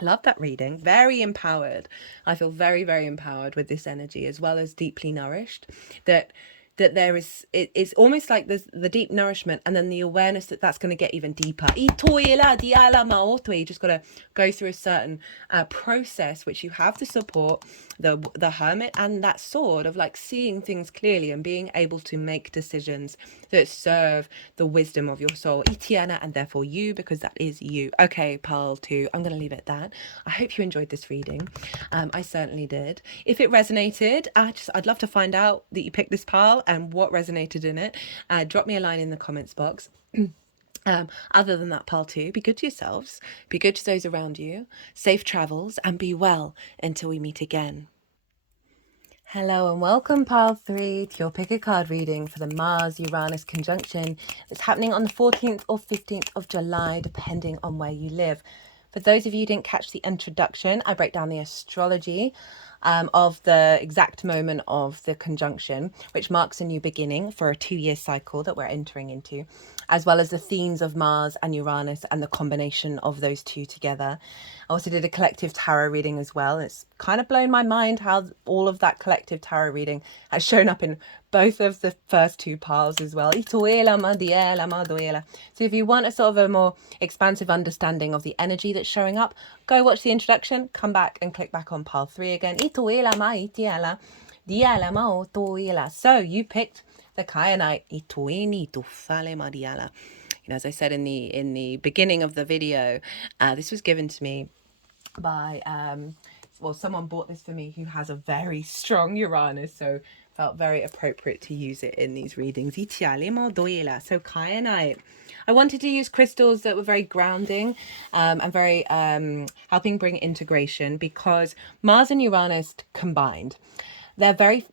Love that reading. Very empowered. I feel very, very empowered with this energy, as well as deeply nourished. That there is, it's almost like there's the deep nourishment and then the awareness that that's going to get even deeper. You just got to go through a certain process, which you have to support the hermit and that sword of like seeing things clearly and being able to make decisions that serve the wisdom of your soul, Itiana, and therefore you, because that is you. Okay, pile 2, I'm going to leave it at that. I hope you enjoyed this reading. I certainly did. If it resonated, I'd love to find out that you picked this pile and what resonated in it. Drop me a line in the comments box. Other than that, pile 2, be good to yourselves, be good to those around you, safe travels, and be well until we meet again. Hello and welcome, pile 3, to your pick a card reading for the Mars-Uranus conjunction that's happening on the 14th or 15th of July, depending on where you live. For those of you who didn't catch the introduction, I break down the astrology of the exact moment of the conjunction, which marks a new beginning for a 2-year cycle that we're entering into, as well as the themes of Mars and Uranus and the combination of those two together. I also did a collective tarot reading as well. It's kind of blown my mind how all of that collective tarot reading has shown up in both of the first 2 piles as well. So if you want a sort of a more expansive understanding of the energy that's showing up, go watch the introduction, come back and click back on pile 3 again. So you picked the Kyanite. As I said in the beginning of the video, this was given to me by someone bought this for me who has a very strong Uranus, so felt very appropriate to use it in these readings. So Kyanite. I wanted to use crystals that were very grounding and very helping bring integration, because Mars and Uranus combined, they're very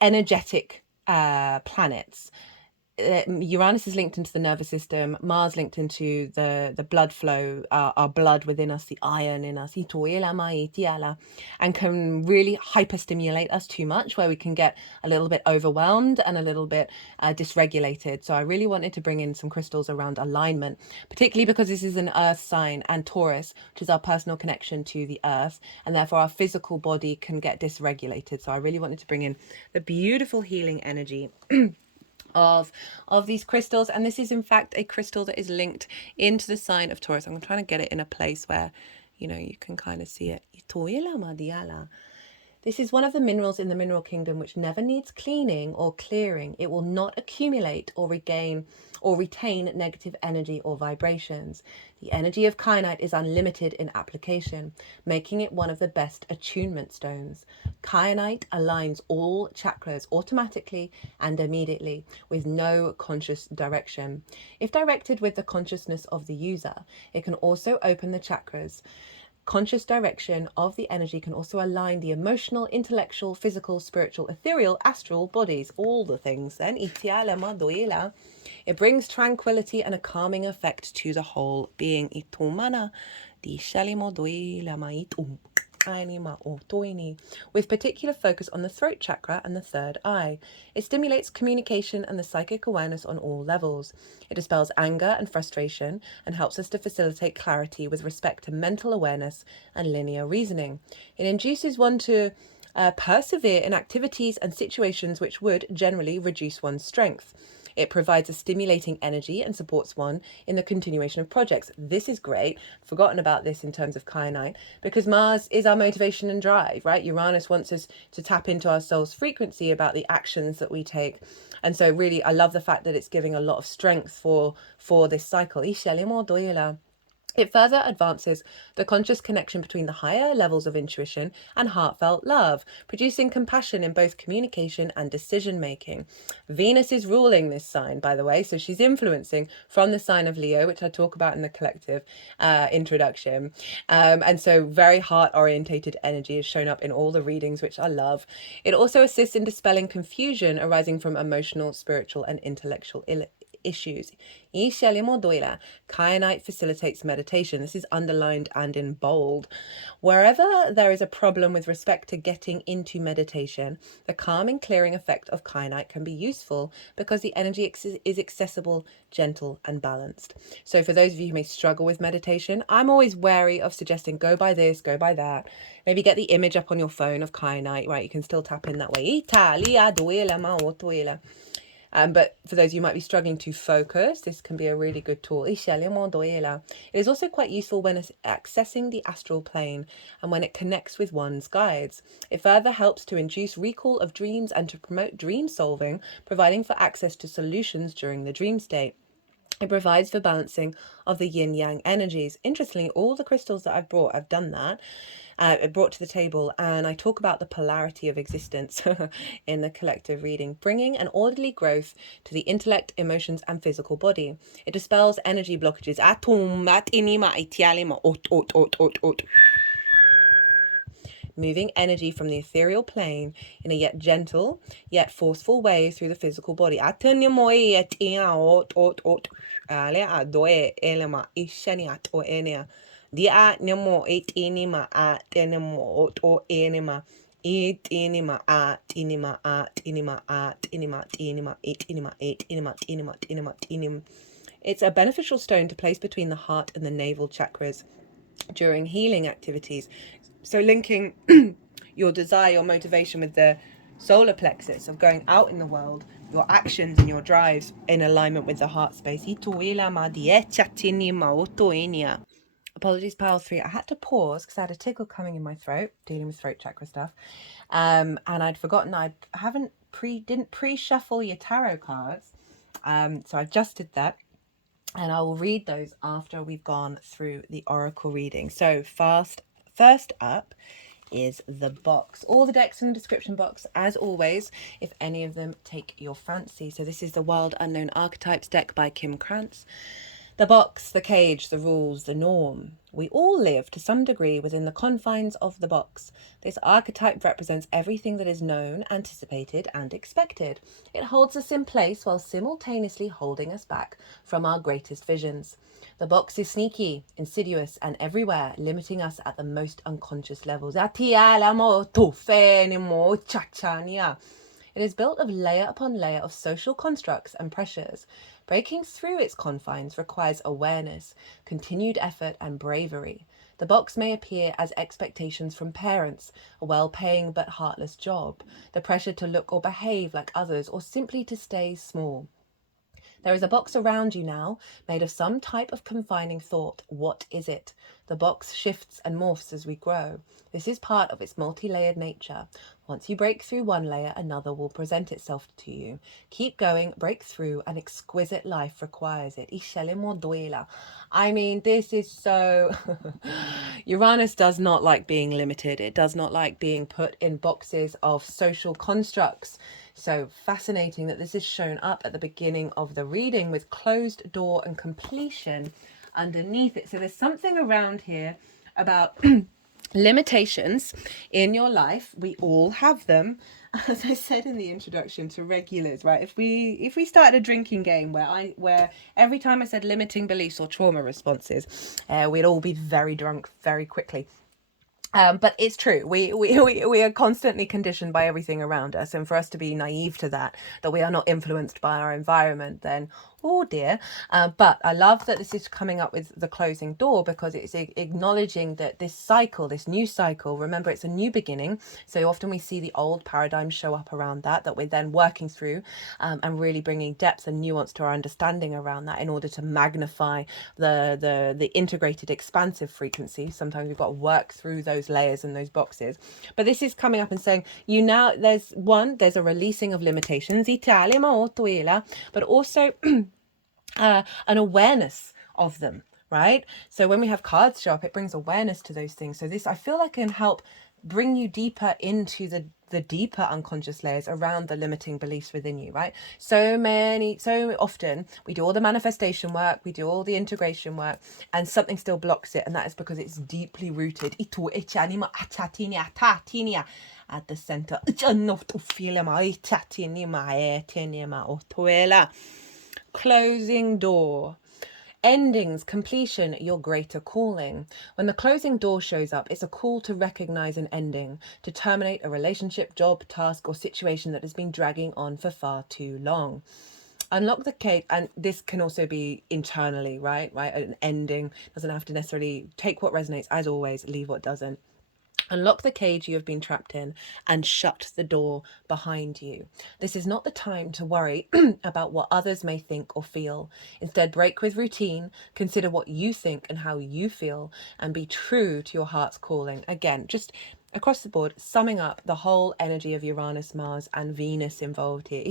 energetic planets. Uranus is linked into the nervous system, Mars linked into the blood flow, our blood within us, the iron in us, and can really hyperstimulate us too much, where we can get a little bit overwhelmed and a little bit dysregulated. So I really wanted to bring in some crystals around alignment, particularly because this is an earth sign, and Taurus, which is our personal connection to the earth, and therefore our physical body can get dysregulated. So I really wanted to bring in the beautiful healing energy of these crystals. And this is in fact a crystal that is linked into the sign of Taurus. I'm trying to get it in a place where, you know, you can kind of see it. This is one of the minerals in the mineral kingdom which never needs cleaning or clearing. It will not accumulate or regain or retain negative energy or vibrations. The energy of kyanite is unlimited in application, making it one of the best attunement stones. Kyanite aligns all chakras automatically and immediately with no conscious direction. If directed with the consciousness of the user, it can also open the chakras. Conscious direction of the energy can also align the emotional, intellectual, physical, spiritual, ethereal, astral bodies, all the things then. It brings tranquility and a calming effect to the whole being. With particular focus on the throat chakra and the third eye. It stimulates communication and the psychic awareness on all levels. It dispels anger and frustration and helps us to facilitate clarity with respect to mental awareness and linear reasoning. It induces one to persevere in activities and situations which would generally reduce one's strength. It provides a stimulating energy and supports one in the continuation of projects. This is great. Forgotten about this in terms of kyanite, because Mars is our motivation and drive, right? Uranus wants us to tap into our soul's frequency about the actions that we take. And so really, I love the fact that it's giving a lot of strength for this cycle. It further advances the conscious connection between the higher levels of intuition and heartfelt love, producing compassion in both communication and decision making. Venus is ruling this sign, by the way, so she's influencing from the sign of Leo, which I talk about in the collective introduction. And so very heart-orientated energy is shown up in all the readings, which I love. It also assists in dispelling confusion arising from emotional, spiritual, and intellectual issues. Kyanite facilitates meditation. This is underlined and in bold. Wherever there is a problem with respect to getting into meditation, the calming, clearing effect of kyanite can be useful because the energy is accessible, gentle, and balanced. So for those of you who may struggle with meditation, I'm always wary of suggesting go by this, go by that. Maybe get the image up on your phone of kyanite, right? You can still tap in that way. But for those of you who might be struggling to focus, this can be a really good tool. It is also quite useful when accessing the astral plane and when it connects with one's guides. It further helps to induce recall of dreams and to promote dream solving, providing for access to solutions during the dream state. It provides for balancing of the yin-yang energies. Interestingly, all the crystals that I've brought, I've done that. Brought to the table, and I talk about the polarity of existence in the collective reading, bringing an orderly growth to the intellect, emotions, and physical body. It dispels energy blockages. Moving energy from the ethereal plane in a yet gentle, yet forceful way through the physical body. Dia nemo eight inima at enemo or enema. It inima at inima at inima at inima inima eight inima eight inima inima inima inim. It's a beneficial stone to place between the heart and the navel chakras during healing activities. So linking your desire, your motivation with the solar plexus of going out in the world, your actions and your drives in alignment with the heart space. Apologies, pile 3. I had to pause because I had a tickle coming in my throat, dealing with throat chakra stuff. And I'd forgotten didn't pre-shuffle your tarot cards. So I just did that. And I will read those after we've gone through the oracle reading. So first up is the box. All the decks in the description box, as always, if any of them take your fancy. So this is the Wild Unknown Archetypes deck by Krans. The box, the cage, the rules, the norm. We all live to some degree within the confines of the box. This archetype represents everything that is known, anticipated, and expected. It holds us in place while simultaneously holding us back from our greatest visions. The box is sneaky, insidious, and everywhere, limiting us at the most unconscious levels. It is built of layer upon layer of social constructs and pressures. Breaking through its confines requires awareness, continued effort, and bravery. The box may appear as expectations from parents, a well-paying but heartless job, the pressure to look or behave like others, or simply to stay small. There is a box around you now, made of some type of confining thought. What is it? The box shifts and morphs as we grow. This is part of its multi-layered nature. Once you break through one layer, another will present itself to you. Keep going, break through, an exquisite life requires it. I mean, this is so... Uranus does not like being limited. It does not like being put in boxes of social constructs. So fascinating that this is shown up at the beginning of the reading with closed door and completion underneath it. So there's something around here about limitations in your life. We all have them. As I said in the introduction to regulars, right? If we started a drinking game where every time I said limiting beliefs or trauma responses, we'd all be very drunk very quickly. But it's true. We are constantly conditioned by everything around us, and for us to be naive to that we are not influenced by our environment, then oh dear. But I love that this is coming up with the closing door, because it's acknowledging that this cycle, this new cycle, remember it's a new beginning. So often we see the old paradigms show up around that we're then working through, and really bringing depth and nuance to our understanding around that in order to magnify the integrated expansive frequency. Sometimes we've got to work through those layers and those boxes. But this is coming up and saying, there's a releasing of limitations, but also an awareness of them, right? So when we have cards show up, it brings awareness to those things. So this, I feel like, can help bring you deeper into the deeper unconscious layers around the limiting beliefs within you, right? So often we do all the manifestation work, we do all the integration work, and something still blocks it, and that is because it's deeply rooted at the center. Closing door. Endings, completion, your greater calling. When the closing door shows up, it's a call to recognize an ending, to terminate a relationship, job, task, or situation that has been dragging on for far too long. Unlock the cage, and this can also be internally, right? An ending doesn't have to necessarily take what resonates, as always, leave what doesn't. Unlock the cage you have been trapped in and shut the door behind you. This is not the time to worry about what others may think or feel. Instead, break with routine, consider what you think and how you feel, and be true to your heart's calling. Again, just across the board, summing up the whole energy of Uranus, Mars, and Venus involved here.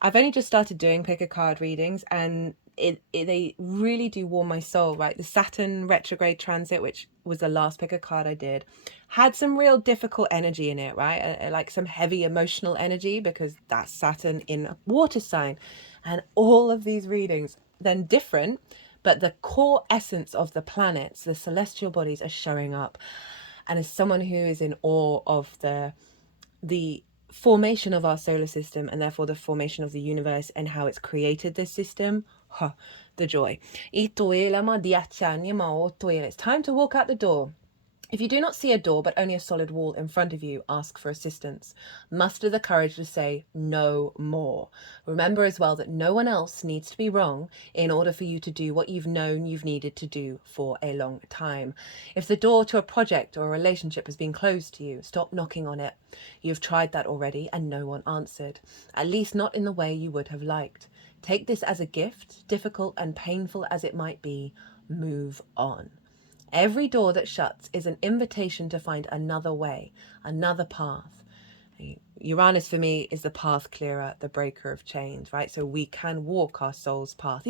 I've only just started doing pick a card readings, and they really do warm my soul, right? The Saturn retrograde transit, which was the last pick a card I did, had some real difficult energy in it, right? Like some heavy emotional energy, because that's Saturn in a water sign. And all of these readings, then different, but the core essence of the planets, the celestial bodies, are showing up. And as someone who is in awe of the formation of our solar system, and therefore the formation of the universe and how it's created this system, the joy. It's time to walk out the door. If you do not see a door but only a solid wall in front of you, ask for assistance. Muster the courage to say no more. Remember as well that no one else needs to be wrong in order for you to do what you've known you've needed to do for a long time. If the door to a project or a relationship has been closed to you, stop knocking on it. You've tried that already and no one answered, at least not in the way you would have liked. Take this as a gift, difficult and painful as it might be. Move on. Every door that shuts is an invitation to find another way, another path. Uranus for me is the path clearer, the breaker of chains, right? So we can walk our soul's path.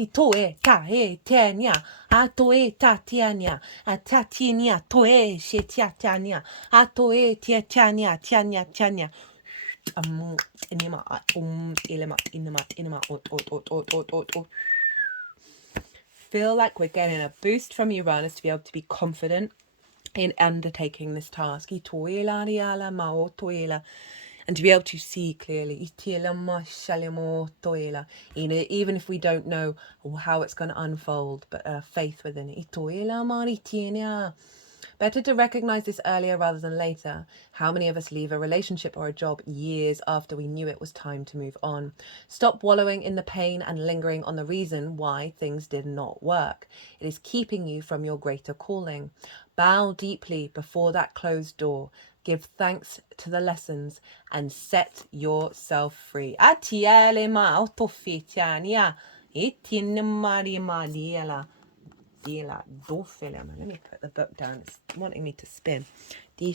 Feel like we're getting a boost from Uranus to be able to be confident in undertaking this task. And to be able to see clearly. Even if we don't know how it's going to unfold, but faith within it. Better to recognize this earlier rather than later. How many of us leave a relationship or a job years after we knew it was time to move on? Stop wallowing in the pain and lingering on the reason why things did not work. It is keeping you from your greater calling. Bow deeply before that closed door. Give thanks to the lessons and set yourself free. Let me put the book down. It's wanting me to spin. The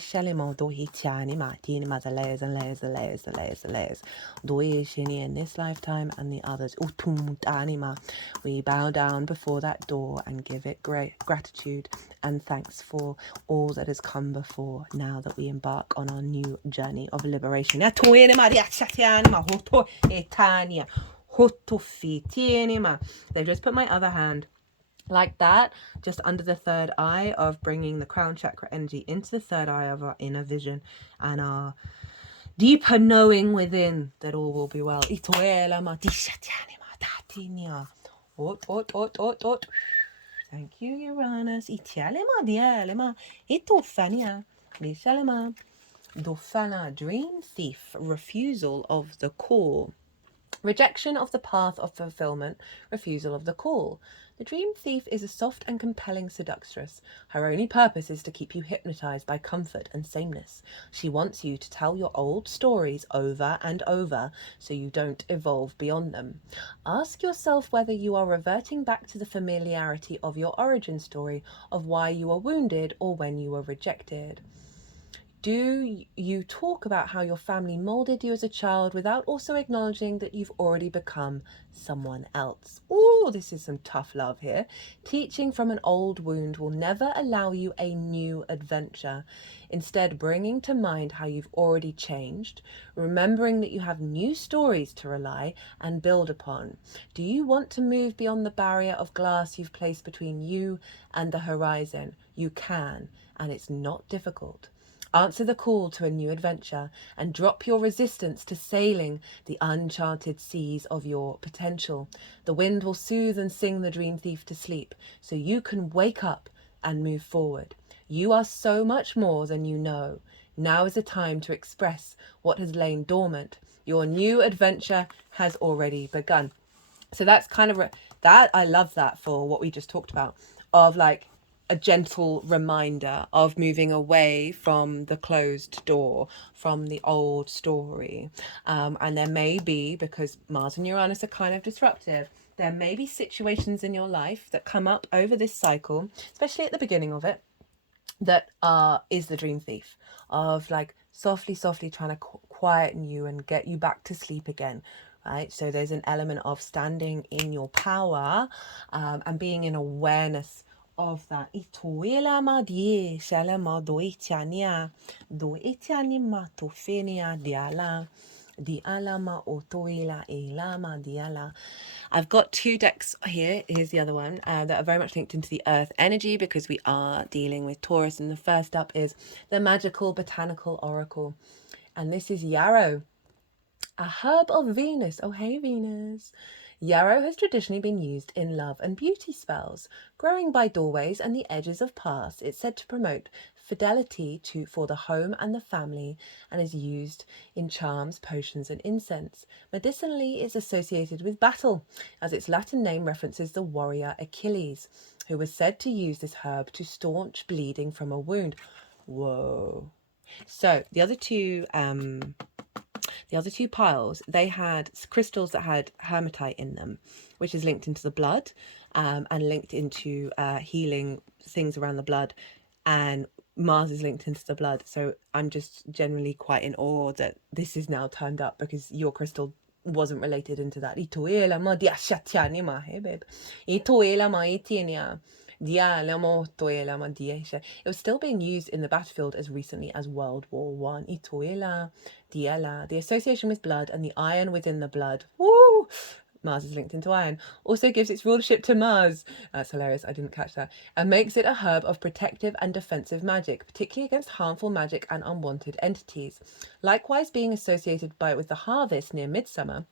layers and layers and layers and layers and layers. In this lifetime and the others. We bow down before that door and give it great gratitude and thanks for all that has come before, now that we embark on our new journey of liberation. So just put my other hand like that, just under the third eye, of bringing the crown chakra energy into the third eye of our inner vision and our deeper knowing within that all will be well. Thank you, Uranus. Dream thief, refusal of the call. Rejection of the path of fulfillment, refusal of the call. The dream thief is a soft and compelling seductress. Her only purpose is to keep you hypnotized by comfort and sameness. She wants you to tell your old stories over and over so you don't evolve beyond them. Ask yourself whether you are reverting back to the familiarity of your origin story, of why you were wounded or when you were rejected. Do you talk about how your family molded you as a child without also acknowledging that you've already become someone else? Oh, this is some tough love here. Teaching from an old wound will never allow you a new adventure. Instead, bringing to mind how you've already changed, remembering that you have new stories to rely and build upon. Do you want to move beyond the barrier of glass you've placed between you and the horizon? You can, and it's not difficult. Answer the call to a new adventure and drop your resistance to sailing the uncharted seas of your potential. The wind will soothe and sing the dream thief to sleep so you can wake up and move forward. You are so much more than you know. Now is the time to express what has lain dormant. Your new adventure has already begun. So that's kind of that. I love that for what we just talked about, of like a gentle reminder of moving away from the closed door, from the old story. And there may be, because Mars and Uranus are kind of disruptive, there may be situations in your life that come up over this cycle, especially at the beginning of it, that is the dream thief, of like softly trying to quieten you and get you back to sleep again. Right, so there's an element of standing in your power and being in awareness of that. I've got two decks here. Here's the other one that are very much linked into the earth energy, because we are dealing with Taurus. And the first up is the magical botanical oracle. And this is yarrow, a herb of Venus. Oh, hey, Venus. Yarrow has traditionally been used in love and beauty spells, growing by doorways and the edges of paths. It's said to promote fidelity for the home and the family, and is used in charms, potions, and incense. Medicinally, it's associated with battle, as its Latin name references the warrior Achilles, who was said to use this herb to staunch bleeding from a wound. Whoa. So the other two piles, they had crystals that had hematite in them, which is linked into the blood and linked into healing things around the blood, and Mars is linked into the blood. So I'm just generally quite in awe that this is now turned up, because your crystal wasn't related into that. It was still being used in the battlefield as recently as World War One. The association with blood and the iron within the blood. Woo! Mars is linked into iron. Also gives its rulership to Mars. That's hilarious. I didn't catch that. And makes it a herb of protective and defensive magic, particularly against harmful magic and unwanted entities. Likewise, being associated with the harvest near midsummer,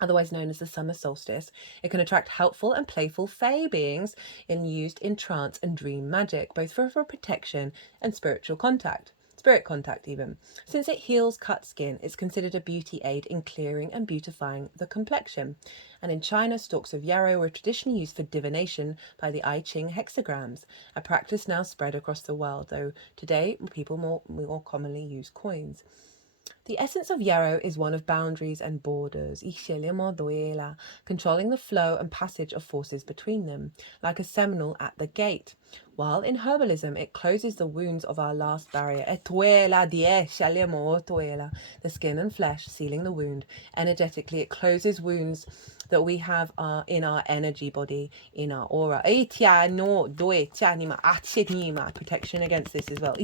otherwise known as the summer solstice. It can attract helpful and playful fae beings and used in trance and dream magic, both for protection and spiritual contact. Spirit contact even. Since it heals cut skin, it's considered a beauty aid in clearing and beautifying the complexion. And in China, stalks of yarrow were traditionally used for divination by the I Ching hexagrams, a practice now spread across the world, though today people more commonly use coins. The essence of yarrow is one of boundaries and borders, controlling the flow and passage of forces between them, like a seminal at the gate. While in herbalism, it closes the wounds of our last barrier, the skin and flesh, sealing the wound. Energetically, it closes wounds that we have in our energy body, in our aura. Protection against this as well.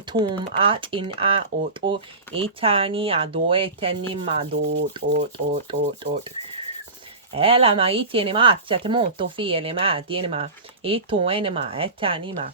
Ela ma itiene ma te molto fiele ma tiene ma ito ene ma etani ma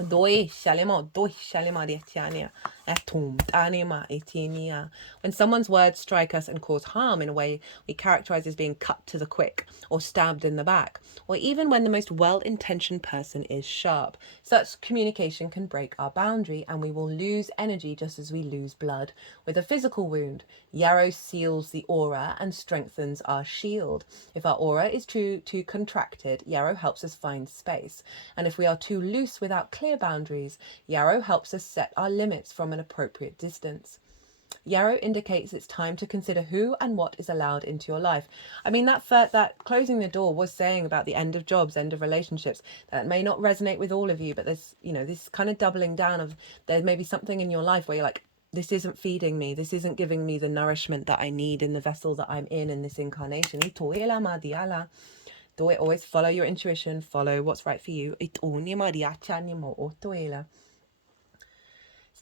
doi shalema dietiania etum anima etinia. When someone's words strike us and cause harm in a way we characterize as being cut to the quick or stabbed in the back, or even when the most well-intentioned person is sharp, such communication can break our boundary and we will lose energy just as we lose blood. With a physical wound, yarrow seals the aura and strengthens our shield. If our aura is too contracted, yarrow helps us find space. And if we are too loose without clear boundaries, yarrow helps us set our limits from an appropriate distance. Yarrow indicates it's time to consider who and what is allowed into your life. I mean, that closing the door was saying about the end of jobs, end of relationships. That may not resonate with all of you, but there's, this kind of doubling down of there may be something in your life where you're like, this isn't feeding me. This isn't giving me the nourishment that I need in the vessel that I'm in this incarnation. Always follow your intuition, follow what's right for you. It's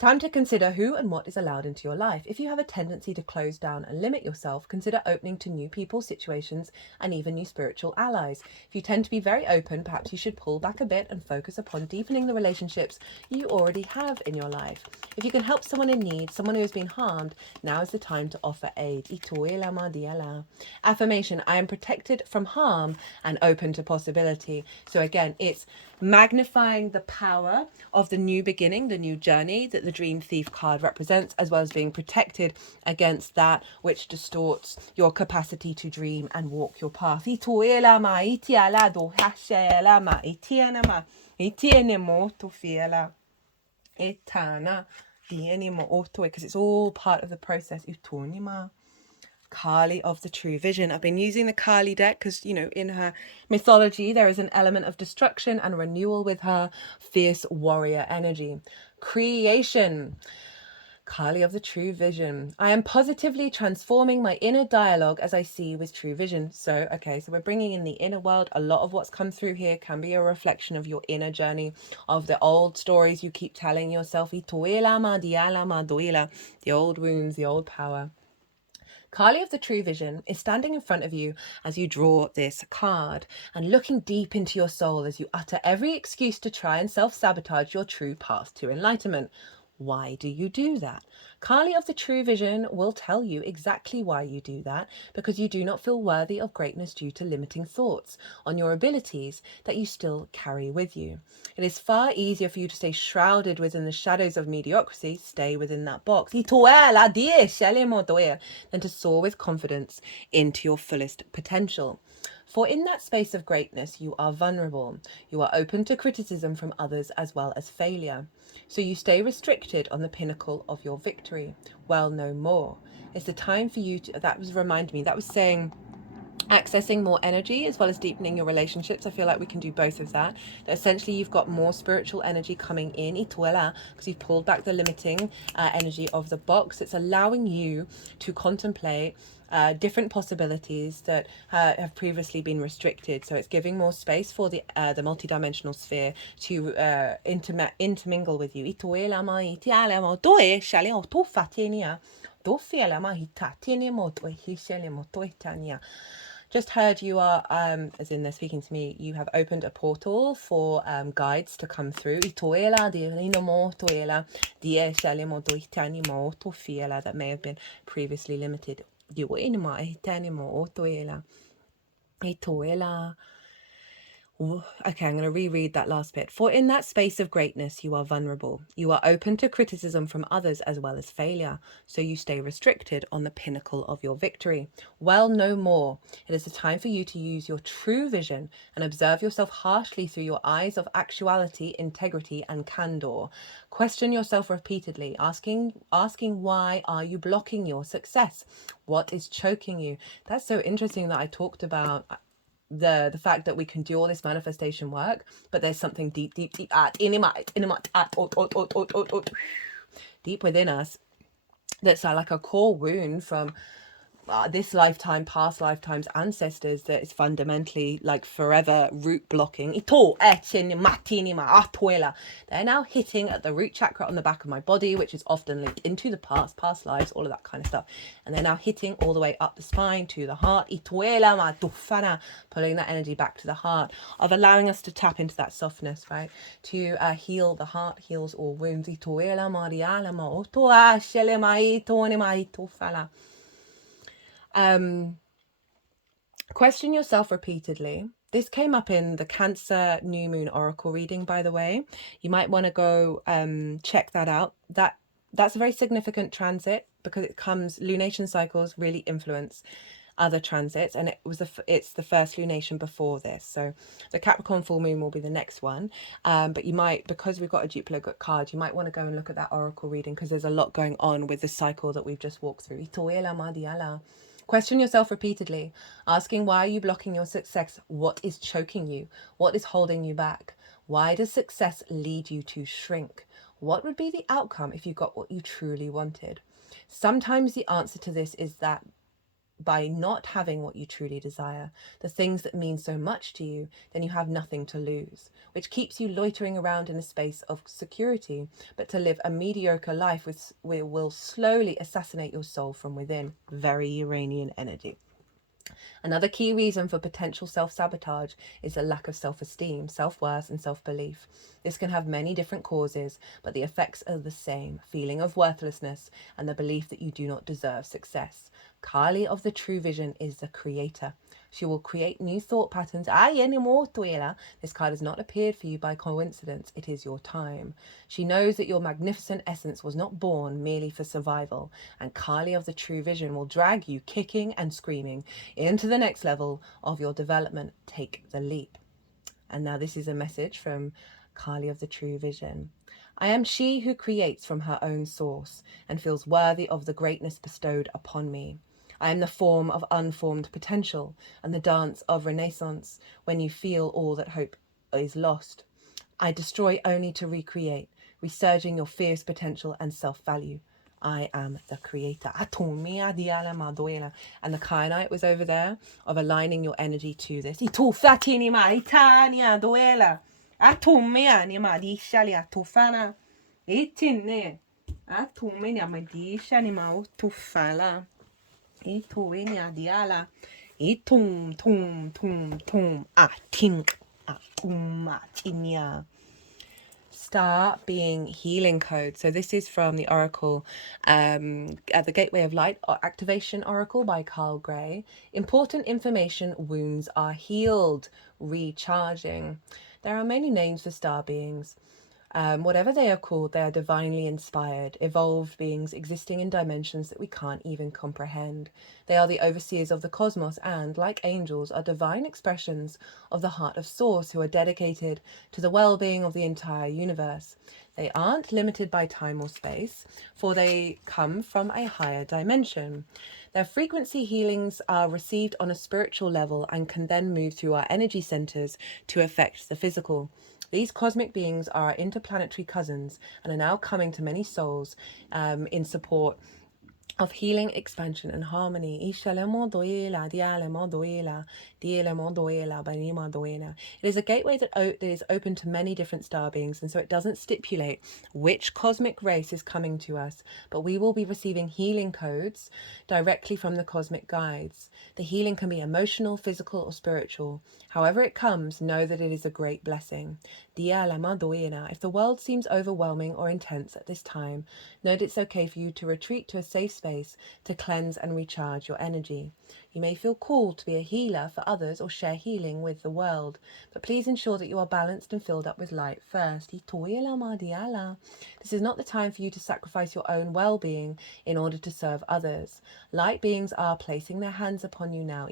time to consider who and what is allowed into your life. If you have a tendency to close down and limit yourself, consider opening to new people, situations, and even new spiritual allies. If you tend to be very open, perhaps you should pull back a bit and focus upon deepening the relationships you already have in your life. If you can help someone in need, someone who has been harmed, now is the time to offer aid. Affirmation: I am protected from harm and open to possibility. So again, it's magnifying the power of the new beginning, the new journey that the Dream Thief card represents, as well as being protected against that which distorts your capacity to dream and walk your path. Because it's all part of the process. Kali of the True Vision. I've been using the Kali deck because, in her mythology, there is an element of destruction and renewal with her fierce warrior energy. Creation. Kali of the True Vision. I am positively transforming my inner dialogue as I see with True Vision. So we're bringing in the inner world. A lot of what's come through here can be a reflection of your inner journey, of the old stories you keep telling yourself. The old wounds, the old power. Kali of the True Vision is standing in front of you as you draw this card and looking deep into your soul as you utter every excuse to try and self-sabotage your true path to enlightenment. Why do you do that? Kali of the True Vision will tell you exactly why you do that, because you do not feel worthy of greatness due to limiting thoughts on your abilities that you still carry with you. It is far easier for you to stay shrouded within the shadows of mediocrity, stay within that box, than to soar with confidence into your fullest potential. For in that space of greatness, you are vulnerable. You are open to criticism from others as well as failure. So you stay restricted on the pinnacle of your victory. Well, no more. It's the time for you to, that was saying accessing more energy as well as deepening your relationships. I feel like we can do both of that. Essentially, you've got more spiritual energy coming in, because you've pulled back the limiting energy of the box. It's allowing you to contemplate different possibilities that have previously been restricted. So it's giving more space for the multidimensional sphere to intermingle with you. Just heard you are, as in they're speaking to me, you have opened a portal for guides to come through. That may have been previously limited. You inima etenimo otoela. Etoela. Okay, I'm going to reread that last bit. For in that space of greatness, you are vulnerable. You are open to criticism from others as well as failure. So you stay restricted on the pinnacle of your victory. Well, no more. It is a time for you to use your true vision and observe yourself harshly through your eyes of actuality, integrity, and candor. Question yourself repeatedly, asking why are you blocking your success? What is choking you? That's so interesting that I talked about the fact that we can do all this manifestation work, but there's something deep deep within us that's like a core wound from this lifetime, past lifetimes, ancestors, that is fundamentally like forever root blocking. They're now hitting at the root chakra on the back of my body, which is often linked into the past lives, all of that kind of stuff. And they're now hitting all the way up the spine to the heart, pulling that energy back to the heart, of allowing us to tap into that softness, right? To heal. The heart heals all wounds. Question yourself repeatedly. This came up in the Cancer New Moon Oracle reading, by the way. You might want to go check that out. That's a very significant transit because it comes, lunation cycles really influence other transits, and it's the first lunation before this. So the Capricorn full moon will be the next one, but you might, because we've got a duplicate card, you might want to go and look at that oracle reading because there's a lot going on with the cycle that we've just walked through. Question yourself repeatedly, asking why are you blocking your success? What is choking you? What is holding you back? Why does success lead you to shrink? What would be the outcome if you got what you truly wanted? Sometimes the answer to this is that by not having what you truly desire, the things that mean so much to you, then you have nothing to lose, which keeps you loitering around in a space of security. But to live a mediocre life will slowly assassinate your soul from within. Very Uranian energy. Another key reason for potential self-sabotage is a lack of self-esteem, self-worth, and self-belief. This can have many different causes, but the effects are the same: feeling of worthlessness and the belief that you do not deserve success. Kali of the true vision is the creator. She will create new thought patterns. This card has not appeared for you by coincidence. It is your time. She knows that your magnificent essence was not born merely for survival, and Kali of the true vision will drag you kicking and screaming into the next level of your development. Take the leap. And now this is a message from Kali of the true vision. I am she who creates from her own source and feels worthy of the greatness bestowed upon me. I am the form of unformed potential and the dance of renaissance when you feel all that hope is lost. I destroy only to recreate, resurging your fierce potential and self-value. I am the creator. And the Kyanite was over there, of aligning your energy to this. Start being healing code. So this is from the Oracle at the Gateway of Light Activation Oracle by Carl Gray. Important information: wounds are healed. Recharging. There are many names for star beings. Whatever they are called, they are divinely inspired, evolved beings existing in dimensions that we can't even comprehend. They are the overseers of the cosmos and, like angels, are divine expressions of the heart of Source who are dedicated to the well-being of the entire universe. They aren't limited by time or space, for they come from a higher dimension. Their frequency healings are received on a spiritual level and can then move through our energy centers to affect the physical. These cosmic beings are our interplanetary cousins and are now coming to many souls in support of healing, expansion, and harmony. It is a gateway that is open to many different star beings, and so it doesn't stipulate which cosmic race is coming to us, but we will be receiving healing codes directly from the cosmic guides. The healing can be emotional, physical, or spiritual. However it comes, know that it is a great blessing. If the world seems overwhelming or intense at this time, know that it's okay for you to retreat to a safe space space to cleanse and recharge your energy. You may feel called to be a healer for others or share healing with the world, but please ensure that you are balanced and filled up with light first. This is not the time for you to sacrifice your own well-being in order to serve others. Light beings are placing their hands upon you now.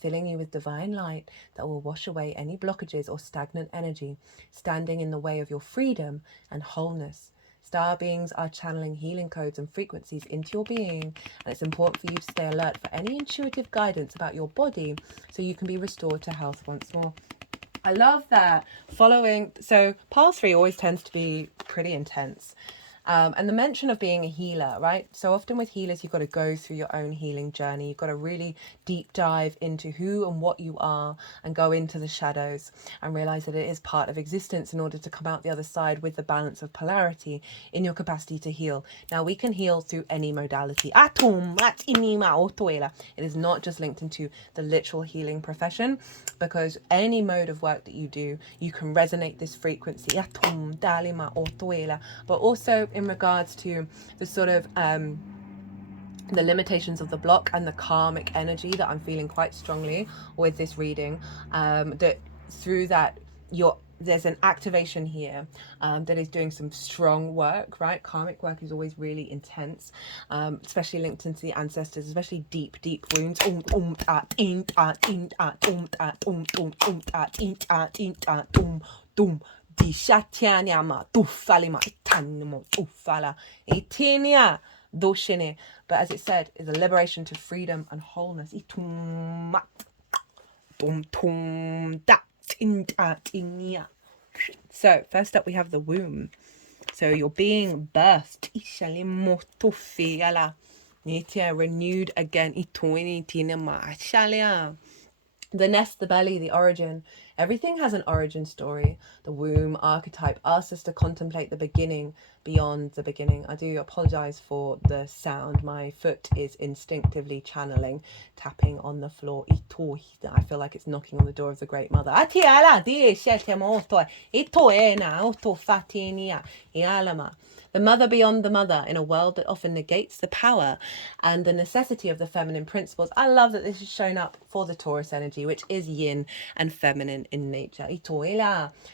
Filling you with divine light that will wash away any blockages or stagnant energy standing in the way of your freedom and wholeness. Star beings are channeling healing codes and frequencies into your being, and it's important for you to stay alert for any intuitive guidance about your body so you can be restored to health once more. I love that. So pile 3 always tends to be pretty intense. And the mention of being a healer, right? So often with healers, you've got to go through your own healing journey. You've got to really deep dive into who and what you are and go into the shadows and realize that it is part of existence in order to come out the other side with the balance of polarity in your capacity to heal. Now, we can heal through any modality. It is not just linked into the literal healing profession, because any mode of work that you do, you can resonate this frequency. But also in regards to the sort of the limitations of the block and the karmic energy that I'm feeling quite strongly with this reading, that through that there's an activation here that is doing some strong work, right? Karmic work is always really intense, especially linked into the ancestors, especially deep wounds. But as it said, is a liberation to freedom and wholeness. So first up we have the womb. So you're being birthed. Renewed again. The nest, the belly, the origin. Everything has an origin story. The womb archetype asks us to contemplate the beginning beyond the beginning. I do apologize for the sound. My foot is instinctively channeling, tapping on the floor. I feel like it's knocking on the door of the Great Mother. The mother beyond the mother in a world that often negates the power and the necessity of the feminine principles. I love that this is shown up for the Taurus energy, which is yin and feminine in nature.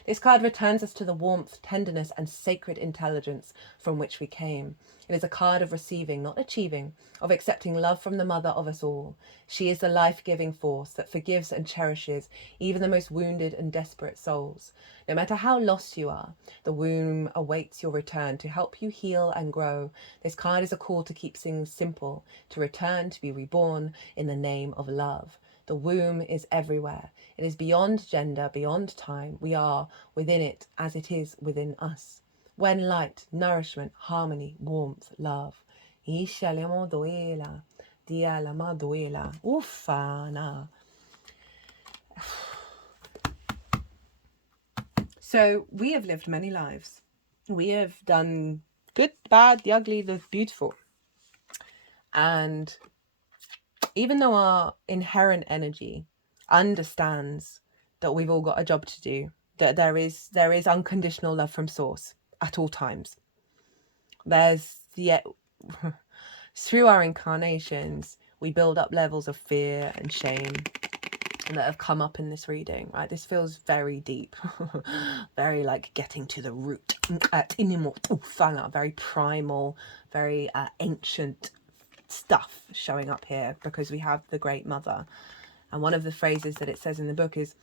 This card returns us to the warmth, tenderness, and sacred intelligence from which we came. It is a card of receiving, not achieving, of accepting love from the mother of us all. She is the life-giving force that forgives and cherishes even the most wounded and desperate souls. No matter how lost you are, the womb awaits your return to help you heal and grow. This card is a call to keep things simple, to return, to be reborn in the name of love. The womb is everywhere. It is beyond gender, beyond time. We are within it as it is within us. When light, nourishment, harmony, warmth, love. Ufana. So we have lived many lives. We have done good, bad, the ugly, the beautiful. And even though our inherent energy understands that we've all got a job to do, that there is unconditional love from source at all times. Through our incarnations, we build up levels of fear and shame that have come up in this reading, right? This feels very deep, very like getting to the root, very primal, very ancient stuff showing up here, because we have the Great Mother. And one of the phrases that it says in the book is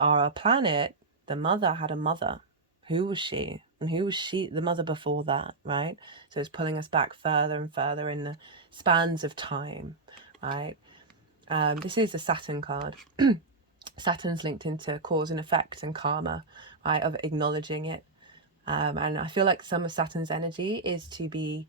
our planet, the mother had a mother. Who was she? And who was the mother before that, right? So it's pulling us back further and further in the spans of time, right? This is a Saturn card. Saturn's linked into cause and effect and karma, right, of acknowledging it. And I feel like some of Saturn's energy is to be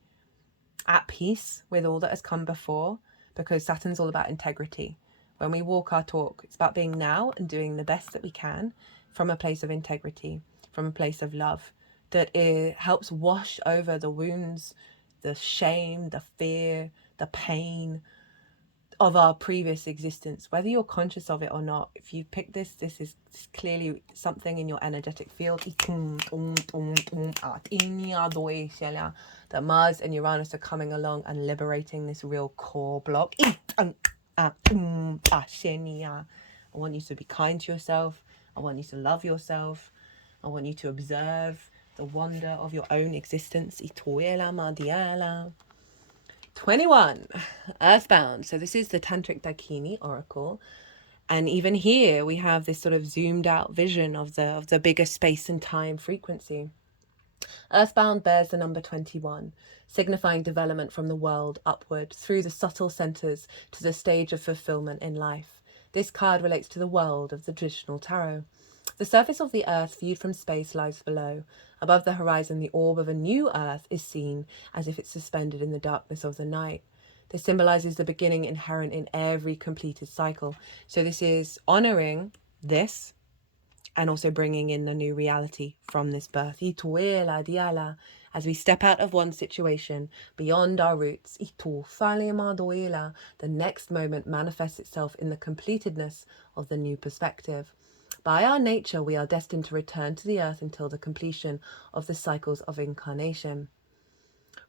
at peace with all that has come before, because Saturn's all about integrity. When we walk our talk, it's about being now and doing the best that we can from a place of integrity, from a place of love, that it helps wash over the wounds, the shame, the fear, the pain, of our previous existence, whether you're conscious of it or not. If you pick this is clearly something in your energetic field that Mars and Uranus are coming along and liberating this real core block. I want you to be kind to yourself. I want you to love yourself. I want you to observe the wonder of your own existence. 21, Earthbound. So this is the Tantric Dakini oracle. And even here we have this sort of zoomed out vision of the bigger space and time frequency. Earthbound bears the number 21, signifying development from the world upward through the subtle centers to the stage of fulfillment in life. This card relates to the world of the traditional tarot. The surface of the earth viewed from space lies below. Above the horizon, the orb of a new earth is seen as if it's suspended in the darkness of the night. This symbolizes the beginning inherent in every completed cycle. So this is honoring this and also bringing in the new reality from this birth. As we step out of one situation beyond our roots, the next moment manifests itself in the completedness of the new perspective. By our nature, we are destined to return to the earth until the completion of the cycles of incarnation.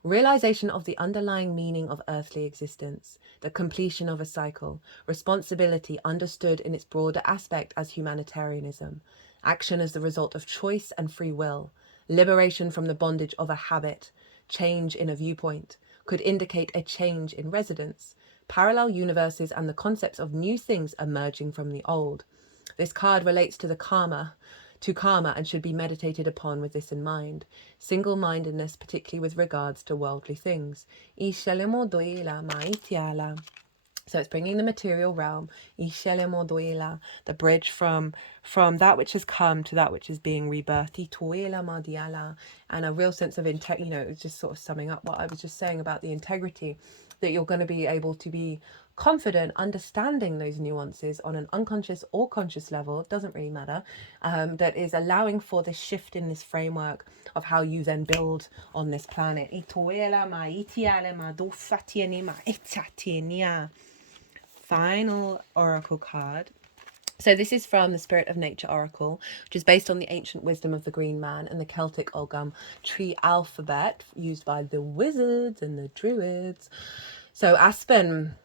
Realization of the underlying meaning of earthly existence, the completion of a cycle, responsibility understood in its broader aspect as humanitarianism, action as the result of choice and free will, liberation from the bondage of a habit, change in a viewpoint, could indicate a change in residence, parallel universes and the concepts of new things emerging from the old. This card relates to karma and should be meditated upon with this in mind. Single-mindedness, particularly with regards to worldly things. So it's bringing the material realm, the bridge from that which has come to that which is being rebirthed, and a real sense of integrity. It's just sort of summing up what I was just saying about the integrity, that you're going to be able to be confident, understanding those nuances on an unconscious or conscious level, it doesn't really matter, that is allowing for this shift in this framework of how you then build on this planet. Final oracle card. So this is from the Spirit of Nature Oracle, which is based on the ancient wisdom of the Green Man and the Celtic Ogham tree alphabet used by the wizards and the druids. So Aspen,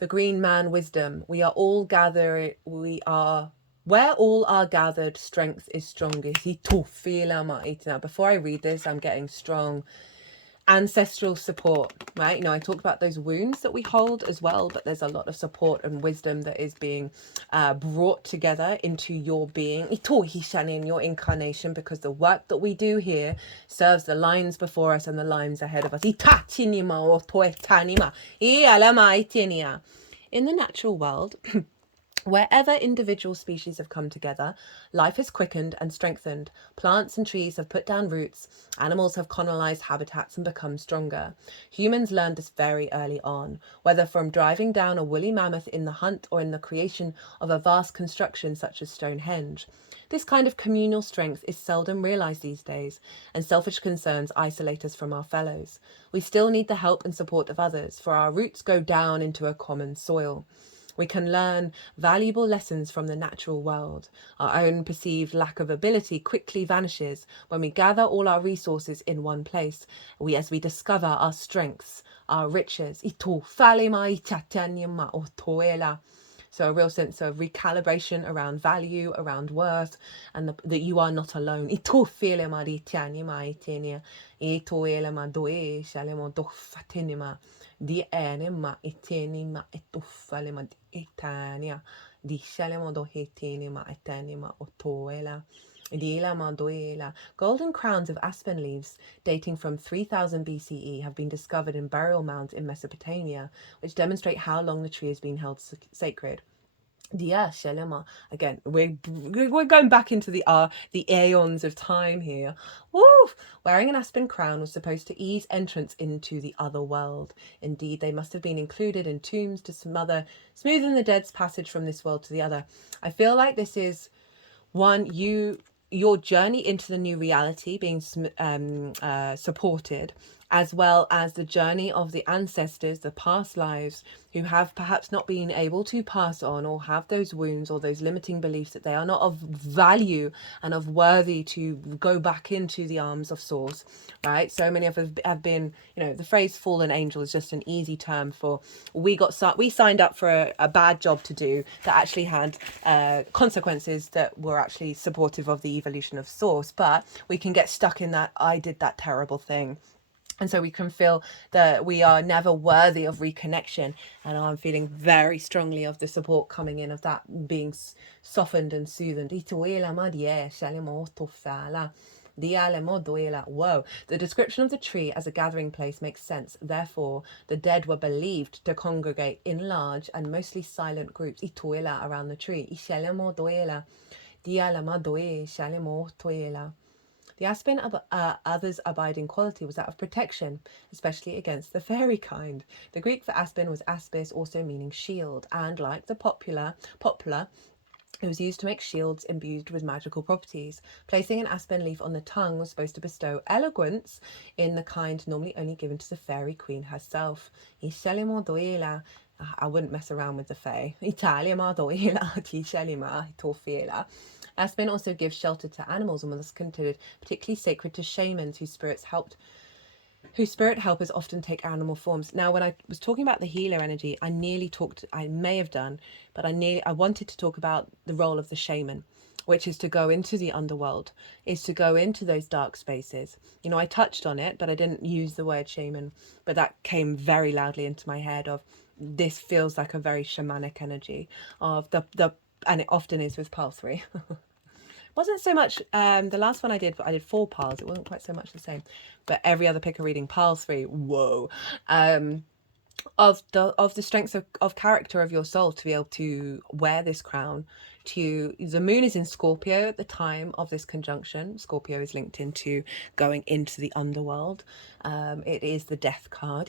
the Green Man wisdom, where all are gathered, strength is strongest. Now, before I read this, I'm getting strong ancestral support, right? I talk about those wounds that we hold as well, but there's a lot of support and wisdom that is being brought together into your being, in your incarnation, because the work that we do here serves the lines before us and the lines ahead of us. In the natural world, wherever individual species have come together, life has quickened and strengthened. Plants and trees have put down roots. Animals have colonized habitats and become stronger. Humans learned this very early on, whether from driving down a woolly mammoth in the hunt or in the creation of a vast construction such as Stonehenge. This kind of communal strength is seldom realized these days, and selfish concerns isolate us from our fellows. We still need the help and support of others, for our roots go down into a common soil. We can learn valuable lessons from the natural world. Our own perceived lack of ability quickly vanishes when we gather all our resources in one place, as we discover our strengths, our riches. So a real sense of recalibration around value, around worth, and that you are not alone. Di enema etenima etufalema etania di shalemo do hetenima etenima otoela Dila Mandoela. Golden crowns of aspen leaves dating from 3000 BCE have been discovered in burial mounds in Mesopotamia, which demonstrate how long the tree has been held sacred. Dia Shelema. Again, we're going back into the aeons of time here. Woo! Wearing an aspen crown was supposed to ease entrance into the other world. Indeed, they must have been included in tombs to smoothen the dead's passage from this world to the other. I feel like this is your journey into the new reality being supported, as well as the journey of the ancestors, the past lives, who have perhaps not been able to pass on, or have those wounds or those limiting beliefs that they are not of value and of worthy to go back into the arms of source, right? So many of us have been, you know, the phrase fallen angel is just an easy term for we signed up for a bad job to do that actually had consequences that were actually supportive of the evolution of source, but we can get stuck in that I did that terrible thing. And so we can feel that we are never worthy of reconnection. And I'm feeling very strongly of the support coming in of that being softened and soothed. Whoa. The description of the tree as a gathering place makes sense. Therefore, the dead were believed to congregate in large and mostly silent groups around the tree. The aspen others abiding quality was that of protection, especially against the fairy kind. The Greek for aspen was aspis, also meaning shield, and like the poplar, it was used to make shields imbued with magical properties. Placing an aspen leaf on the tongue was supposed to bestow eloquence in the kind normally only given to the fairy queen herself. I wouldn't mess around with the fae. Aspen also gives shelter to animals and was considered particularly sacred to shamans whose spirit helpers often take animal forms. Now, when I was talking about the healer energy, I may have done, but I wanted to talk about the role of the shaman, which is to go into the underworld, is to go into those dark spaces. You know, I touched on it, but I didn't use the word shaman, but that came very loudly into my head of this feels like a very shamanic energy of and it often is with pile 3. Wasn't so much the last one I did 4 piles. It wasn't quite so much the same, but every other picker reading pile 3, whoa, of the strengths of character of your soul to be able to wear this crown. The moon is in Scorpio at the time of this conjunction. Scorpio is linked into going into the underworld. It is the death card.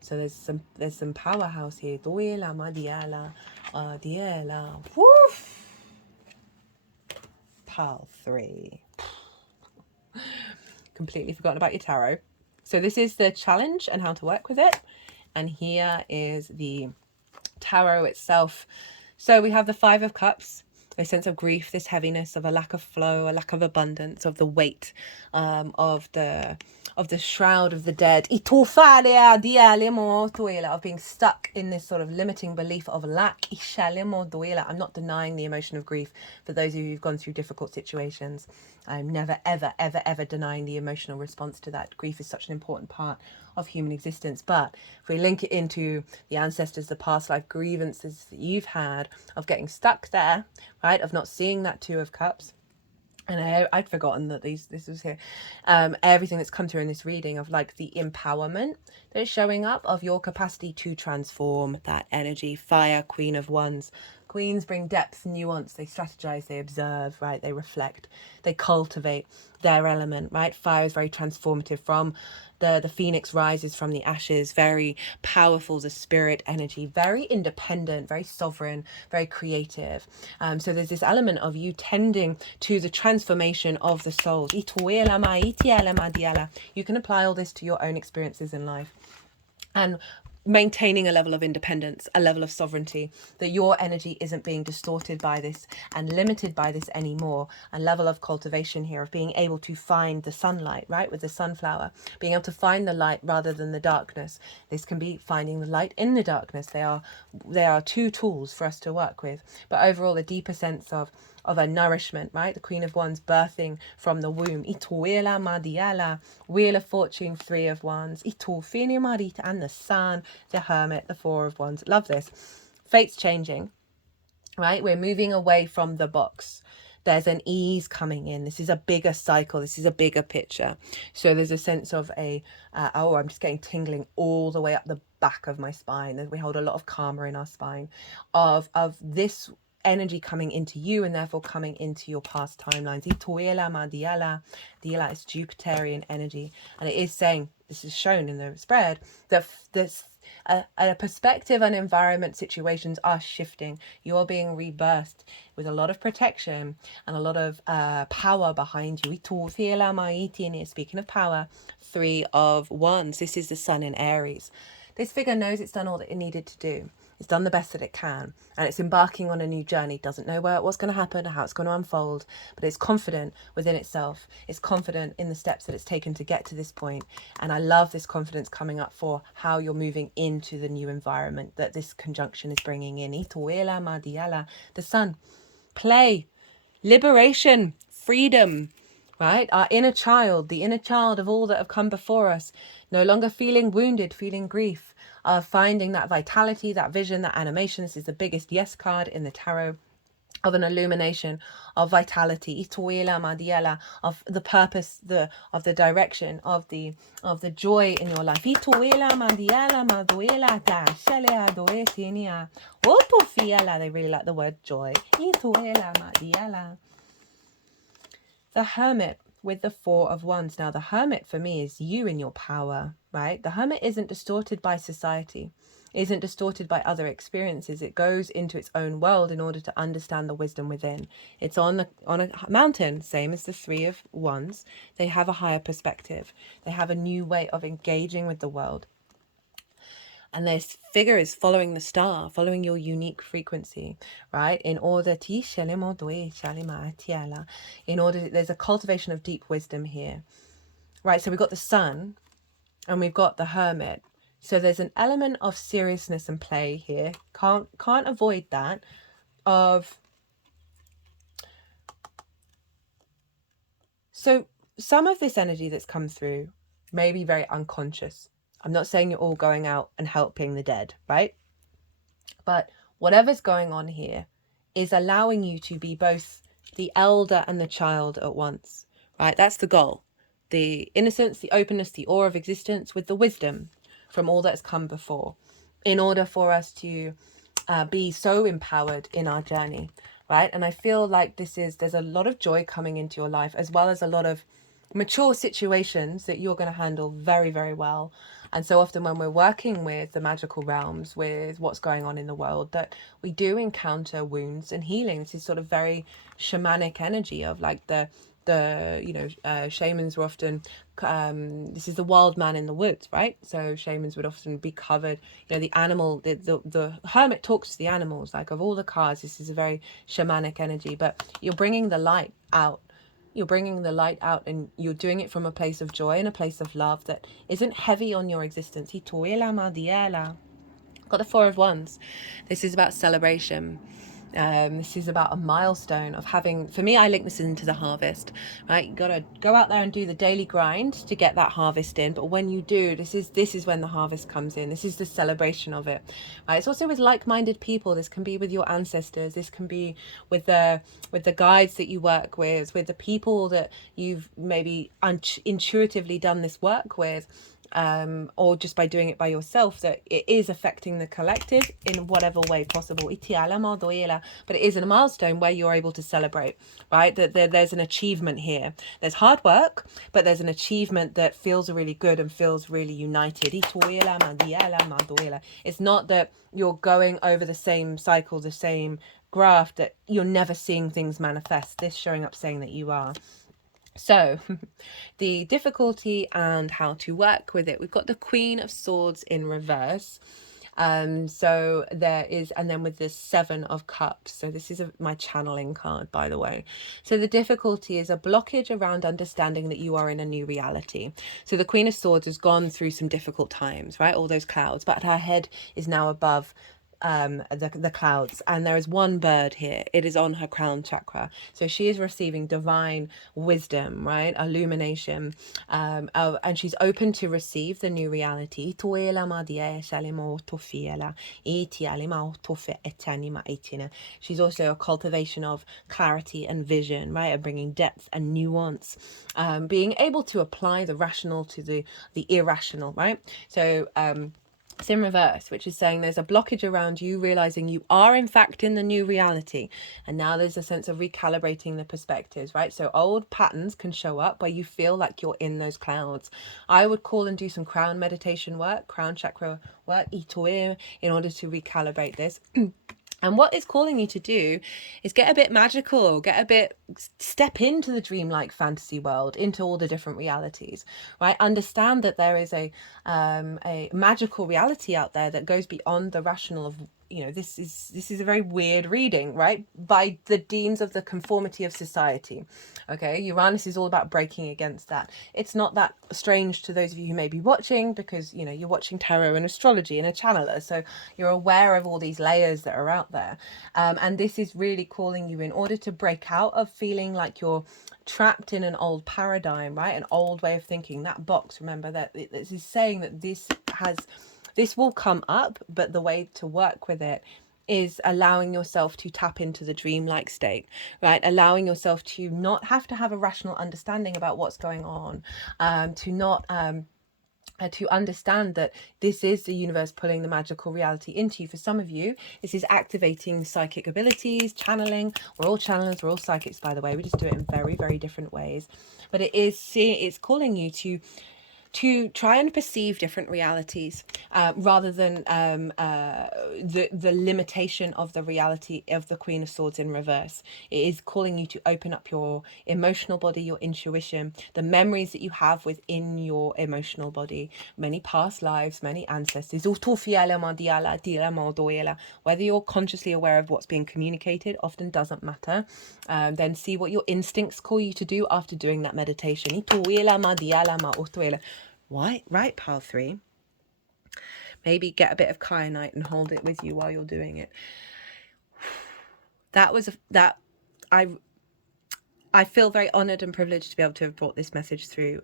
So there's some powerhouse here. Woof. Pile 3. Completely forgotten about your tarot. So this is the challenge and how to work with it. And here is the tarot itself. So we have the 5 of Cups, a sense of grief, this heaviness of a lack of flow, a lack of abundance, of the weight of the shroud of the dead, of being stuck in this sort of limiting belief of lack. I'm not denying the emotion of grief for those of you who've gone through difficult situations. I'm never, ever, ever, ever denying the emotional response to that. Grief is such an important part of human existence. But if we link it into the ancestors, the past life grievances that you've had of getting stuck there, right, of not seeing that 2 of Cups, and I'd forgotten that this was here, everything that's come through in this reading of like the empowerment that's showing up of your capacity to transform that energy. Fire, Queen of Wands. Queens bring depth, nuance, they strategize, they observe, right? They reflect, they cultivate their element, right? Fire is very transformative. From the phoenix rises from the ashes, very powerful, the spirit energy, very independent, very sovereign, very creative. So there's this element of you tending to the transformation of the soul. You can apply all this to your own experiences in life. And maintaining a level of independence, a level of sovereignty, that your energy isn't being distorted by this and limited by this anymore. A level of cultivation here of being able to find the sunlight, right, with the sunflower, being able to find the light rather than the darkness. This can be finding the light in the darkness. They are 2 tools for us to work with, but overall a deeper sense of a nourishment, right? The Queen of Wands birthing from the womb. Wheel of Fortune, 3 of Wands. And the Sun, the Hermit, the 4 of Wands. Love this. Fate's changing, right? We're moving away from the box. There's an ease coming in. This is a bigger cycle. This is a bigger picture. So there's a sense of I'm just getting tingling all the way up the back of my spine. We hold a lot of karma in our spine of this energy coming into you and therefore coming into your past timelines. Diala is Jupiterian energy, and it is saying, this is shown in the spread, that this a perspective and environment situations are shifting. You're being rebirthed with a lot of protection and a lot of power behind you. Speaking of power, 3 of Wands. This is the sun in Aries. This figure knows it's done all that it needed to do. It's done the best that it can, and it's embarking on a new journey. Doesn't know what's going to happen or how it's going to unfold, but it's confident within itself. It's confident in the steps that it's taken to get to this point. And I love this confidence coming up for how you're moving into the new environment that this conjunction is bringing in. The sun, play, liberation, freedom, right? Our inner child, the inner child of all that have come before us, no longer feeling wounded, feeling grief, finding that vitality, that vision, that animation. This is the biggest yes card in the tarot, of an illumination, of vitality, of the purpose, of the direction, of the joy in your life. They really like the word joy. The Hermit with the 4 of Wands. Now, the Hermit for me is you in your power, right? The Hermit isn't distorted by society, isn't distorted by other experiences. It goes into its own world in order to understand the wisdom within. It's on a mountain, same as the 3 of Wands. They have a higher perspective. They have a new way of engaging with the world. And this figure is following the star, following your unique frequency, right? In order, there's a cultivation of deep wisdom here, right? So we've got the sun and we've got the Hermit. So there's an element of seriousness and play here. Can't avoid that. So some of this energy that's come through may be very unconscious. I'm not saying you're all going out and helping the dead, right? But whatever's going on here is allowing you to be both the elder and the child at once, right? That's the goal. The innocence, the openness, the awe of existence with the wisdom from all that's come before, in order for us to be so empowered in our journey, right? And I feel like there's a lot of joy coming into your life, as well as a lot of mature situations that you're going to handle very, very well. And so often when we're working with the magical realms, with what's going on in the world, that we do encounter wounds and healing. This is sort of very shamanic energy of like shamans were often, this is the wild man in the woods, right? So shamans would often be covered, the animal, the hermit talks to the animals, like of all the cards, this is a very shamanic energy, but you're bringing the light out. You're bringing the light out, and you're doing it from a place of joy and a place of love that isn't heavy on your existence. Got the 4 of Wands. This is about celebration. This is about a milestone of having, for me, I link this into the harvest, right? You got to go out there and do the daily grind to get that harvest in. But when you do, this is when the harvest comes in. This is the celebration of it, right? It's also with like-minded people. This can be with your ancestors. This can be with the guides that you work with the people that you've maybe intuitively done this work with. Or just by doing it by yourself, that it is affecting the collective in whatever way possible. But it is a milestone where you're able to celebrate, right? That there's an achievement here. There's hard work, but there's an achievement that feels really good and feels really united. It's not that you're going over the same cycle, the same graph, that you're never seeing things manifest. This showing up saying that you are. So the difficulty and how to work with it. We've got the Queen of Swords in reverse. So there is, and then with the 7 of Cups. So this is my channeling card, by the way. So the difficulty is a blockage around understanding that you are in a new reality. So the Queen of Swords has gone through some difficult times, right? All those clouds, but her head is now above the clouds, and there is one bird here. It is on her crown chakra, so she is receiving divine wisdom, right? Illumination, and she's open to receive the new reality. She's also a cultivation of clarity and vision, right? And bringing depth and nuance, being able to apply the rational to the irrational, right? So It's in reverse, which is saying there's a blockage around you, realizing you are in fact in the new reality. And now there's a sense of recalibrating the perspectives, right? So old patterns can show up where you feel like you're in those clouds. I would call and do some crown meditation work, crown chakra work, itoe, in order to recalibrate this. And what it's calling you to do is get a bit magical, step into the dreamlike fantasy world, into all the different realities, right? Understand that there is a magical reality out there that goes beyond the rational of, you know, this is a very weird reading, right? By the deans of the conformity of society. Okay, Uranus is all about breaking against that. It's not that strange to those of you who may be watching, because, you know, you're watching tarot and astrology and a channeler, so you're aware of all these layers that are out there. And this is really calling you in order to break out of feeling like you're trapped in an old paradigm, right? An old way of thinking. That box, remember that this is saying that this will come up, but the way to work with it is allowing yourself to tap into the dreamlike state, right? Allowing yourself to not have to have a rational understanding about what's going on, to understand that this is the universe pulling the magical reality into you. For some of you, this is activating psychic abilities, channeling. We're all channelers, we're all psychics, by the way. We just do it in very, very different ways. But it's calling you to try and perceive different realities, rather than the limitation of the reality of the Queen of Swords in reverse. It is calling you to open up your emotional body, your intuition, the memories that you have within your emotional body, many past lives, many ancestors. Whether you're consciously aware of what's being communicated often doesn't matter. Then see what your instincts call you to do after doing that meditation. Why? Right, pile 3. Maybe get a bit of kyanite and hold it with you while you're doing it. I feel very honored and privileged to be able to have brought this message through.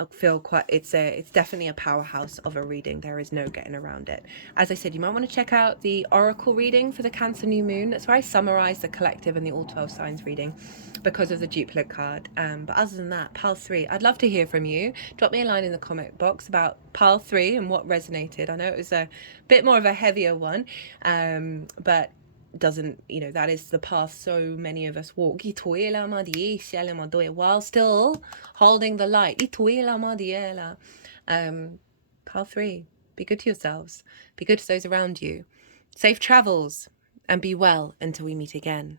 I feel it's definitely a powerhouse of a reading. There is no getting around it. As I said, you might want to check out the oracle reading for the Cancer new moon. That's where I summarize the collective and the all 12 signs reading because of the duplicate card. But other than that, pile 3, I'd love to hear from you. Drop me a line in the comment box about pile 3 and what resonated. I know it was a bit more of a heavier one, but doesn't, you know, that is the path so many of us walk, while still holding the light. Pile 3, be good to yourselves, be good to those around you, safe travels, and be well until we meet again.